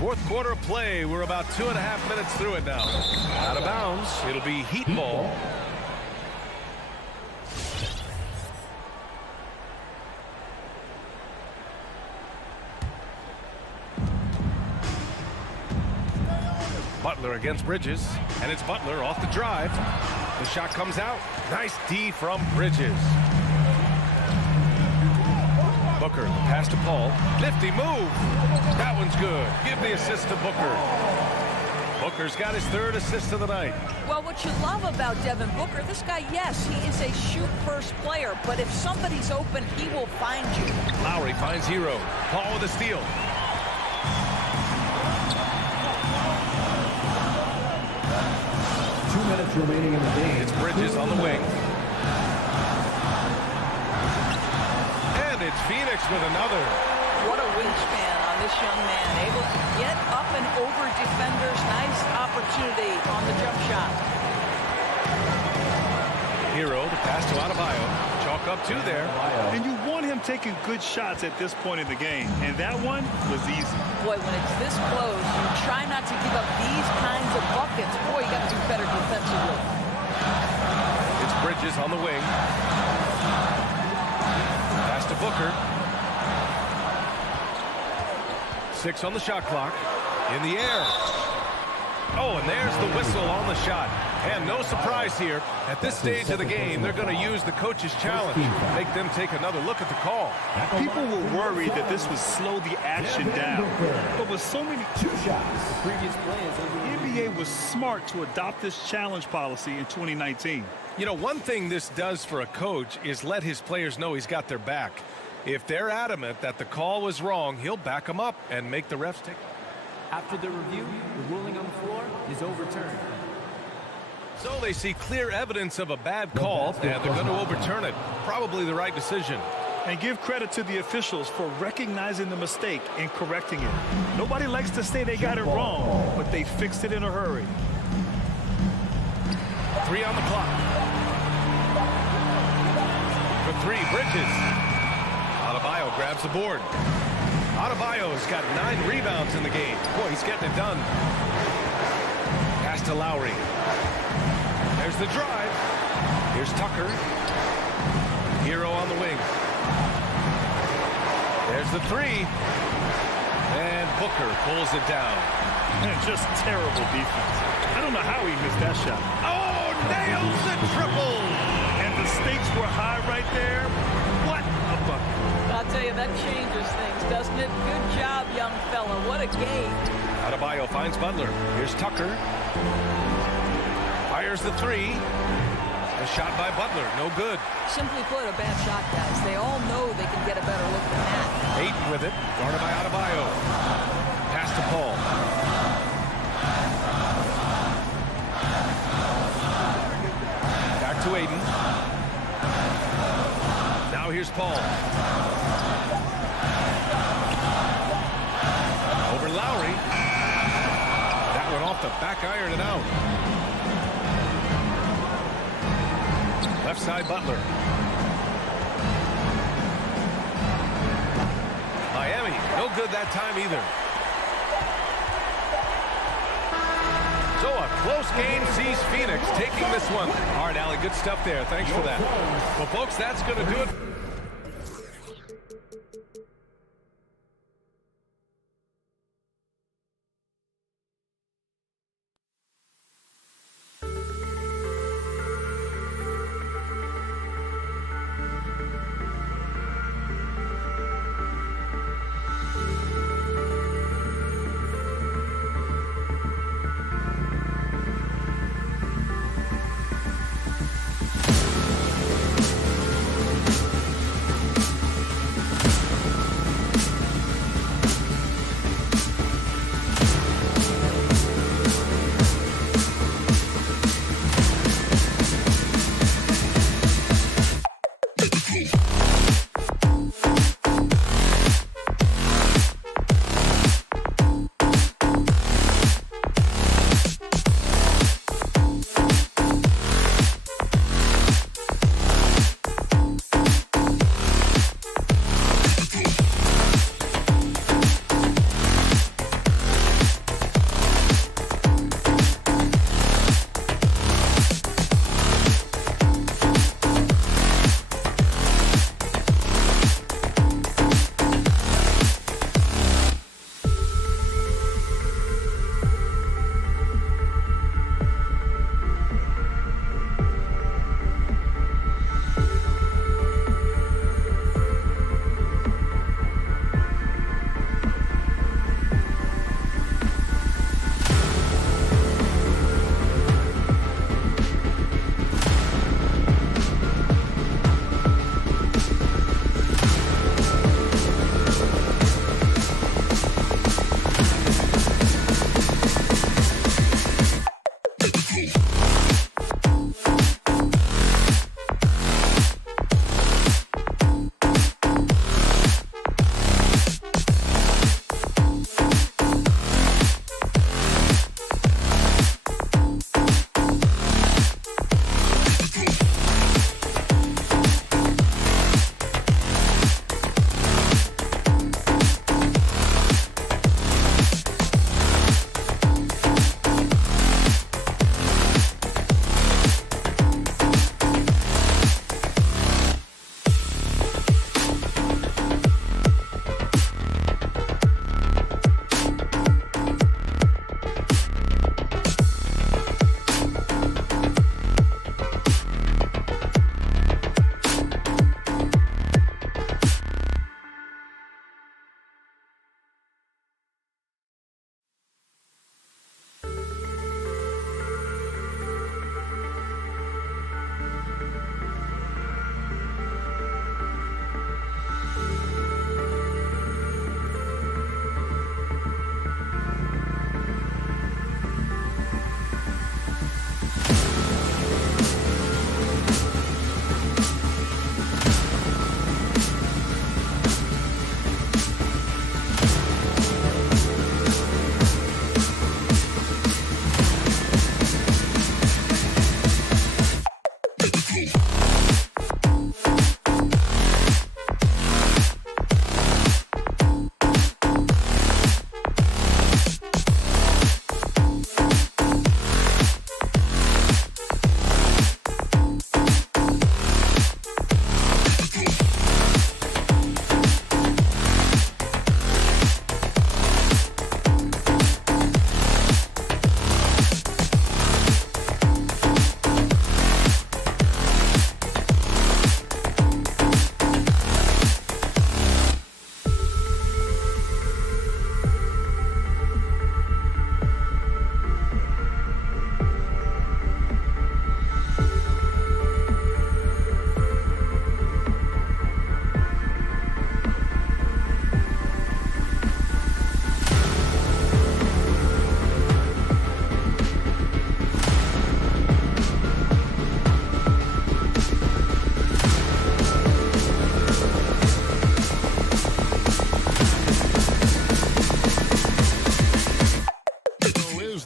Fourth quarter of play. We're about 2.5 minutes through it now. Out of bounds. It'll be Heat ball. Butler against Bridges, and it's Butler off the drive. The shot comes out. Nice D from Bridges. Booker, pass to Paul. Nifty move. That one's good. Give the assist to Booker. Booker's got his 3rd assist of the night. Well, what you love about Devin Booker, this guy, yes, he is a shoot-first player, but if somebody's open, he will find you. Lowry finds Hero. Paul with a steal. 2 minutes remaining in the game. It's Bridges on the wing. And it's Phoenix with another. What a wingspan on this young man. Able to get up and over defenders. Nice opportunity on the jump shot. Hero, the pass to Adebayo. Chalk up 2 there. And you want him taking good shots at this point in the game. And that one was easy. Boy, when it's this close, you try not to give up these kinds of buckets. Boy, you got to do better defensively. It's Bridges on the wing. Pass to Booker. 6 on the shot clock. In the air. Oh, and there's the whistle on the shot. And no surprise here. At this stage of the game, they're going to use the coach's challenge. Make them take another look at the call. People were worried that this would slow the action down. But with so many 2 shots. Previous play is over. the NBA was smart to adopt this challenge policy in 2019. You know, one thing this does for a coach is let his players know he's got their back. If they're adamant that the call was wrong, he'll back them up and make the refs take it. After the review, the ruling on the floor is overturned. So they see clear evidence of a bad call, and they're going to overturn it. Probably the right decision. And give credit to the officials for recognizing the mistake and correcting it. Nobody likes to say they got it wrong, but they fixed it in a hurry. 3 on the clock. For 3, Bridges. Adebayo grabs the board. Adebayo's got 9 rebounds in the game. Boy, he's getting it done. Pass to Lowry. There's the drive. Here's Tucker. Hero on the wing. There's the 3. And Booker pulls it down. Man, just terrible defense. I don't know how he missed that shot. Oh, nails the triple. And the stakes were high right there. What a bucket. I'll tell you, that changes things, doesn't it? Good job, young fella. What a game. Adebayo finds Butler. Here's Tucker. Fires the 3. A shot by Butler. No good. Simply put, a bad shot, guys. They all know they can get a better look than that. Ayton with it. Guarded by Adebayo. Pass to Paul. fastball. Over Lowry. That one off the back iron and out. Left side Butler. Miami, no good that time either. So a close game sees Phoenix taking this one. All right, Allie, good stuff there. Thanks for that. Well, folks, that's going to do it.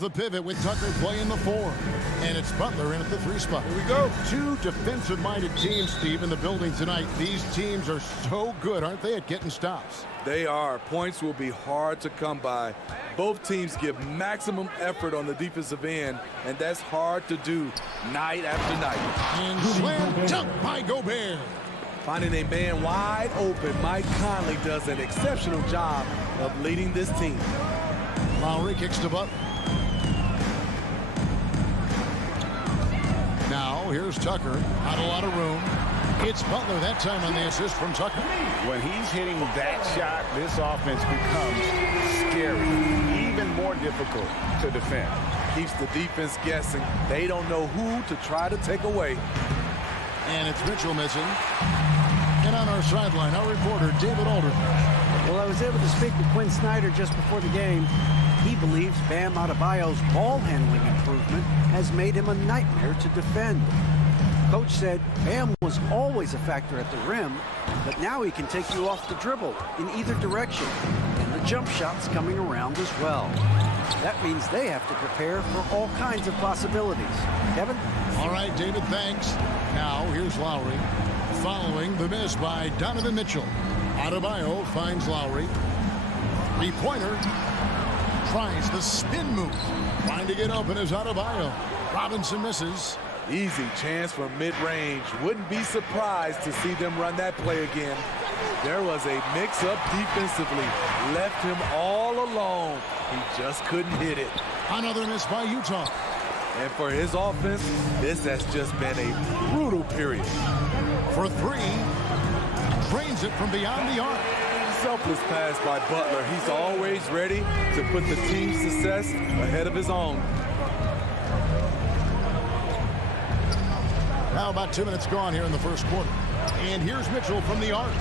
the pivot with Tucker playing the 4. And it's Butler in at the 3 spot. Here we go. Two defensive-minded teams, Steve, in the building tonight. These teams are so good, aren't they, at getting stops? They are. Points will be hard to come by. Both teams give maximum effort on the defensive end, and that's hard to do night after night. And slam dunk by Gobert. Finding a man wide open, Mike Conley does an exceptional job of leading this team. Lowry kicks to Butler. Now, here's Tucker. Not a lot of room. It's Butler that time on the assist from Tucker. When he's hitting that shot, this offense becomes scary, even more difficult to defend. Keeps the defense guessing. They don't know who to try to take away. And it's Mitchell missing. And on our sideline, our reporter, David Aldridge. Well, I was able to speak with Quinn Snyder just before the game. He believes Bam Adebayo's ball handling improvement has made him a nightmare to defend. Coach said Bam was always a factor at the rim, but now he can take you off the dribble in either direction, and the jump shot's coming around as well. That means they have to prepare for all kinds of possibilities. Kevin? All right, David, thanks. Now, here's Lowry. Following the miss by Donovan Mitchell. Adebayo finds Lowry. Three-pointer. Tries the spin move. Trying to get open is Adebayo. Robinson misses. Easy chance from mid-range. Wouldn't be surprised to see them run that play again. There was a mix-up defensively. Left him all alone. He just couldn't hit it. Another miss by Utah. And for his offense, this has just been a brutal period. For 3. Drains it from beyond the arc. Selfless pass by Butler. He's always ready to put the team's success ahead of his own. Now about 2 minutes gone here in the first quarter. And here's Mitchell from the arc.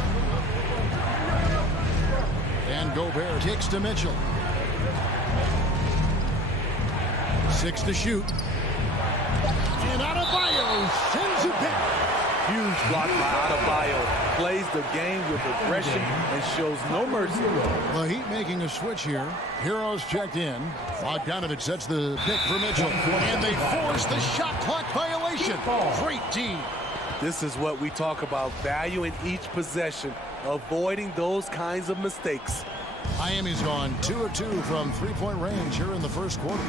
And Gobert kicks to Mitchell. 6 to shoot. And Adebayo sends it back. Huge block by Adebayo. Plays the game with aggression and shows no mercy. The Heat making a switch here. Heroes checked in. Bogdanovich sets the pick for Mitchell. And they force the shot clock violation. Great team. This is what we talk about, valuing each possession, avoiding those kinds of mistakes. Miami's gone 2 of 2 from three-point range here in the first quarter.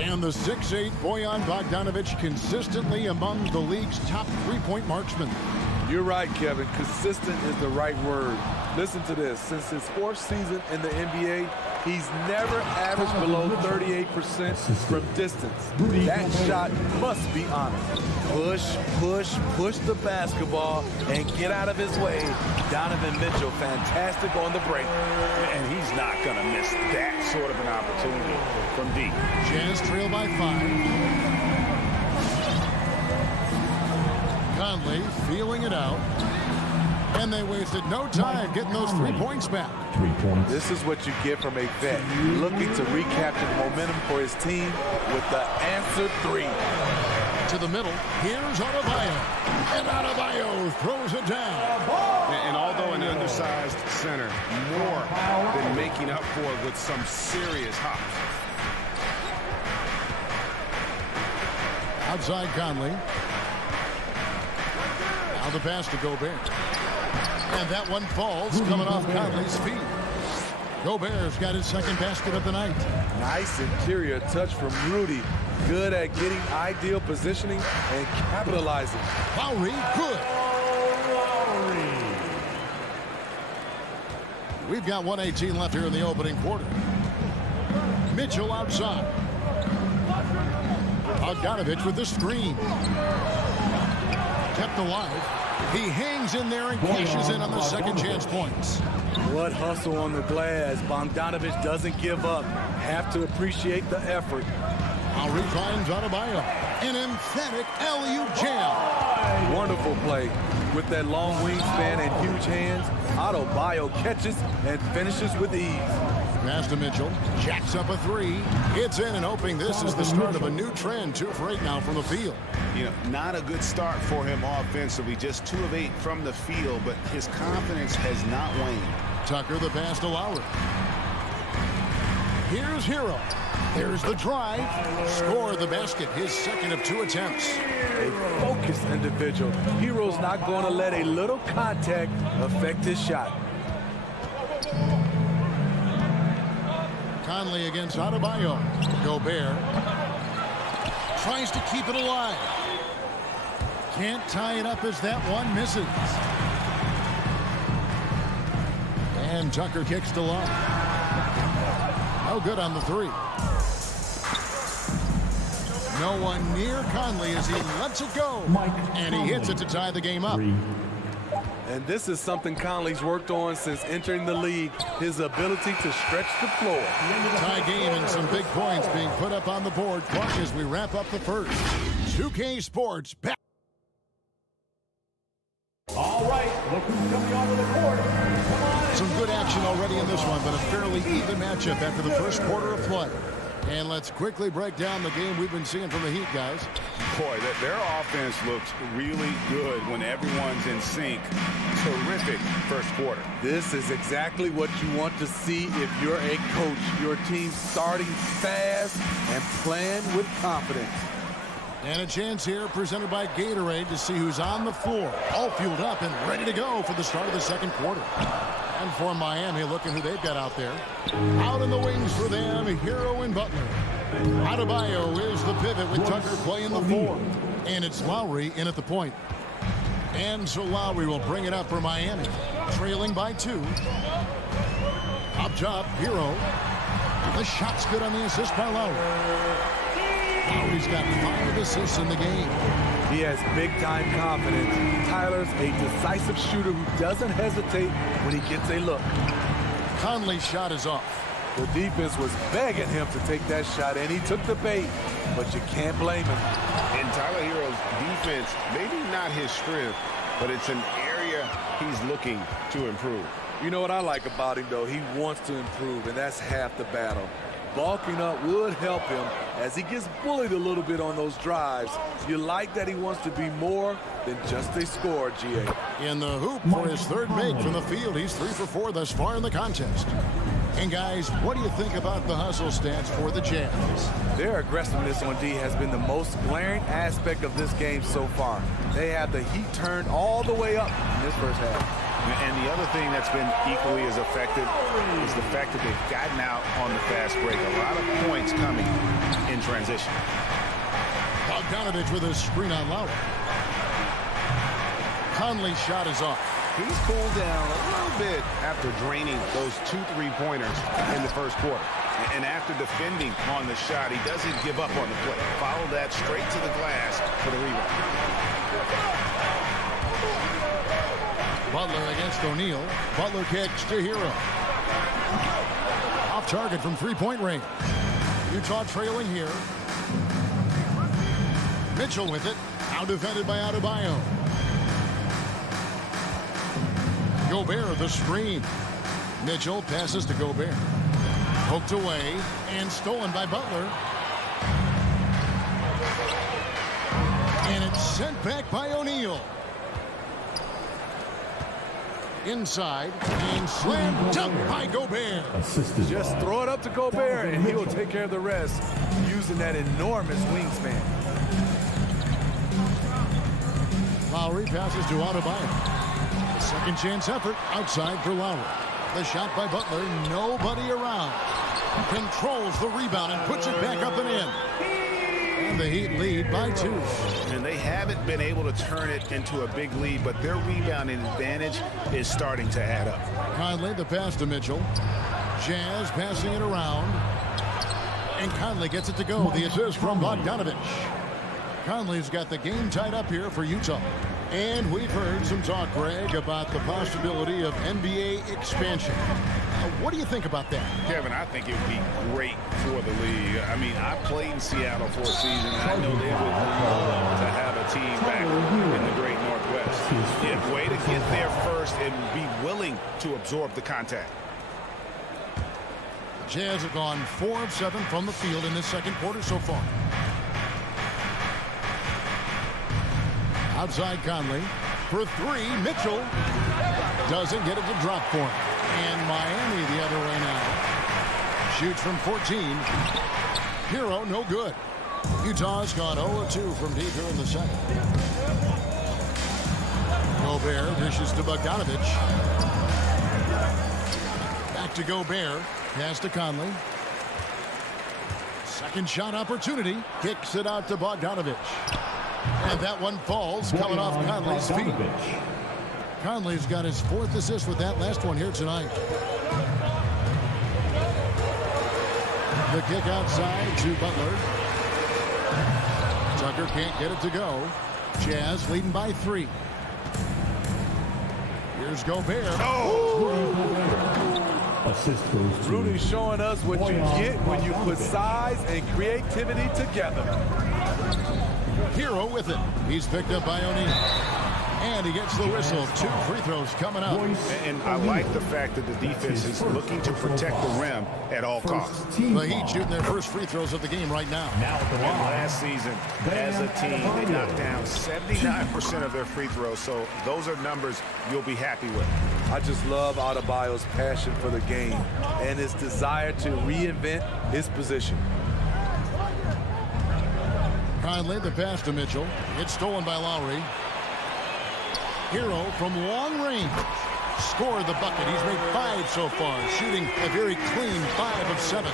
And the 6'8" Bojan Bogdanovic consistently among the league's top three-point marksmen. You're right, Kevin. Consistent is the right word. Listen to this. Since his 4th season in the NBA, he's never averaged below 38% from distance. That shot must be honored. Push, push, push the basketball and get out of his way. Donovan Mitchell, fantastic on the break. And he's not going to miss that sort of an opportunity from deep. Jazz trail by 5. Conley feeling it out. And they wasted no time getting those 3 points back. 3 points. This is what you get from a vet, looking to recapture the momentum for his team with the answer 3. To the middle, here's Adebayo. And Adebayo throws it down. And although an undersized center, more than making up for it with some serious hops. Outside Conley. Now the pass to Gobert. And that one falls coming off Conley's feet. Gobert's got his 2nd basket of the night. Nice interior touch from Rudy. Good at getting ideal positioning and capitalizing. Lowry, good. We've got 1:18 left here in the opening quarter. Mitchell outside. Bogdanovich with the screen. Kept alive. He hangs in there and cashes in on the second chance points. What hustle on the glass. Bogdanovich doesn't give up. Have to appreciate the effort. Lowry finds Adebayo. An emphatic alley-oop jam. Wonderful play. With that long wingspan and huge hands, Adebayo catches and finishes with ease. Pass to Mitchell. Jacks up a 3. It's in and hoping this is the start of a new trend. 2 for 8 now from the field. You know, not a good start for him offensively. Just 2 of 8 from the field, but his confidence has not waned. Tucker the pass to Lowry. Here's Hero. There's the drive. Score the basket, his second of 2 attempts. A focused individual. Hero's not going to let a little contact affect his shot. Conley against Adebayo. Gobert tries to keep it alive. Can't tie it up as that one misses. And Tucker kicks to Love. No good on the 3. No one near Conley as he lets it go. And he hits it to tie the game up. And this is something Conley's worked on since entering the league, his ability to stretch the floor. Tie game and some big points being put up on the board clock as we wrap up the first. 2K Sports back. All right, look who's coming onto the court. Come on. Some good action already in this one, but a fairly even matchup after the first quarter of play. And let's quickly break down the game we've been seeing from the Heat, guys. Boy, their offense looks really good when everyone's in sync. Terrific first quarter. This is exactly what you want to see if you're a coach. Your team starting fast and playing with confidence. And a chance here presented by Gatorade to see who's on the floor. All fueled up and ready to go for the start of the second quarter. And for Miami, looking who they've got out there. Out in the wings for them, Hero and Butler. Adebayo is the pivot with Tucker playing the 4. And it's Lowry in at the point. And so Lowry will bring it up for Miami. Trailing by 2. Up top, Hero. The shot's good on the assist by Lowry. Lowry's got 5 assists in the game. He has big-time confidence. Tyler's a decisive shooter who doesn't hesitate when he gets a look. Conley's shot is off. The defense was begging him to take that shot, and he took the bait, but you can't blame him. And Tyler Hero's defense, maybe not his strength, but it's an area he's looking to improve. You know what I like about him, though? He wants to improve, and that's half the battle. Bulking up would help him as he gets bullied a little bit on those drives. You like that he wants to be more than just a scorer, GA. In the hoop for his third make from the field. He's 3 for 4 thus far in the contest. And guys, what do you think about the hustle stats for the Jazz? Their aggressiveness on D has been the most glaring aspect of this game so far. They have the heat turned all the way up in this first half. And the other thing that's been equally as effective is the fact that they've gotten out on the fast break. A lot of points coming in transition. Bogdanovich with a screen on Lowry. Conley's shot is off. He's cooled down a little bit after draining those 2 3-pointers in the first quarter. And after defending on the shot, he doesn't give up on the play. Follow that straight to the glass for the rebound. Butler against O'Neal. Butler kicks to Hero. Off target from 3-point range. Utah trailing here. Mitchell with it. Now defended by Adebayo. Gobert the screen. Mitchell passes to Gobert. Poked away and stolen by Butler. And it's sent back by O'Neal. Inside and slam dunk by Gobert. Just throw it up to Gobert and he will take care of the rest using that enormous wingspan. Lowry passes to Adebayo. Second chance effort outside for Lowry. The shot by Butler, nobody around. Controls the rebound and puts it back up and in. And the Heat lead by 2. And they haven't been able to turn it into a big lead, but their rebounding advantage is starting to add up. Conley the pass to Mitchell. Jazz passing it around. And Conley gets it to go. The assist from Bogdanovich. Conley's got the game tied up here for Utah. And we've heard some talk, Greg, about the possibility of NBA expansion. What do you think about that? Kevin, I think it would be great for the league. I mean, I played in Seattle for a season. I know they would love to have a team back in the great Northwest. Yeah, way to get there first and be willing to absorb the contact. Jazz have gone 4 of 7 from the field in this second quarter so far. Outside Conley for 3. Mitchell doesn't get it to drop for him. And Miami the other way now. Shoots from 14. Hero, no good. Utah's gone 0-2 from deep here in the second. Gobert dishes to Bogdanovich. Back to Gobert. Pass to Conley. Second shot opportunity. Kicks it out to Bogdanovich. And that one falls, coming off Conley's feet. Conley's got his 4th assist with that last one here tonight. The kick outside to Butler. Tucker can't get it to go. Jazz leading by 3. Here's Gobert. Assist goes to Rudy showing us what you get when you put size and creativity together. Hero with it. He's picked up by O'Neal. And he gets the whistle. 2 free throws coming up. And I like the fact that the defense is looking to protect the rim at all costs. The Heat shooting their first free throws of the game right now. And last season, as a team, they knocked down 79% of their free throws. So those are numbers you'll be happy with. I just love Adebayo's passion for the game and his desire to reinvent his position. Conley, the pass to Mitchell. It's stolen by Lowry. Hero from long range. Scored the bucket. He's made 5 so far, shooting a very clean 5 of 7.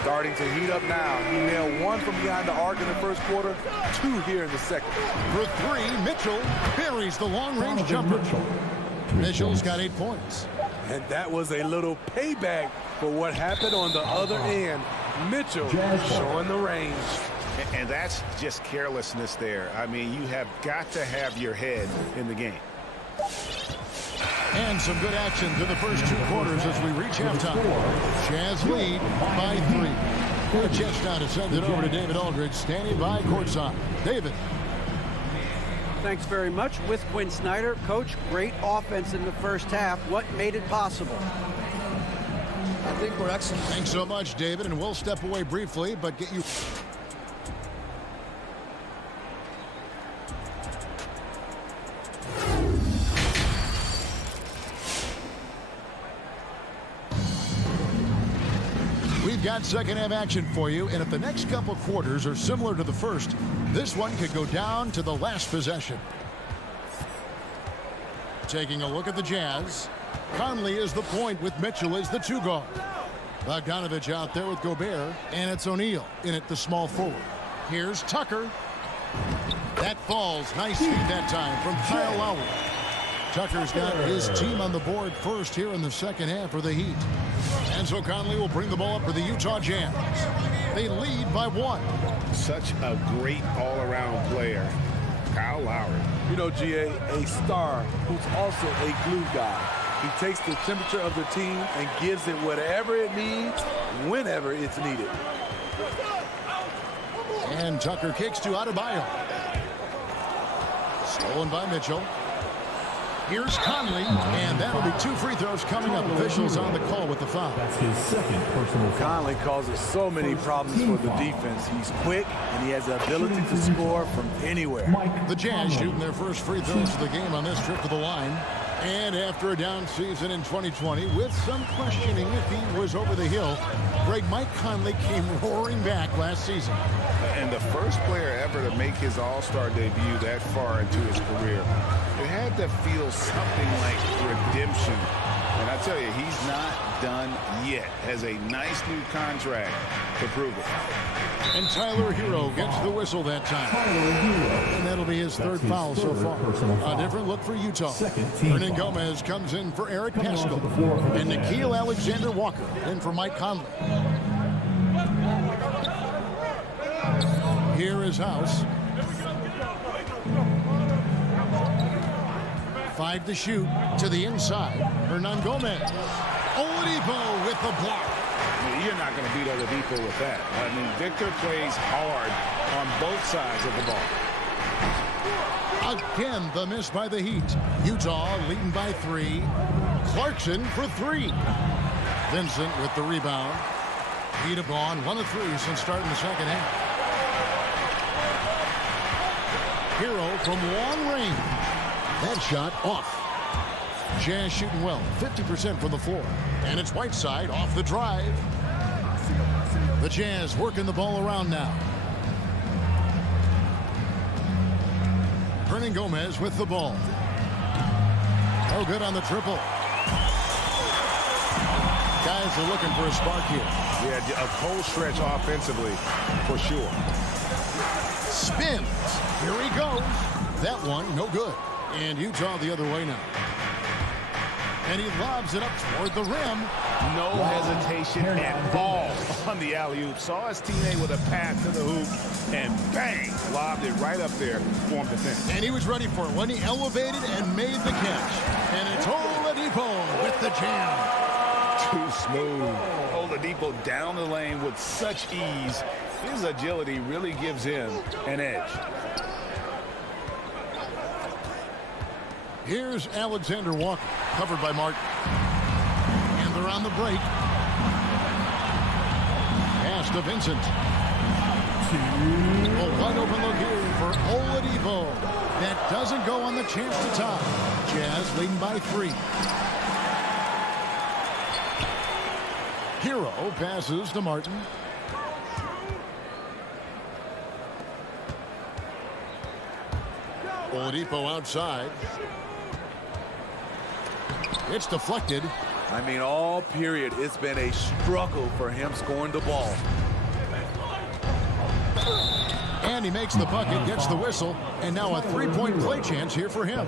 Starting to heat up now. He nailed 1 from behind the arc in the first quarter, 2 here in the second. For 3, Mitchell buries the long-range jumper. Mitchell's got 8 points. And that was a little payback for what happened on the other end. Mitchell showing the range. And that's just carelessness there. I mean, you have got to have your head in the game. And some good action to the first 2 quarters as we reach halftime. Jazz lead by 3. The chance now to send it over to David Aldridge, standing by courtside. David. Thanks very much. With Quinn Snyder, Coach, great offense in the first half. What made it possible? I think we're excellent. Thanks so much, David, and we'll step away briefly, but get you... We've got second half action for you, and if the next couple quarters are similar to the first, this one could go down to the last possession. Taking a look at the Jazz. Conley is the point with Mitchell as the 2 guard. Bogdanovich out there with Gobert, and it's O'Neal in at the small forward. Here's Tucker. That falls. Nice feed that time from Kyle Lowry. Tucker's got his team on the board first here in the second half for the Heat. And so Conley will bring the ball up for the Utah Jazz. They lead by 1. Such a great all-around player, Kyle Lowry. You know, GA, a star who's also a glue guy. He takes the temperature of the team and gives it whatever it needs, whenever it's needed. And Tucker kicks to Adebayo. Stolen by Mitchell. Here's Conley, and that'll be 2 free throws coming up. Officials on the call with the foul. That's his second personal foul. Conley causes so many problems for the defense. He's quick, and he has the ability to score from anywhere. The Jazz shooting their first free throws of the game on this trip to the line. And after a down season in 2020, with some questioning if he was over the hill, Mike Conley came roaring back last season. And the first player ever to make his All-Star debut that far into his career. It had to feel something like redemption. And I tell you, he's not done yet. Has a nice new contract to prove it. And Tyler Hero gets the whistle that time. And that'll be his third foul so far. A different look for Utah. Hernan Gomez comes in for Eric Paschal. And Nickeil Alexander-Walker in for Mike Conley. Here is House. 5 to shoot to the inside. Hernan Gomez. Oladipo with the block. You're not going to beat Oladipo with that. I mean, Victor plays hard on both sides of the ball. Again, the miss by the Heat. Utah leading by 3. Clarkson for 3. Vincent with the rebound. Heat have gone 1 of 3 since starting the second half. Hero from long range. That shot off. Jazz shooting well, 50% from the floor. And it's Whiteside off the drive. The Jazz working the ball around now. Hernan Gomez with the ball. No good on the triple. Guys are looking for a spark here. Yeah, a cold stretch offensively, for sure. Spins. Here he goes. That one, no good. And Utah the other way now. And he lobs it up toward the rim. No hesitation at all on the alley-oop. Saw his teammate with a pass to the hoop, and bang, lobbed it right up there for him to finish. And he was ready for it when he elevated and made the catch. And it's Oladipo with the jam. Too smooth. Oladipo down the lane with such ease. His agility really gives him an edge. Here's Alexander Walker, covered by Martin. And they're on the break. Pass to Vincent. A wide open look here for Oladipo. That doesn't go on the chance to tie. Jazz leading by 3. Hero passes to Martin. Oladipo outside. It's deflected. I mean, all period, it's been a struggle for him scoring the ball. And he makes the bucket, gets the whistle, and now a three-point play chance here for him.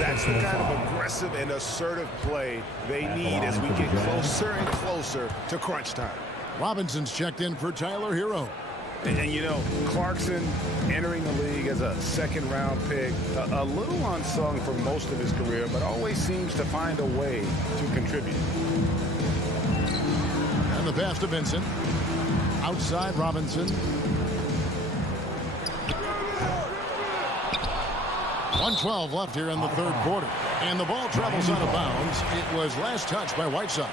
That's the kind of aggressive and assertive play they need as we get closer and closer to crunch time. Robinson's checked in for Tyler Hero. And you know, Clarkson entering the league as a second-round pick, a little unsung for most of his career, but always seems to find a way to contribute. And the pass to Vincent. Outside Robinson. 1:12 left here in the third quarter. And the ball travels out of bounds. It was last touched by Whiteside.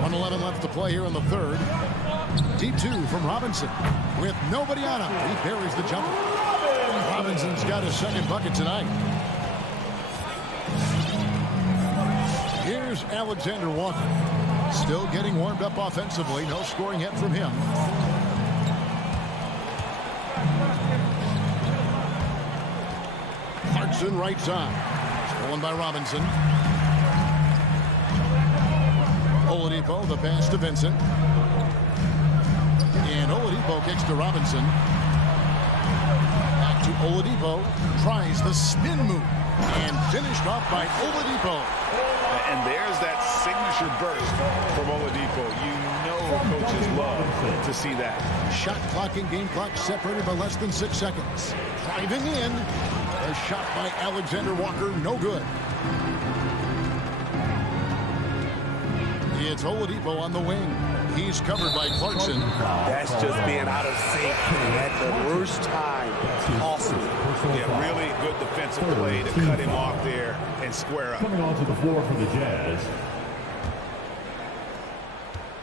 1:11 left to play here in the third. Deep 2 from Robinson. With nobody on him, he buries the jumper. Robinson's got his second bucket tonight. Here's Alexander Walker. Still getting warmed up offensively. No scoring yet from him. Clarkson right side. Stolen by Robinson. Oladipo, the pass to Vincent. And Oladipo kicks to Robinson. Back to Oladipo. Tries the spin move. And finished off by Oladipo. And there's that signature burst from Oladipo. You know coaches love to see that. Shot clock and game clock separated by less than 6 seconds. Driving in. A shot by Alexander Walker, no good. It's Oladipo on the wing. He's covered by Clarkson. That's just being out of sync at the worst time possible. Yeah, really good defensive play to cut him off there and square up. Coming onto the floor for the Jazz.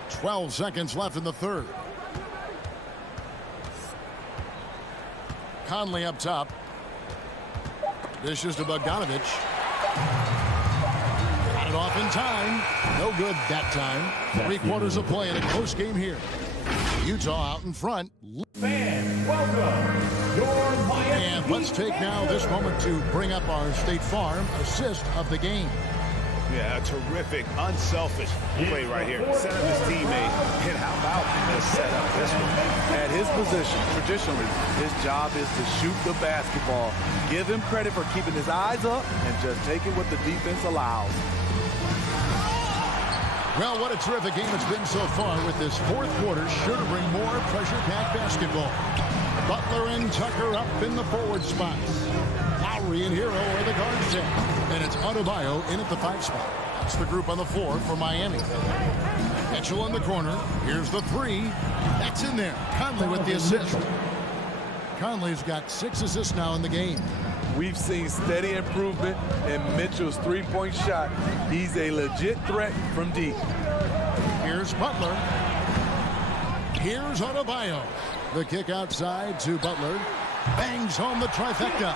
12 seconds left in the third. Conley up top. This is to Bogdanovich. Got it off in time. No good that time. 3 quarters of play in a close game here. Utah out in front. Fans, welcome your Miami. And let's take now this moment to bring up our State Farm assist of the game. Yeah, a terrific, unselfish play right here. Set up his teammate. And how about the setup this one? At his position, traditionally, his job is to shoot the basketball. Give him credit for keeping his eyes up and just taking what the defense allows. Well, what a terrific game it's been so far with this fourth quarter. Sure to bring more pressure-packed basketball. Butler and Tucker up in the forward spots. Lowry and Hero are the guards there. And it's Adebayo in at the 5 spot. That's the group on the floor for Miami. Mitchell in the corner. Here's the 3. That's in there. Conley with the assist. Conley's got 6 assists now in the game. We've seen steady improvement in Mitchell's three-point shot. He's a legit threat from deep. Here's Butler. Here's Adebayo. The kick outside to Butler. Bangs home the trifecta.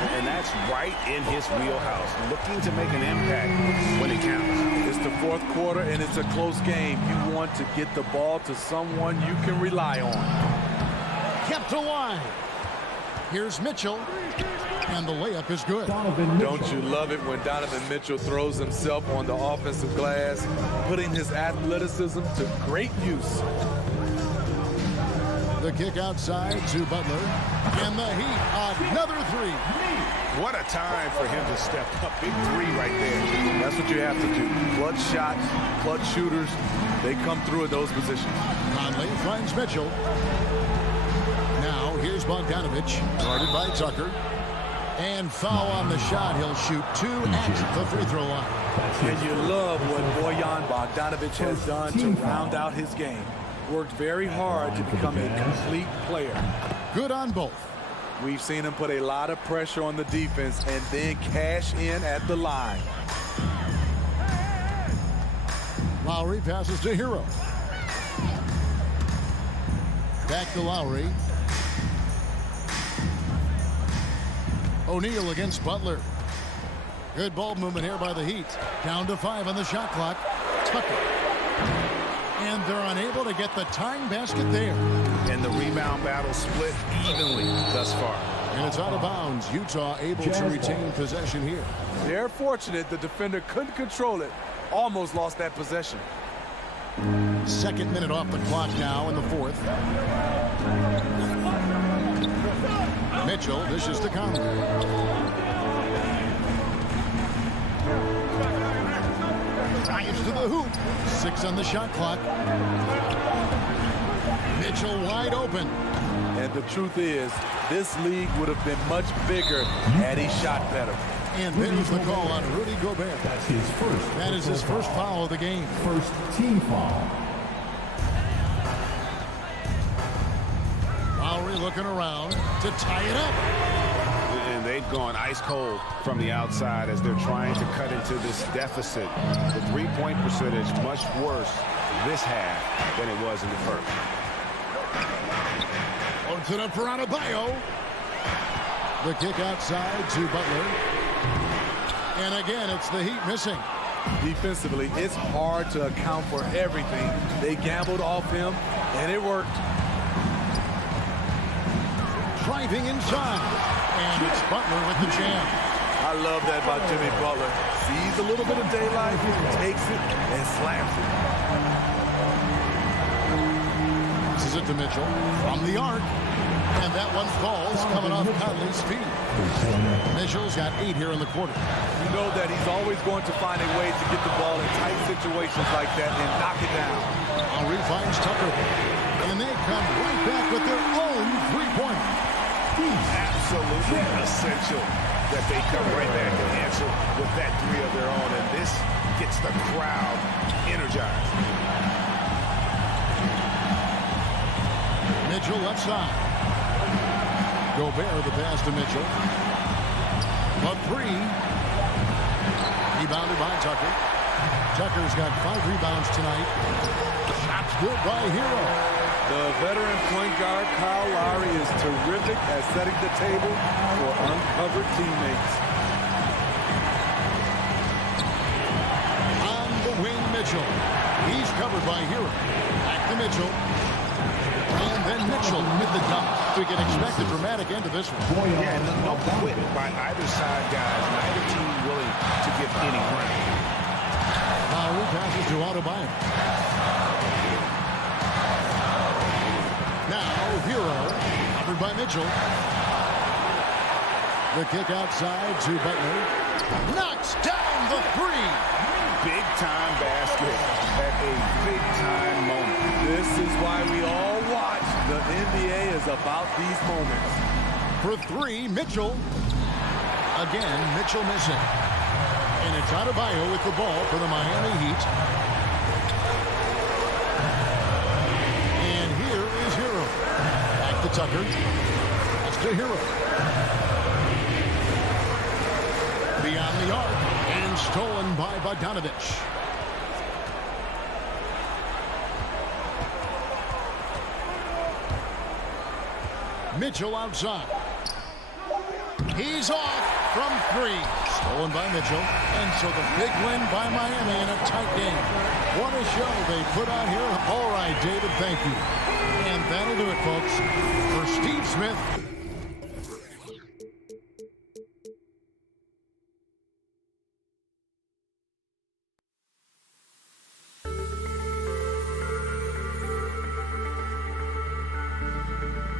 And that's right in his wheelhouse. Looking to make an impact when it counts. It's the fourth quarter and it's a close game. You want to get the ball to someone you can rely on. Kept alive. Here's Mitchell, and the layup is good. Don't you love it when Donovan Mitchell throws himself on the offensive glass, putting his athleticism to great use. The kick outside to Butler, and the Heat, another three. What a time for him to step up. Big three right there. That's what you have to do. Clutch shots, clutch shooters, they come through at those positions. Conley finds Mitchell. Now here's Bogdanovich, guarded by Tucker. And foul on the shot. He'll shoot 2 at the free throw line. And you love what Bojan Bogdanovich has done to round out his game. Worked very hard to become a complete player. Good on both. We've seen him put a lot of pressure on the defense and then cash in at the line. Lowry passes to Hero. Back to Lowry. O'Neal against Butler. Good ball movement here by the Heat. Down to 5 on the shot clock. Tucker. And they're unable to get the tying basket there. And the rebound battle split evenly thus far. And it's out of bounds. Utah able to retain possession here. They're fortunate the defender couldn't control it. Almost lost that possession. Second minute off the clock now in the fourth. Mitchell dishes to Conley. Drives to the hoop. 6 on the shot clock. Mitchell wide open. And the truth is, this league would have been much bigger had he shot better. And there's the call on Rudy Gobert. That's his first. That is his first foul of the game. First team foul. Lowry looking around to tie it up. And they've gone ice cold from the outside as they're trying to cut into this deficit. The three-point percentage much worse this half than it was in the first. Puts it up for Adebayo. The kick outside to Butler. And again, it's the Heat missing. Defensively, it's hard to account for everything. They gambled off him, and it worked. Driving inside. And it's Butler with the jam. I love that about Jimmy Butler. Sees a little bit of daylight, takes it, and slams it. Passes it to Mitchell from the arc. And that one falls coming off Conley's feet. Mitchell's got 8 here in the quarter. You know that he's always going to find a way to get the ball in tight situations like that and knock it down. Lowry finds Tucker. And they come right back with their own three-pointer. Absolutely essential that they come right back and answer with that three of their own. And this gets the crowd energized. Mitchell left side. Gobert the pass to Mitchell. A three. Rebounded by Tucker. Tucker's got 5 rebounds tonight. Shots good by Hero. The veteran point guard Kyle Lowry is terrific at setting the table for uncovered teammates. On the wing, Mitchell. He's covered by Hero. Back to Mitchell. And then Mitchell with the dunk. We can expect a dramatic end to this one. Yeah, and no quit by either side, guys. Neither team willing to give any ground. Lowry passes to Adebayo. Now Hero, covered by Mitchell. The kick outside to Butler. Knocks down the three. Big time basket at a big time moment. This is why we all watch. The NBA is about these moments. For 3, Mitchell. Again, Mitchell missing. And it's Adebayo with the ball for the Miami Heat. And here is Hero. Back to Tucker. That's to Hero. Beyond the arc. And stolen by Bogdanovich. Mitchell outside. He's off from 3. Stolen by Mitchell. And so the big win by Miami in a tight game. What a show they put on here. All right, David, thank you. And that'll do it, folks. For Steve Smith.